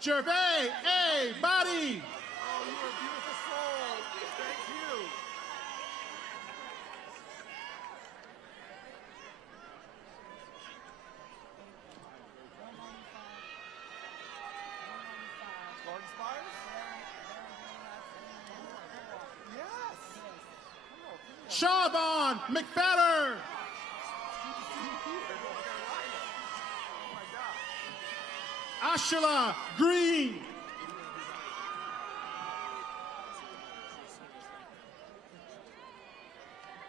Gervais A. Body. Oh, you're a beautiful soul. Thank you. Garden Spires? Yes. Siobhan McFadder. Ashila Green.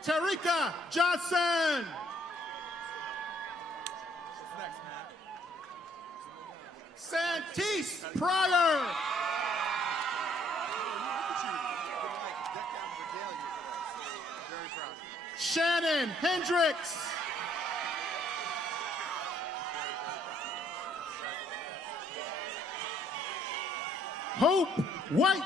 Tarika Johnson. What's next, man? Santis Pryor. Very proud of you. Shannon Hendricks. Hope White.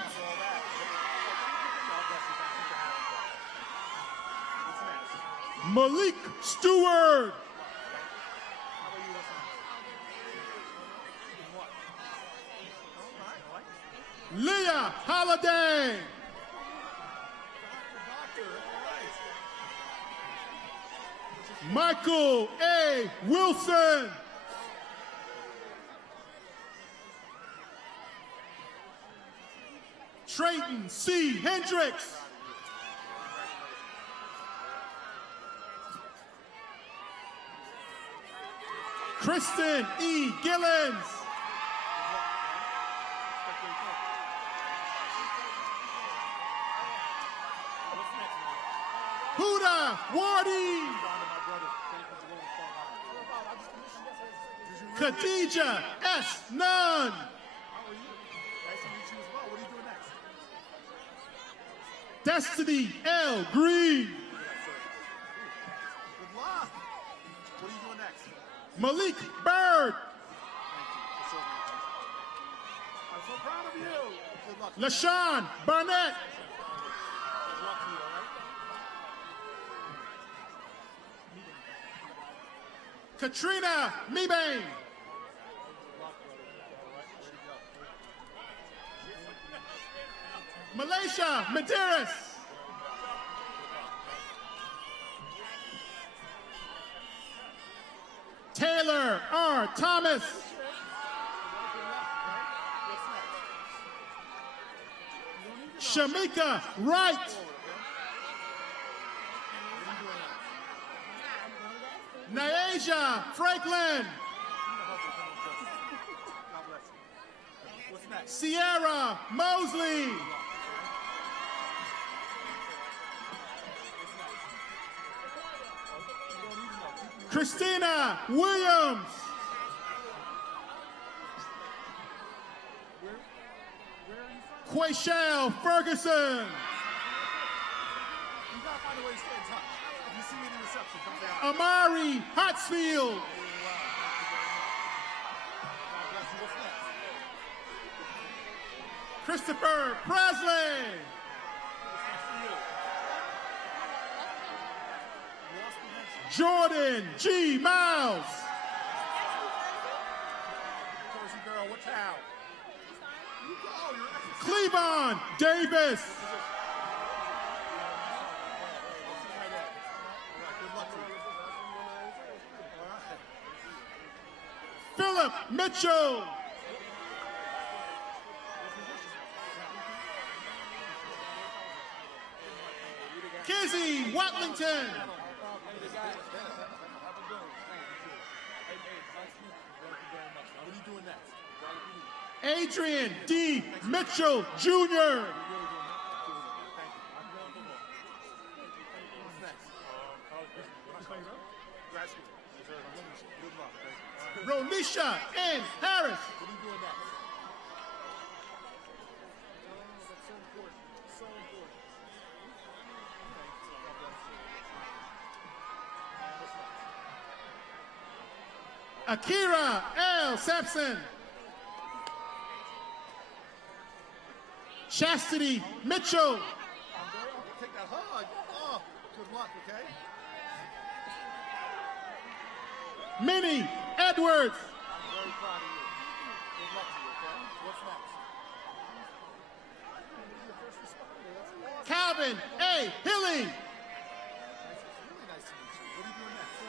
Malik Stewart. Leah Holiday. Michael A. Wilson. Trayton C. Hendricks. Kristen E. Gillens. Huda Wardy. Khadija S. Nunn. Nice to meet you as well. What are you doing next? Destiny L. Green. Good luck. What are you doing next? Malik Bird. I'm so proud of you. Good luck. LaShawn Barnett. Good luck to you, all right? Katrina Mebane. Malaysia Medeiros. Taylor R. Thomas. Shamika Wright. Nyasia Franklin. What's next? Sierra Mosley. Christina Williams. Quayshell Ferguson. You gotta find the way, stay in touch. If you see me in the reception, don't say Amari Hartsfield. God bless you. What's next? Christopher Presley. Jordan G. Miles. Jersey girl, what town? You go. You're Cleavon Davis. Philip Mitchell. Kizzy Watlington. Adrian D. Mitchell Jr. Ronisha N. Harris. Akira L. Sampson. Chastity Mitchell. Take that hug. Oh, good luck, okay? Minnie Edwards. I'm very proud of you. Good luck to you, okay? What's next? You're the first responder. That's awesome. Calvin A. Hilling. It's really nice to meet you. What are you doing next?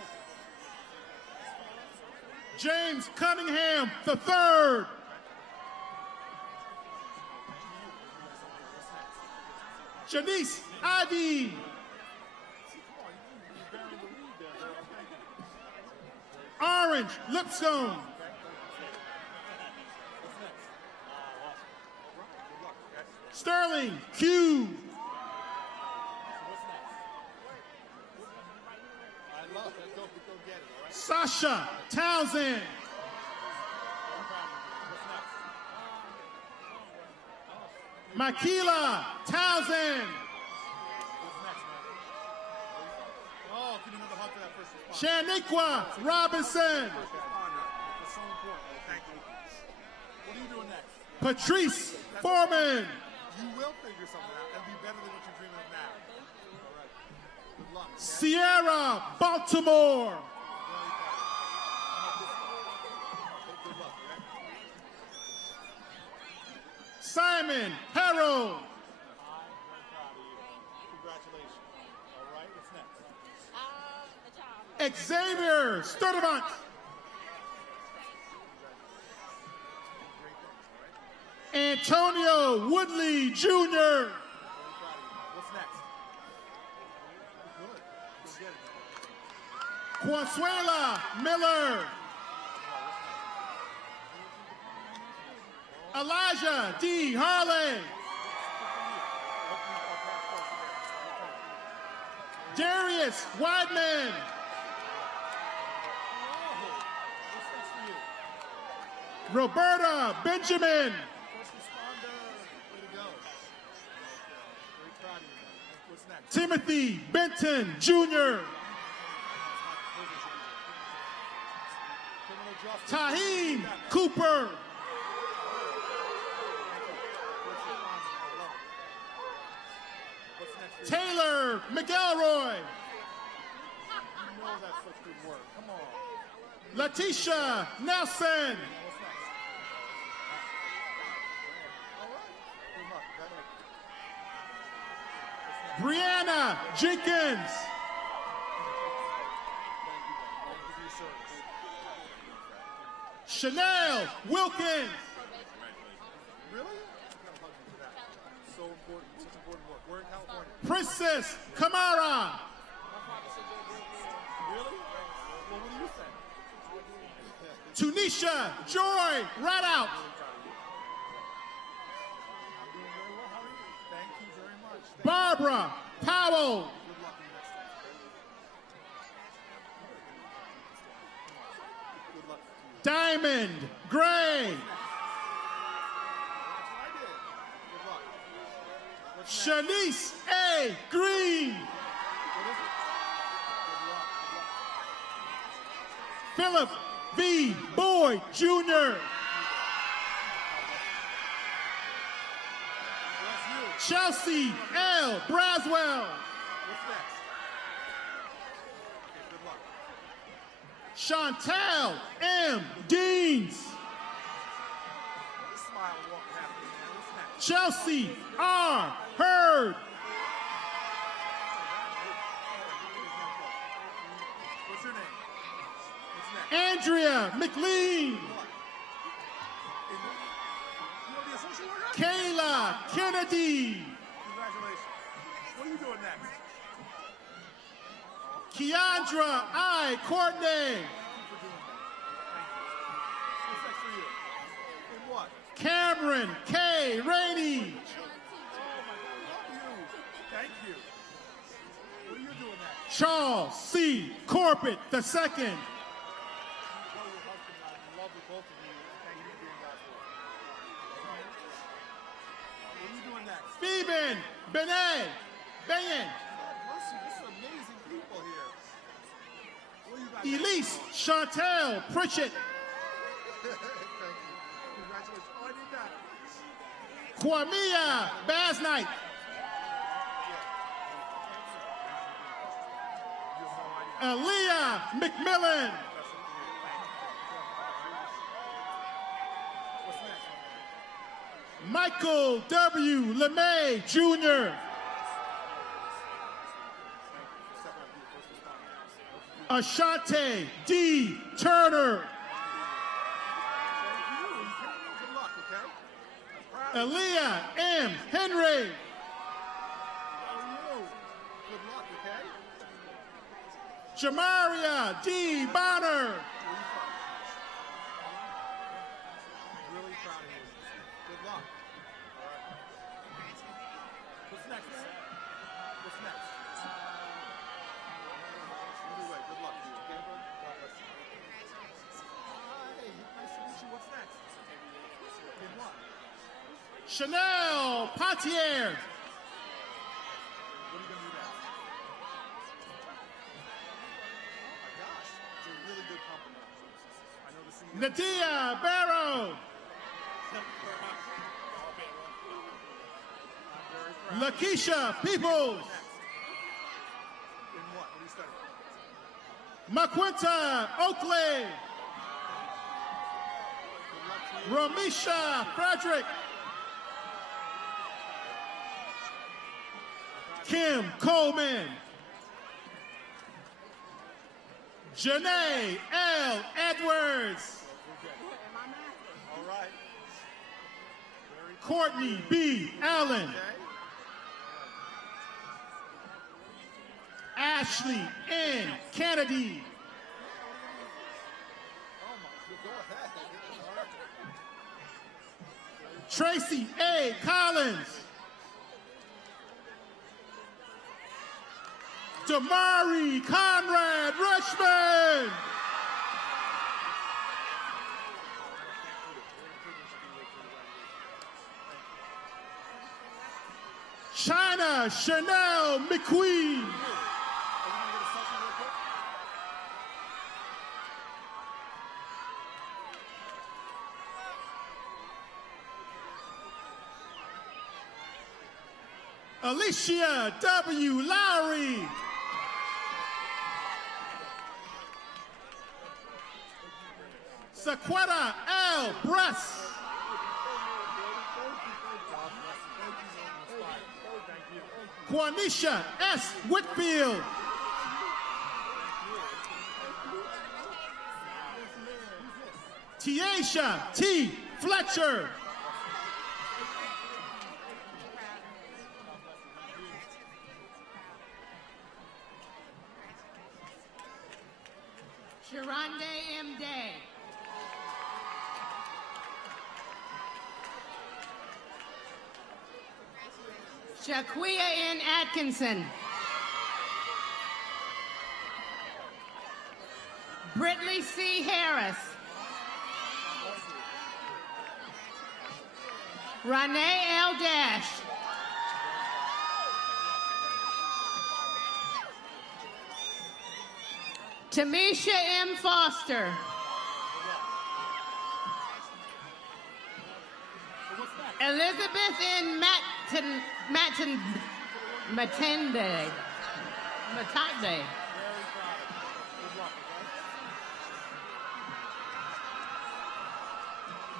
James Cunningham III. Janice Ivy. Orange Lipscomb. Sterling Q. I love it. Go get it, all right? Sasha Townsend. Makila Townsend. Oh, give me another hug for that first responder. Shaniqua Robinson. It's so important. Thank you. What are you doing next? Patrice Foreman. You will figure something out and be better than what you're dreaming of now. All right. Good luck. Okay? Sierra Baltimore. Good luck, okay? Simon Harrell. Congratulations. All right, what's next? Xavier Sturdivant. Antonio Woodley Jr. What's next? Good. Go get it. Consuela Miller. Elijah D. Harley. Darius Weidman. Roberta Benjamin. First responder. Way to go. Very proud of you, man. What's next? Timothy Benton Jr. Criminal justice. Taheen Cooper. What's next for you? Taylor McElroy. You know that's such good work. Come on. Letitia Nelson. What's next? All right. Good luck, okay? Brianna Jenkins. Thank you for your service. Chanel Wilkins. Really? I gotta hug you for that. So important. Such important work. We're in California. Princess Kamara. Really? Well, what do you think? Tunisha Joy Rideout. I'm doing very well. How are you? Thank you very much. Barbara Powell. Good luck in the next time. Good luck to you. Diamond Gray. That's what I did. Good luck. What's next? Shanice A. Green. Philip V. Boyd, Jr. Chelsea L. Braswell. What's next? Okay, good luck. Chantel M. Deans. Just smile and walk past me, man. What's next? Chelsea R. Hurd. What's your name? What's next? Andrea McLean. You want to be a social worker? Kayla Kennedy. Congratulations. What are you doing next? Keandra I. Courtney. Thank you for doing that. Thank you. What's next for you? In what? Cameron K. Rainey. Oh my God, I love you. Thank you. What are you doing next? Charles C. Corbett II. Tell your husband I love the both of you. Thank you for being God's word. All right. What are you doing next? Phoeben Benet. Bayan. Mercy, this is amazing people here. What do you got Elise next? Chantel Pritchett. Thank you. Congratulations. Oh, I did that. Kwamia Basnight. Aaliyah McMillan. What's next? Michael W. LeMay Jr. Ashante D. Turner. Good luck, okay? Aaliyah M. Henry. How are you? Good luck, okay? Jamaria D. Bonner. Where are you from? Really proud of you. Good luck. All right. What's next, man? What's next? Either way, good luck to you, okay, bro? God bless you. Hi, nice to meet you. What's next? In what? Chanel Pontier. What are you going to do next? Oh my gosh, it's a really good company. I know the CEO. Nadia Barrow. I'm very proud. Lakeisha Peoples. Next. In what? What are you studying? Maquinta Oakley. Good luck to you. Ramisha Frederick. Kim Coleman. Janae L. Edwards. All right. Very Courtney B. Allen. okay. Ashley N. Kennedy. Oh my, go ahead. All right. Tracy A. Collins. Damari Conrad Richmond. China Chanel McQueen. Alicia W. Lowry. Sequetta L. Bress. Quanisha S. Whitfield. Tiesha T. Fletcher. Sharonde M. Day. Shaquia N. Atkinson. Britley C. Harris. Renee L. Dash. Tamisha M. Foster. Elizabeth N. Matende.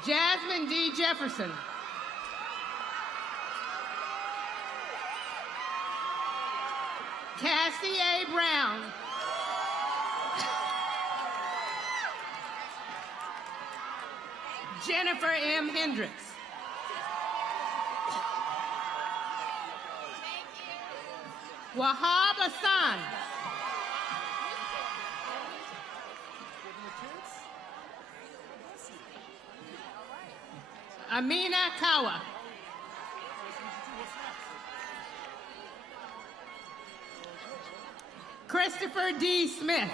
Jasmine D. Jefferson. Cassie A. Brown. Jennifer M. Hendricks. Wahab Hassan. Amina Kawa. Christopher D. Smith.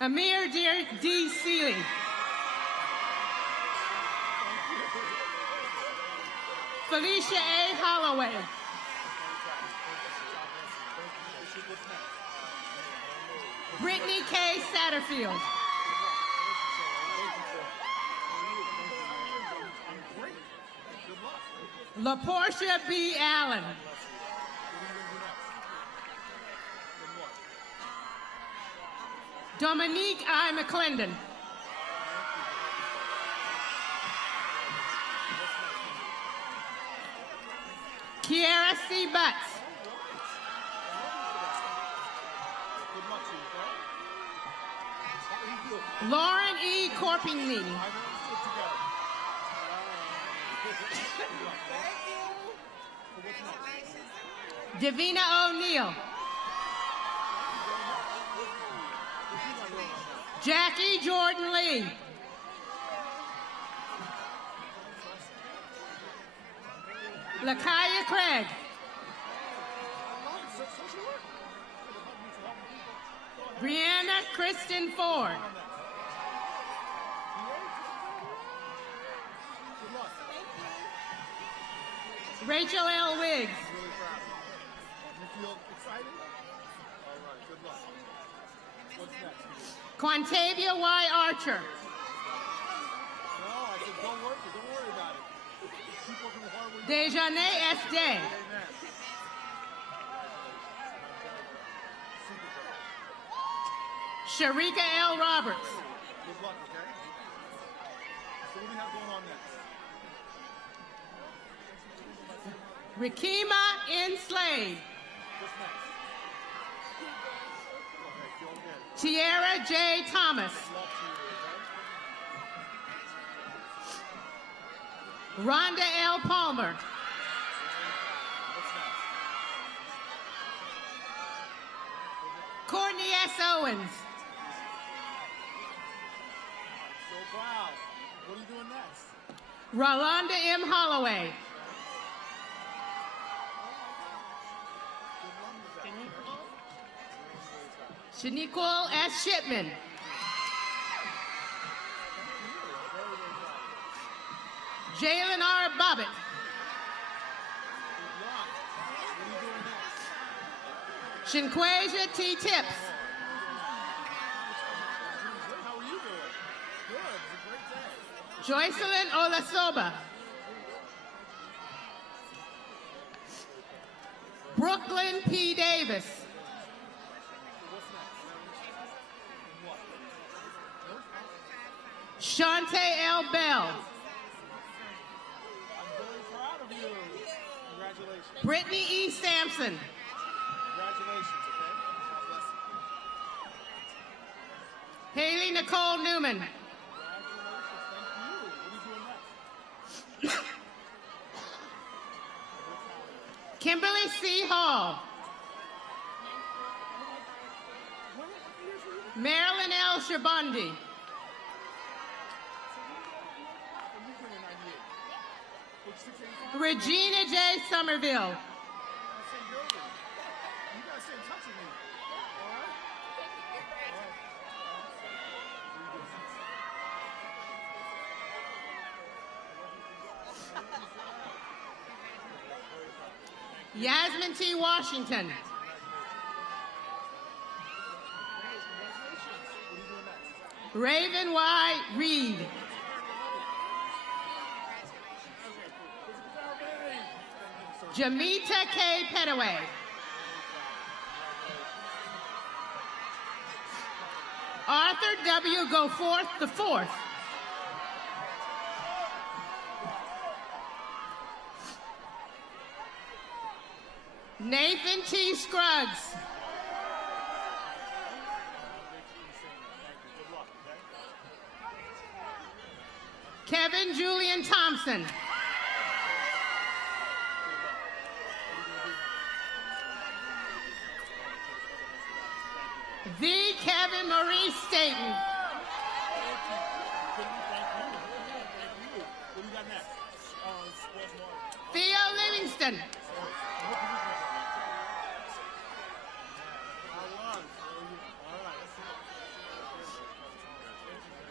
Amir D. Seeley. Felicia A. Holloway. Brittany K. Satterfield. LaPortia B. Allen. Dominique I. McClendon. Kiara C. Butts. Lauren E. Corpingly. Davina O'Neill. Jackie Jordan Lee. Lakaya Craig. Brianna Kristen Ford. Rachel L. Wiggs. Quantavia Y. Archer. Dejanay S. Day. Sharika L. Roberts. Good luck, okay? So what do we have going on next? Rakima N. Slade. Tierra J. Thomas. Rhonda L. Palmer. Courtney S. Owens. So proud. What are you doing next? Rolanda M. Holloway. Shaniqua S. Shipman. Jalen R. Bobbitt. Shinquasia T. Tips. How are you doing? Good. It's a great day. Joycelyn Olasoba. Brooklyn P. Davis. Shantae L. Bell. I'm very proud of you. Congratulations. Brittany E. Sampson. Congratulations, okay? God bless you. Haley Nicole Newman. Congratulations. Thank you. What are you doing next? Kimberly C. Hall. Marilyn L. Shabundi. Regina J. Somerville. You guys stay in touch with me. All right? Yasmin T. Washington. Raven Y. Reed. Jamita K. Petaway. Arthur W. Goforth IV. Nathan T. Scruggs. Kevin Julian Thompson. The Kevin Maurice Staten. Theo Livingston.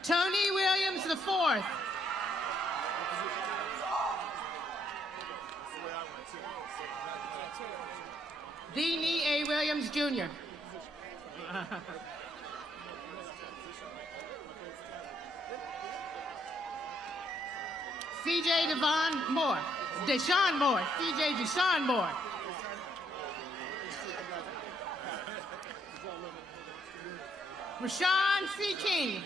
Tony Williams IV. Deanie A. Williams Jr. CJ Devon Moore. Deshaun Moore. CJ Deshaun Moore. Rashawn C. King.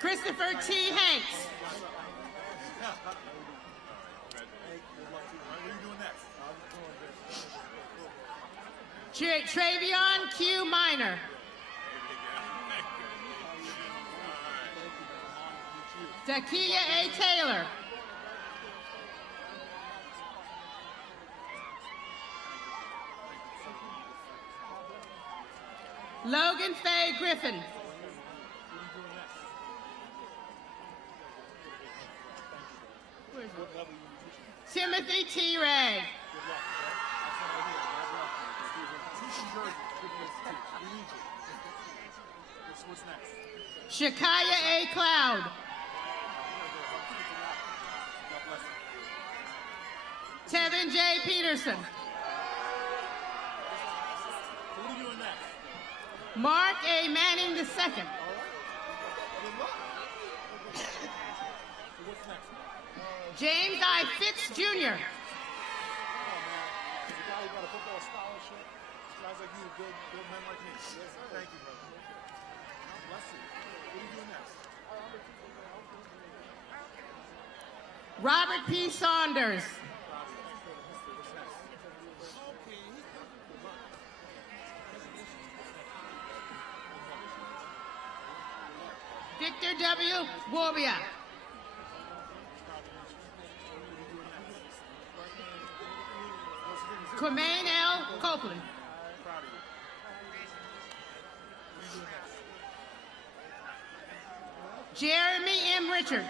Christopher T. Hanks. Travion Q. Minor. Takia A. Taylor. Logan Faye Griffin. Timothy T. Ray. Shakaya A. Cloud. Tevin J. Peterson. Mark A. Manning II. James I. Fitz Jr. Robert P. Saunders. Victor W. Warbia. Quemaine L. Copeland. Jeremy M. Richard.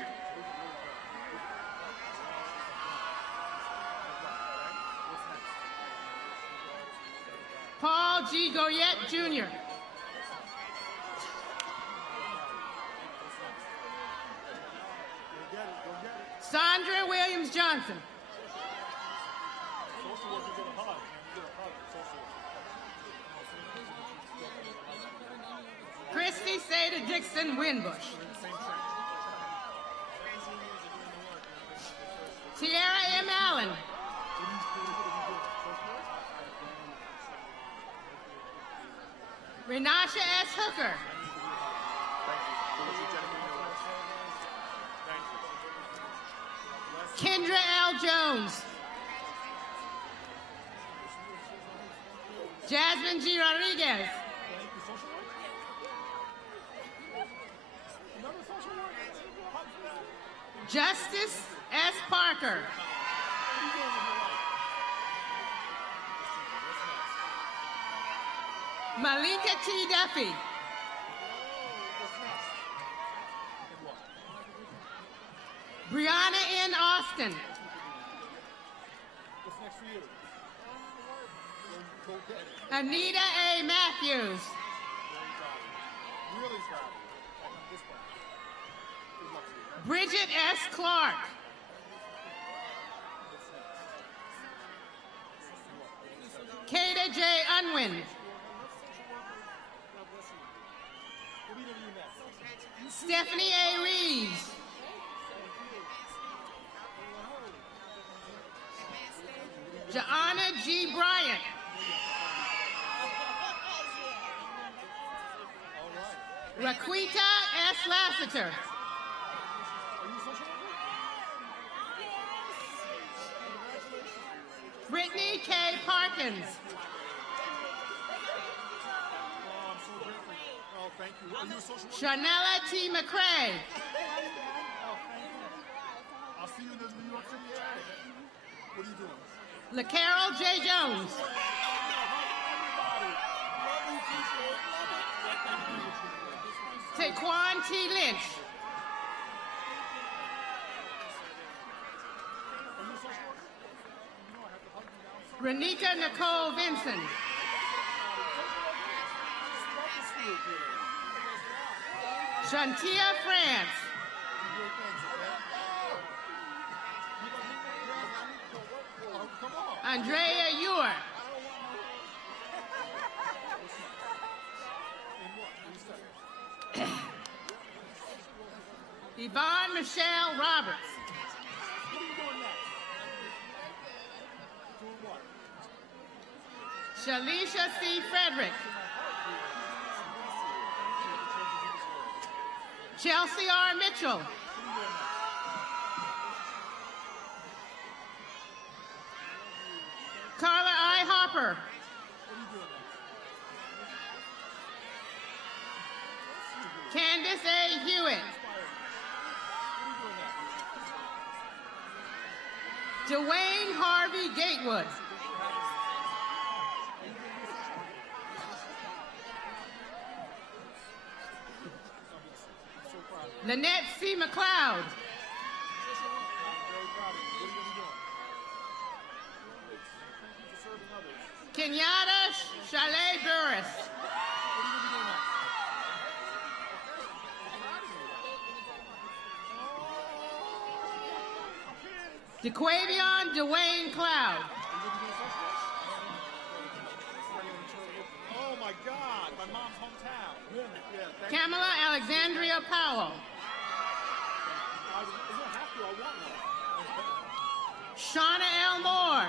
Paul G. Goyette, Jr. Sandra Williams Johnson. Christy Seda Dixon Winbush. Tierra M. Allen. Renasha S. Hooker. Kendra L. Jones. Jasmine G. Rodriguez. Justice S. Parker. Malika T. Duffy. Brianna N. Austin. Anita A. Matthews. Bridget S. Clark. Kata J. Unwin. Stephanie A. Reeves. Joanna G. Bryant. Raquita S. Lassiter. Brittany K. Parkins. Oh, thank you. Are you a social worker? Shanella T. McCrae. Oh, thank you. I'll see you in the New York City area. What are you doing? LaCarol J. Jones. Taquan T. Lynch. Renita Nicole Vinson. Shantia France. Andrea Ewer. Yvonne Michelle Roberts. Shalisha C. Frederick. Chelsea R. Mitchell. Carla I. Hopper. Candace A. Hewitt. Dwayne Harvey Gatewood. Lynette C. McLeod. Kenyatta Chalet Burris. DeQuavion Dwayne Cloud. Oh my God, my mom's hometown. Yeah, Kamala Alexandria Powell. I don't have to, I want one. Shauna L. Moore.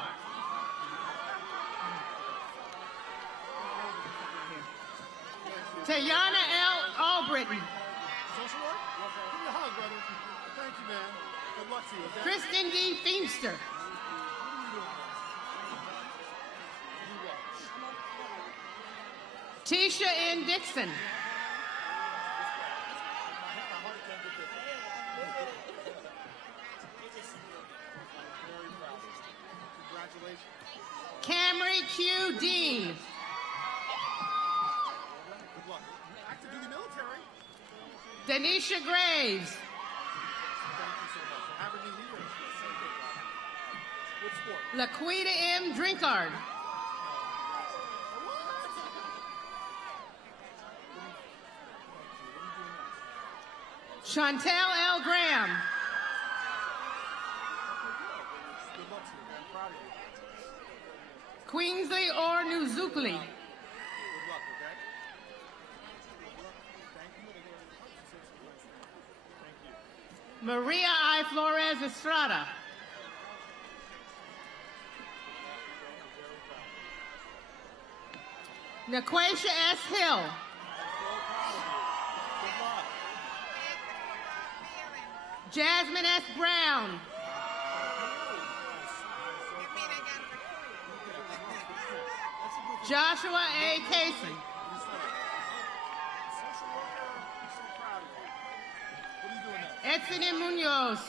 Tayana L. Albritton. Social work? Give me a hug, brother. Thank you, man. Good luck to you. Okay? Kristen D. Feemster. Tisha N. Dixon. Camry Q. Dean. Good luck. Active duty military. Denisha Graves. Thank you so much for having me here. What sport? Laquita M. Drinkard. Chantel L. Graham. Good luck to you, man. I'm proud of you. Queensley or Nuzukli. Good luck, okay? Thank you. Maria I. Flores Estrada. Naquasia S. Hill. Jasmine S. Brown. Joshua A. Casey. Edson Munoz.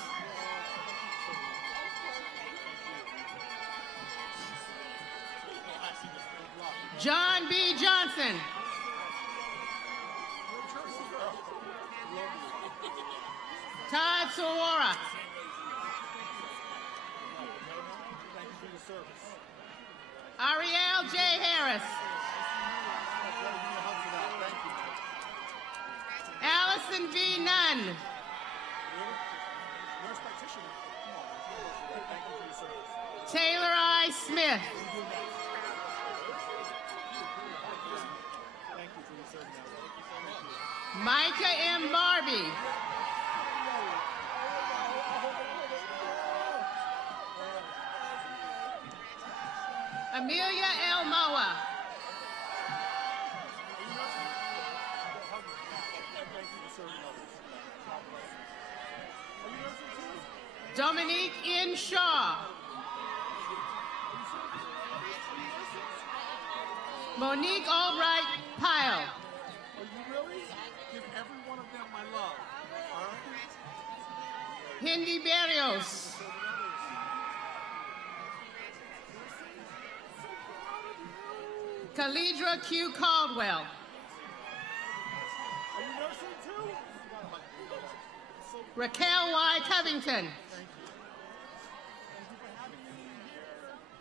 John B. Johnson. Todd Sawara. Ariel J. Harris. Allison V. Nunn. Nurse practitioner. Come on. Thank you for your service. Taylor I. Smith. Thank you for your service. Thank you so much. Micah M. Barbie. Amelia L. Moa. Dominique N. Shaw. Monique Albright Pyle. Are you really? Give every one of them my love. All right? Hindi Berrios. Kalidra Q. Caldwell. Are you nursing too? Raquel Y. Covington. Thank you. Thank you for having me here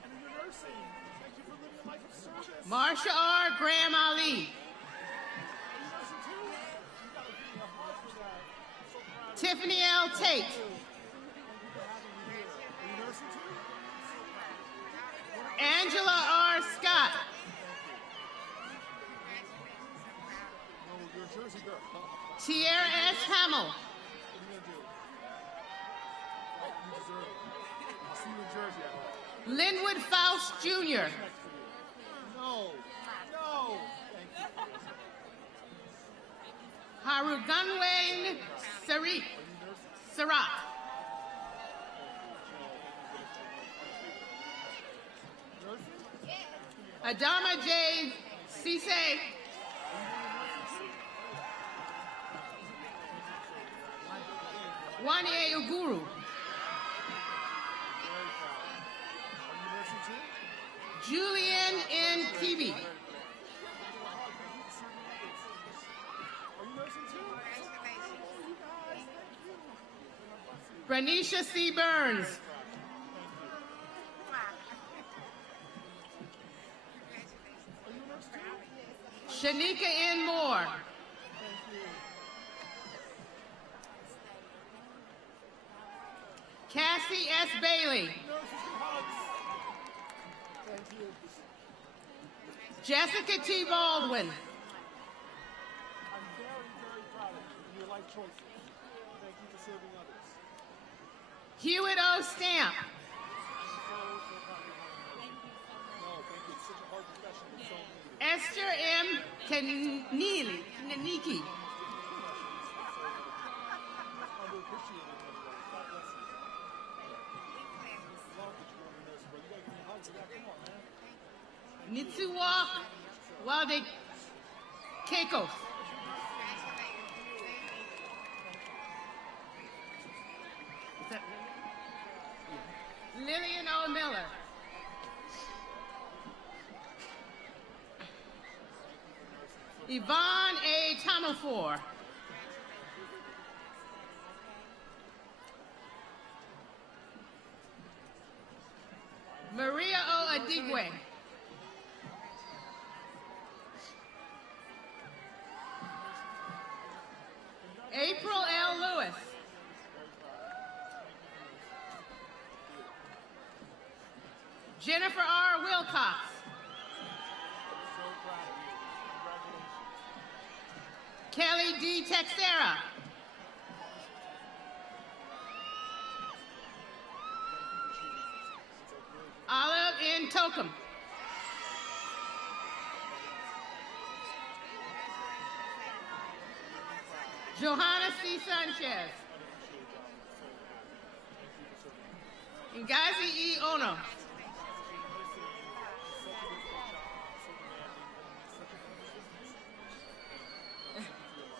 and in your nursing. Thank you for living a life of service. Marsha R. Graham Ali. Are you nursing too? You gotta give me a hug for that. I'm so proud of you. Tiffany L. Tate. Thank you for having me here. Are you nursing too? Angela R. Scott. No, you're a Jersey girl. Tierra S. Hamill. What are you gonna do? Oh, you deserve it. I'll see you in Jersey. I hope. Linwood Faust Jr. No. No. Thank you. Harugunwayne Sarat. Adama J. Cisse. Wanye Uguru. Julian N. Kibi. Branisha C. Burns. Shanika N. Moore. Cassie S. Bailey. Jessica T. Baldwin. I'm very, very proud of you and your life choices. Thank you for serving others. Hewitt O. Stamp. No, thank you. It's such a hard profession. It's so needed. Esther M. Kaniki. Underappreciated in many ways. God bless you. Love that you're on your nurse, bro. You gotta give me a hug for that. Come on, man. Nitsuwa Wade Keiko. Lillian O. Miller. Yvonne A. Tomafor. Maria O. Adigwe. April L. Lewis. Jennifer R. Wilcox. Kelly D. Texera. Olive N. Tokum. Johanna C. Sanchez. Ngazi E. Ono.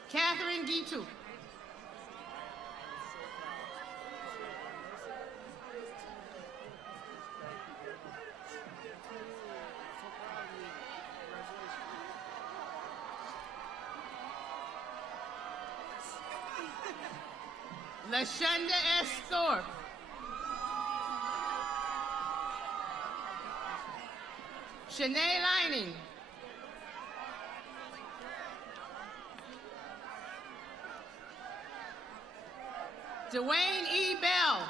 Catherine Gitu. Lashunda S. Thorpe. Shanae Lining. Dwayne E. Bell.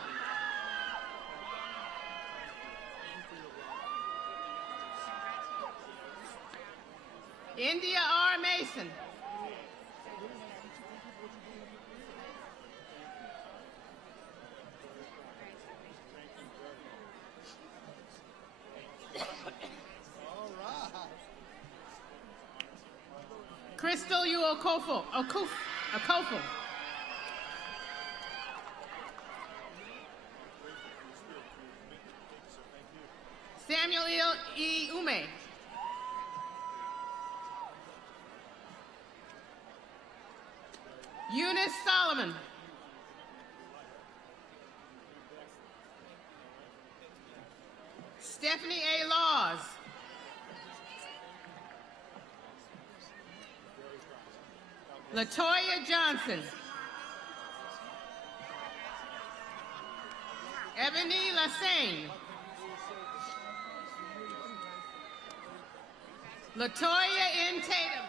India R. Mason. Crystal U. Okofo. Samuel E. Ume. Eunice Solomon. Stephanie A. Laws. Latoya Johnson. Ebony Lassane. Latoya N. Tatum.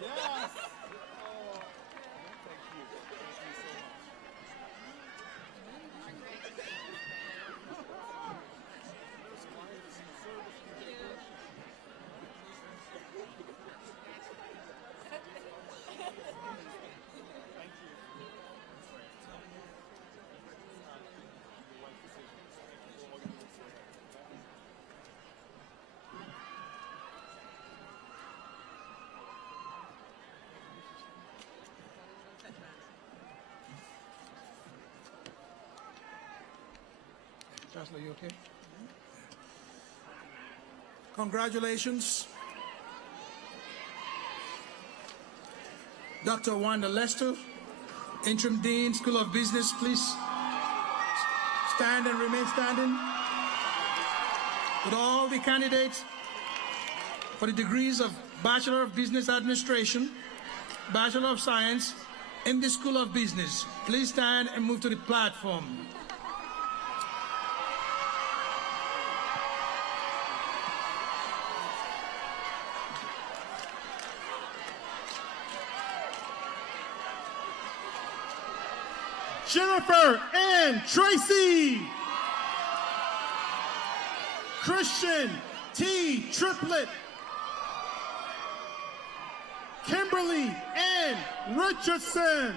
Yes. Chancellor, you okay? Congratulations. Dr. Wanda Lester, Interim Dean, School of Business, please stand and remain standing. With all the candidates for the degrees of Bachelor of Business Administration, Bachelor of Science in the School of Business, please stand and move to the platform. Jennifer Ann Tracy. Christian T. Triplett. Kimberly Ann Richardson.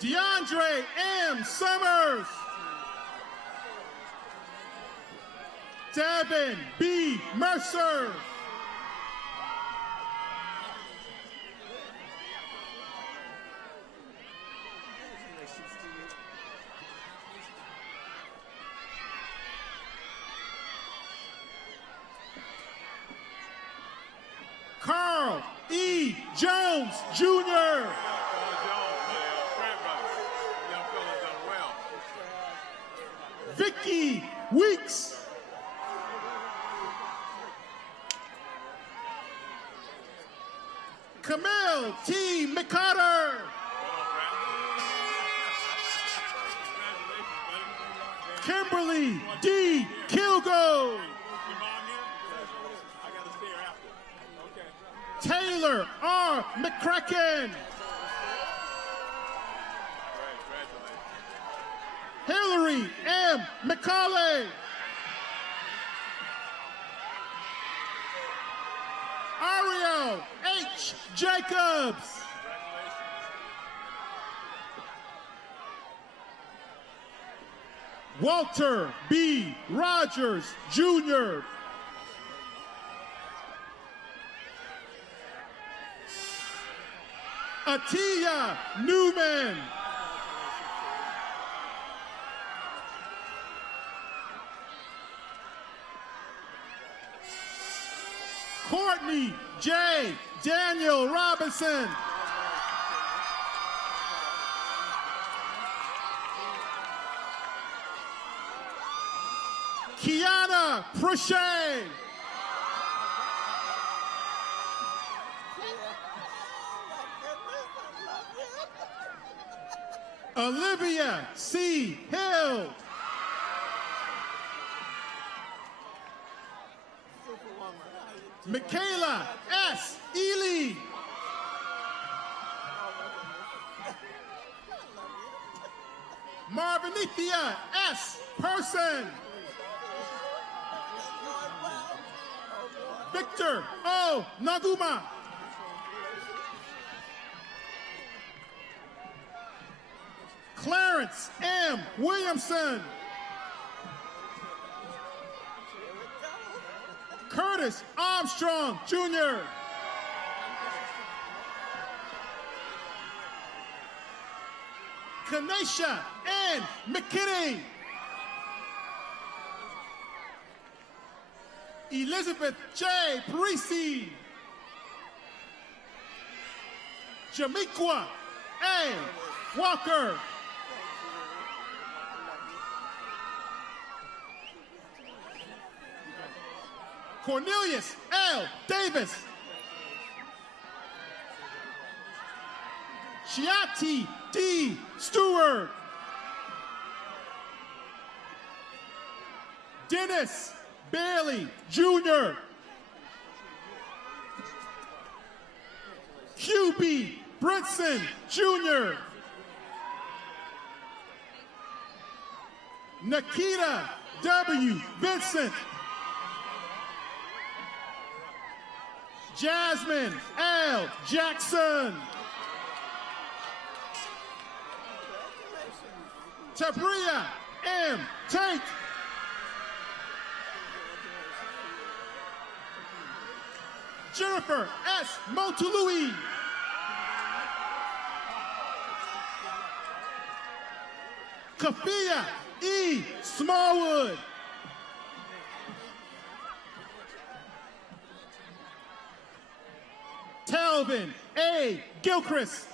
DeAndre M. Summers. Devin B. Mercer. Carl E. Jones, Jr. Vicky Weeks. Camille T. McCarter. Kimberly D. Kilgo. Taylor R. McCracken. Hillary M. McCauley. Ariel H. Jacobs. Walter B. Rogers, Jr. Atiya Newman. Courtney J. Daniel Robinson. Kiana Prochet. Olivia C. Hill. Michaela S. Ely. Marvinithia S. Person. Victor O. Naguma. Clarence M. Williamson. Curtis Armstrong, Jr. Kanesha N. McKinney. Elizabeth J. Parisi. Jamiqua A. Walker. Cornelius L. Davis. Shiati D. Stewart. Dennis Bailey, Jr. QB Brinson, Jr. Nikita W. Vincent. Jasmine L. Jackson. Tabria M. Tate. Jennifer S. Montului. Kafia E. Smallwood. Talvin A. Gilchrist.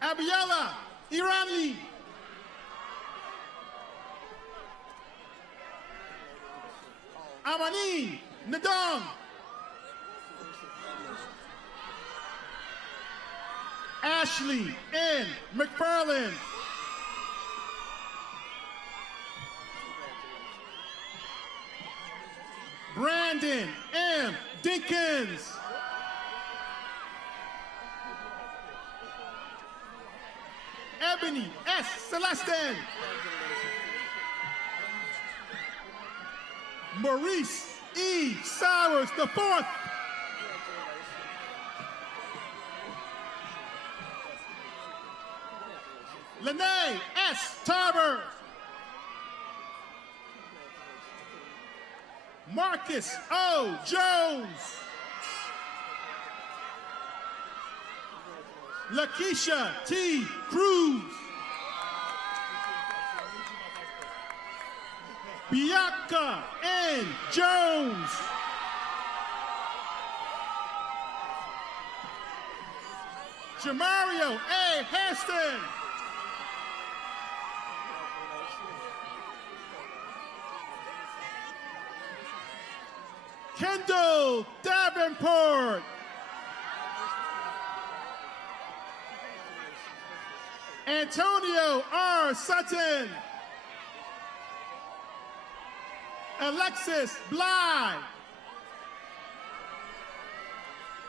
Abiella Iranli. Amani Nadong. Ashley N. McFarland. Brandon M. Dinkins. Ebony S. Celestin. Maurice E. Sowers IV. Lene S. Tarver. Marcus O. Jones. Lakeisha T. Cruz. Bianca N. Jones. Jamario A. Heston. Kendall Davenport. Antonio R. Sutton. Alexis Bly.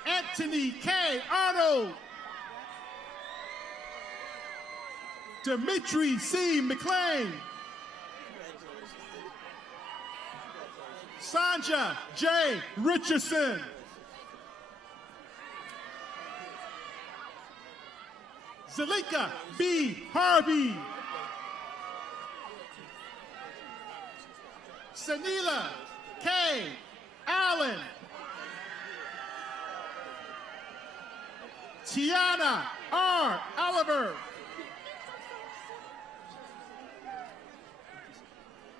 Anthony K. Arnold. Dimitri C. McLean. Sanja J. Richardson. Zalika B. Harvey. Sanila K. Allen. Tiana R. Oliver.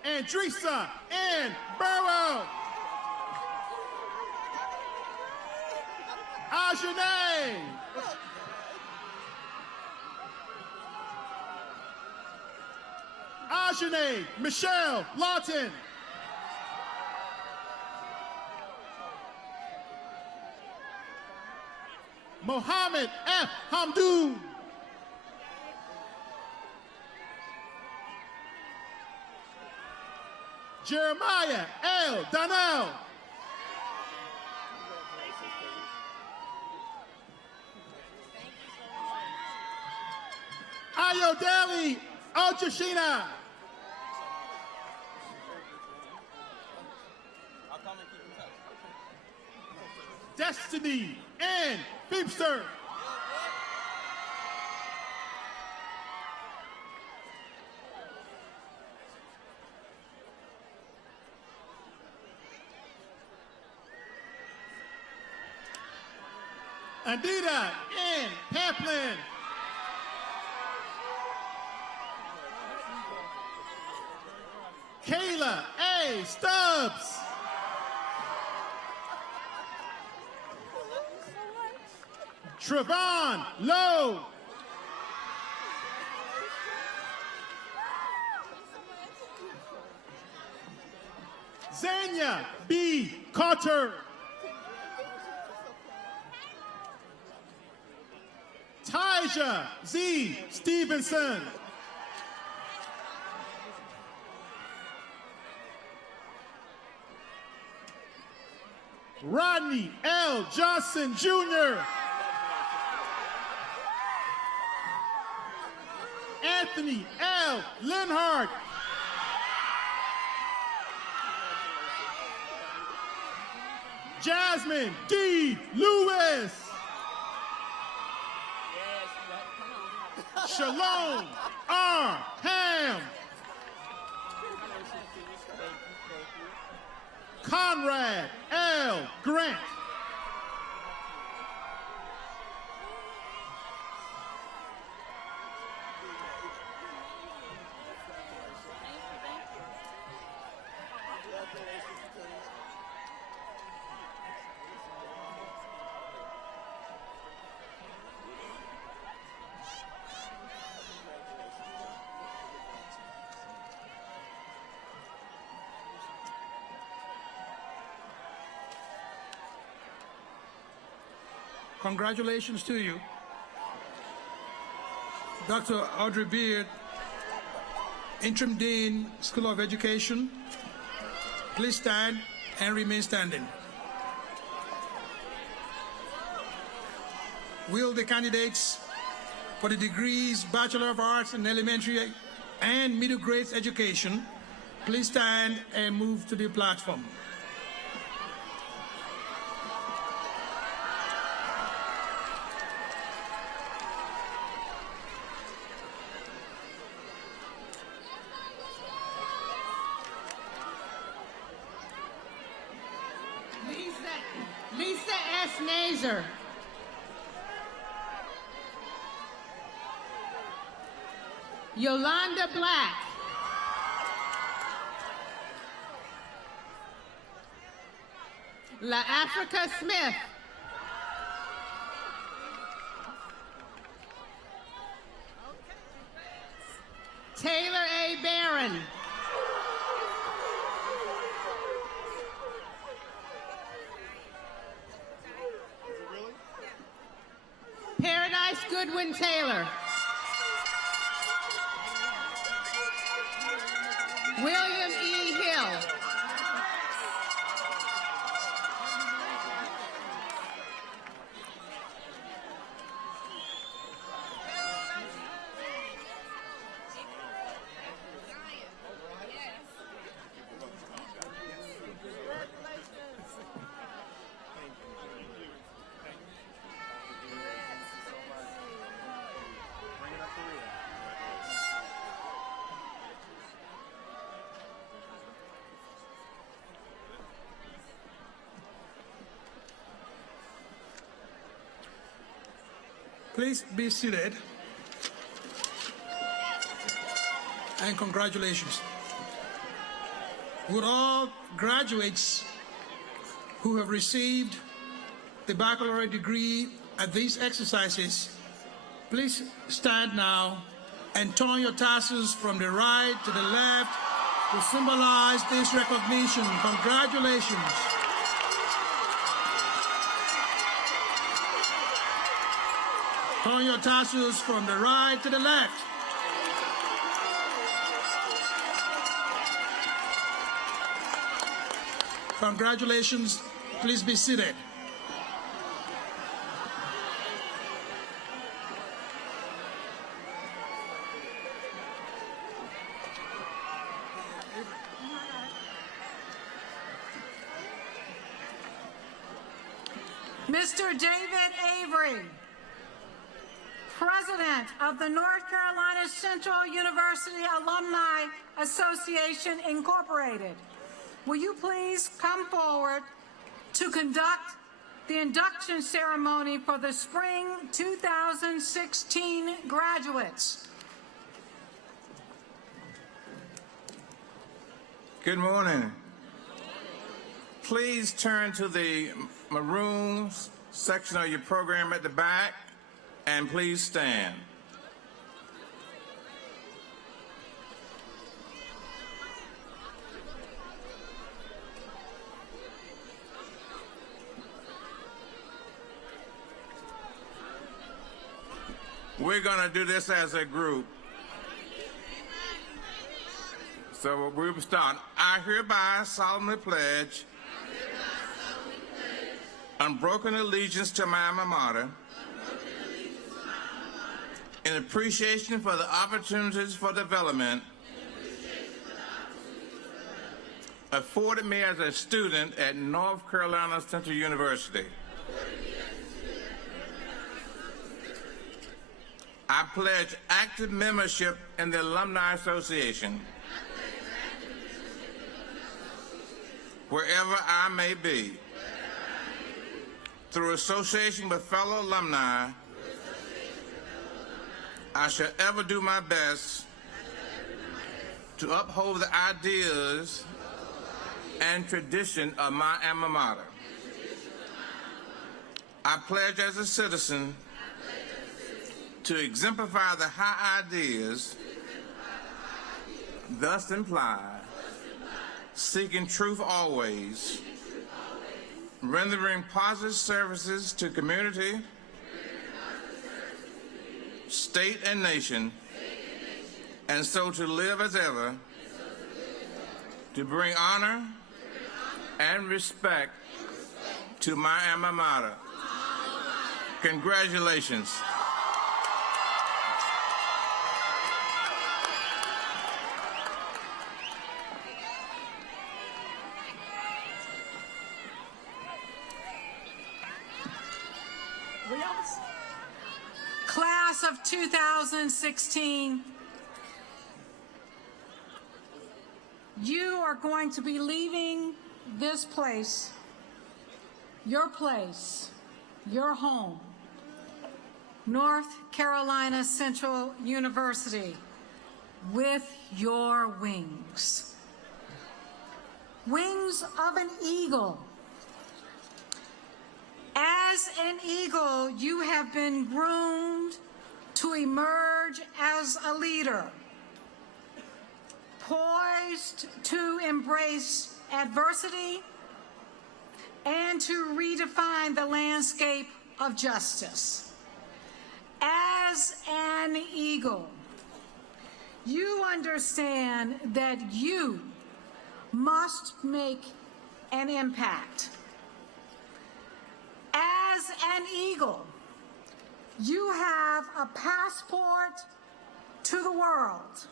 Andresa N. Burrow. Ajane. Ajane Michelle Lawton. Mohammed F. Hamdoun. Jeremiah L. Donnell. Ayodele Ochashina. Destiny Ann Beepster. Anita N. Pamplin. Kayla A. Stubbs. Trevon Lowe. Zania B. Carter. Tyja Z. Stevenson. Rodney L. Johnson Jr. Anthony L. Linhart. Jasmine D. Lewis. Shalom R. Ham. Conrad L. Grant. Congratulations to you. Dr. Audrey Beard, Interim Dean, School of Education. Please stand and remain standing. Will the candidates for the degrees Bachelor of Arts in Elementary and Middle Grades Education please stand and move to the platform. Lisa S. Nazer. Yolanda Black. La Africa Smith. Taylor A. Barron. Paradise Goodwin Taylor. William E. Hill. Please be seated. And congratulations. Would all graduates who have received the baccalaureate degree at these exercises, please stand now and turn your tassels from the right to the left to symbolize this recognition. Congratulations. Turn your tassels from the right to the left. Congratulations. Please be seated. Mr. David Avery, President of the North Carolina Central University Alumni Association, Incorporated. Will you please come forward to conduct the induction ceremony for the spring 2016 graduates? Good morning. Please turn to the maroon section of your program at the back, and please stand. We're going to do this as a group. So we'll start. I hereby solemnly pledge unbroken allegiance to my alma mater, in appreciation for the opportunities for development afforded me as a student at North Carolina Central University. I pledge active membership in the Alumni Association, wherever I may be, through association with fellow alumni. I shall ever do my best to uphold the ideas and tradition of my alma mater. I pledge as a citizen to exemplify the high ideas thus implied, seeking truth always, rendering positive services to community, state and nation, and so to live as ever, to bring honor and respect to my alma mater. Congratulations. Class of 2016, you are going to be leaving this place, your home, North Carolina Central University, with your wings. Wings of an eagle. As an eagle, you have been groomed to emerge as a leader, poised to embrace adversity and to redefine the landscape of justice. As an eagle, you understand that you must make an impact. As an eagle, you have a passport to the world,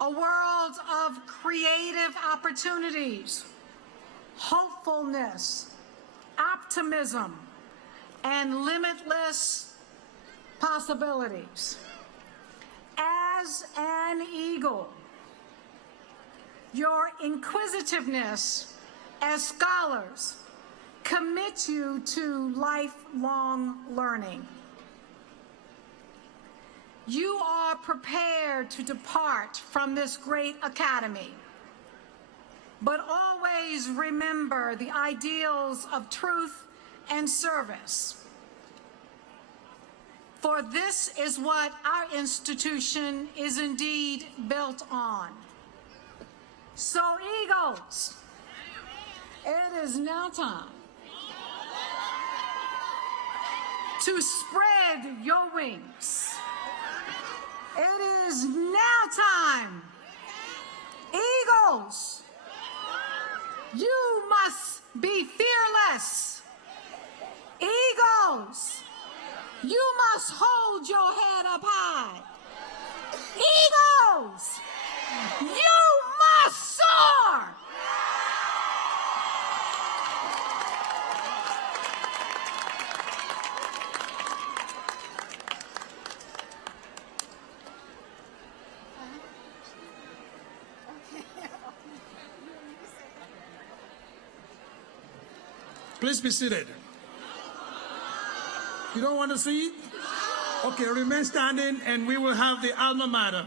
a world of creative opportunities, hopefulness, optimism, and limitless possibilities. As an eagle, your inquisitiveness as scholars commit you to lifelong learning. You are prepared to depart from this great academy, but always remember the ideals of truth and service. For this is what our institution is indeed built on. So, Eagles, it is now time to spread your wings. It is now time, Eagles, You must be fearless. Eagles, you must hold your head up high. Eagles, you must soar. Please be seated. You don't want to see? Okay, remain standing and we will have the alma mater.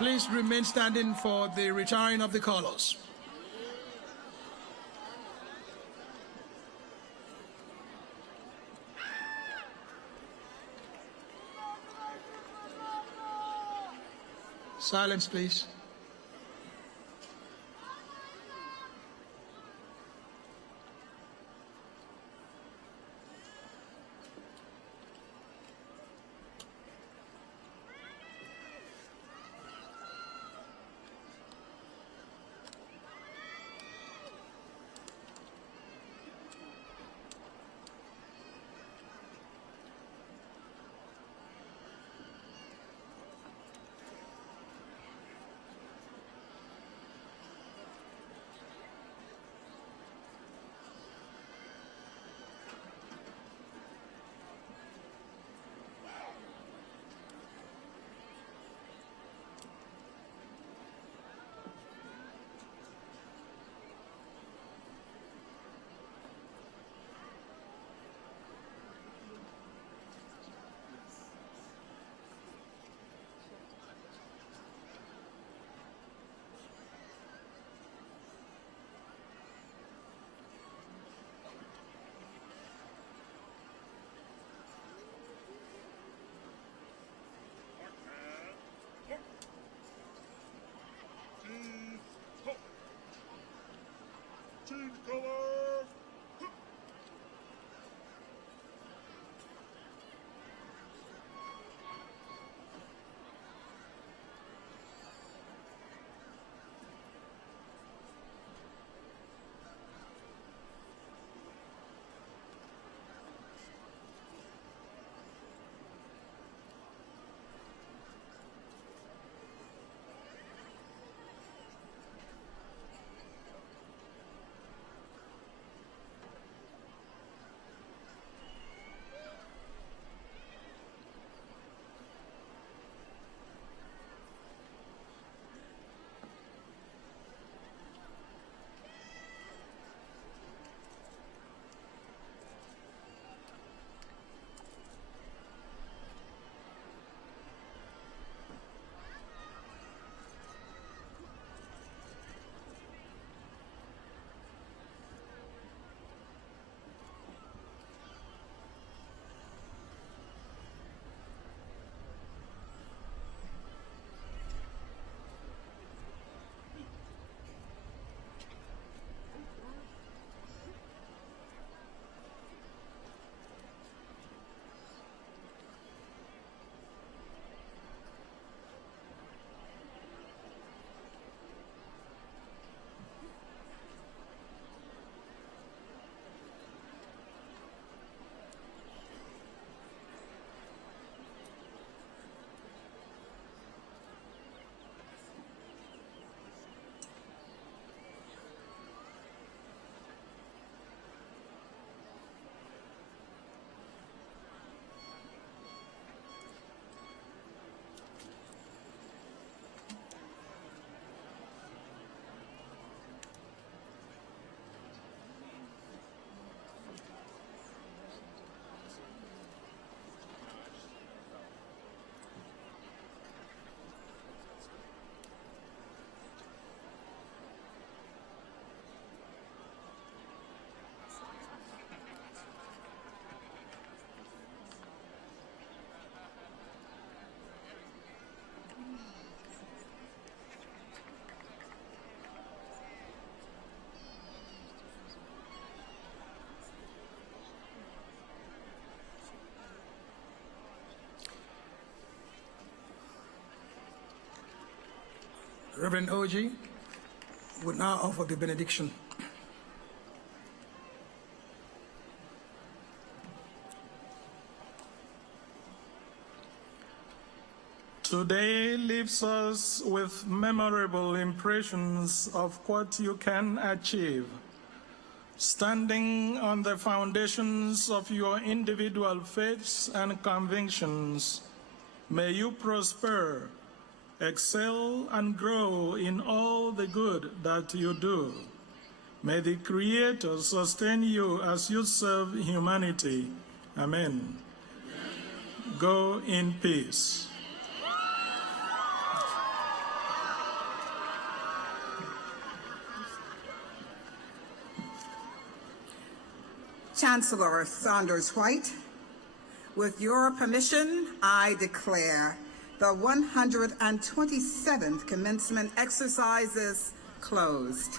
Please remain standing for the retiring of the colors. Silence, please. Reverend Oji would now offer the benediction. Today leaves us with memorable impressions of what you can achieve. Standing on the foundations of your individual faiths and convictions, may you prosper, excel, and grow in all the good that you do. May the Creator sustain you as you serve humanity. Amen. Go in peace. Chancellor Saunders-White, with your permission, I declare the 127th commencement exercises closed.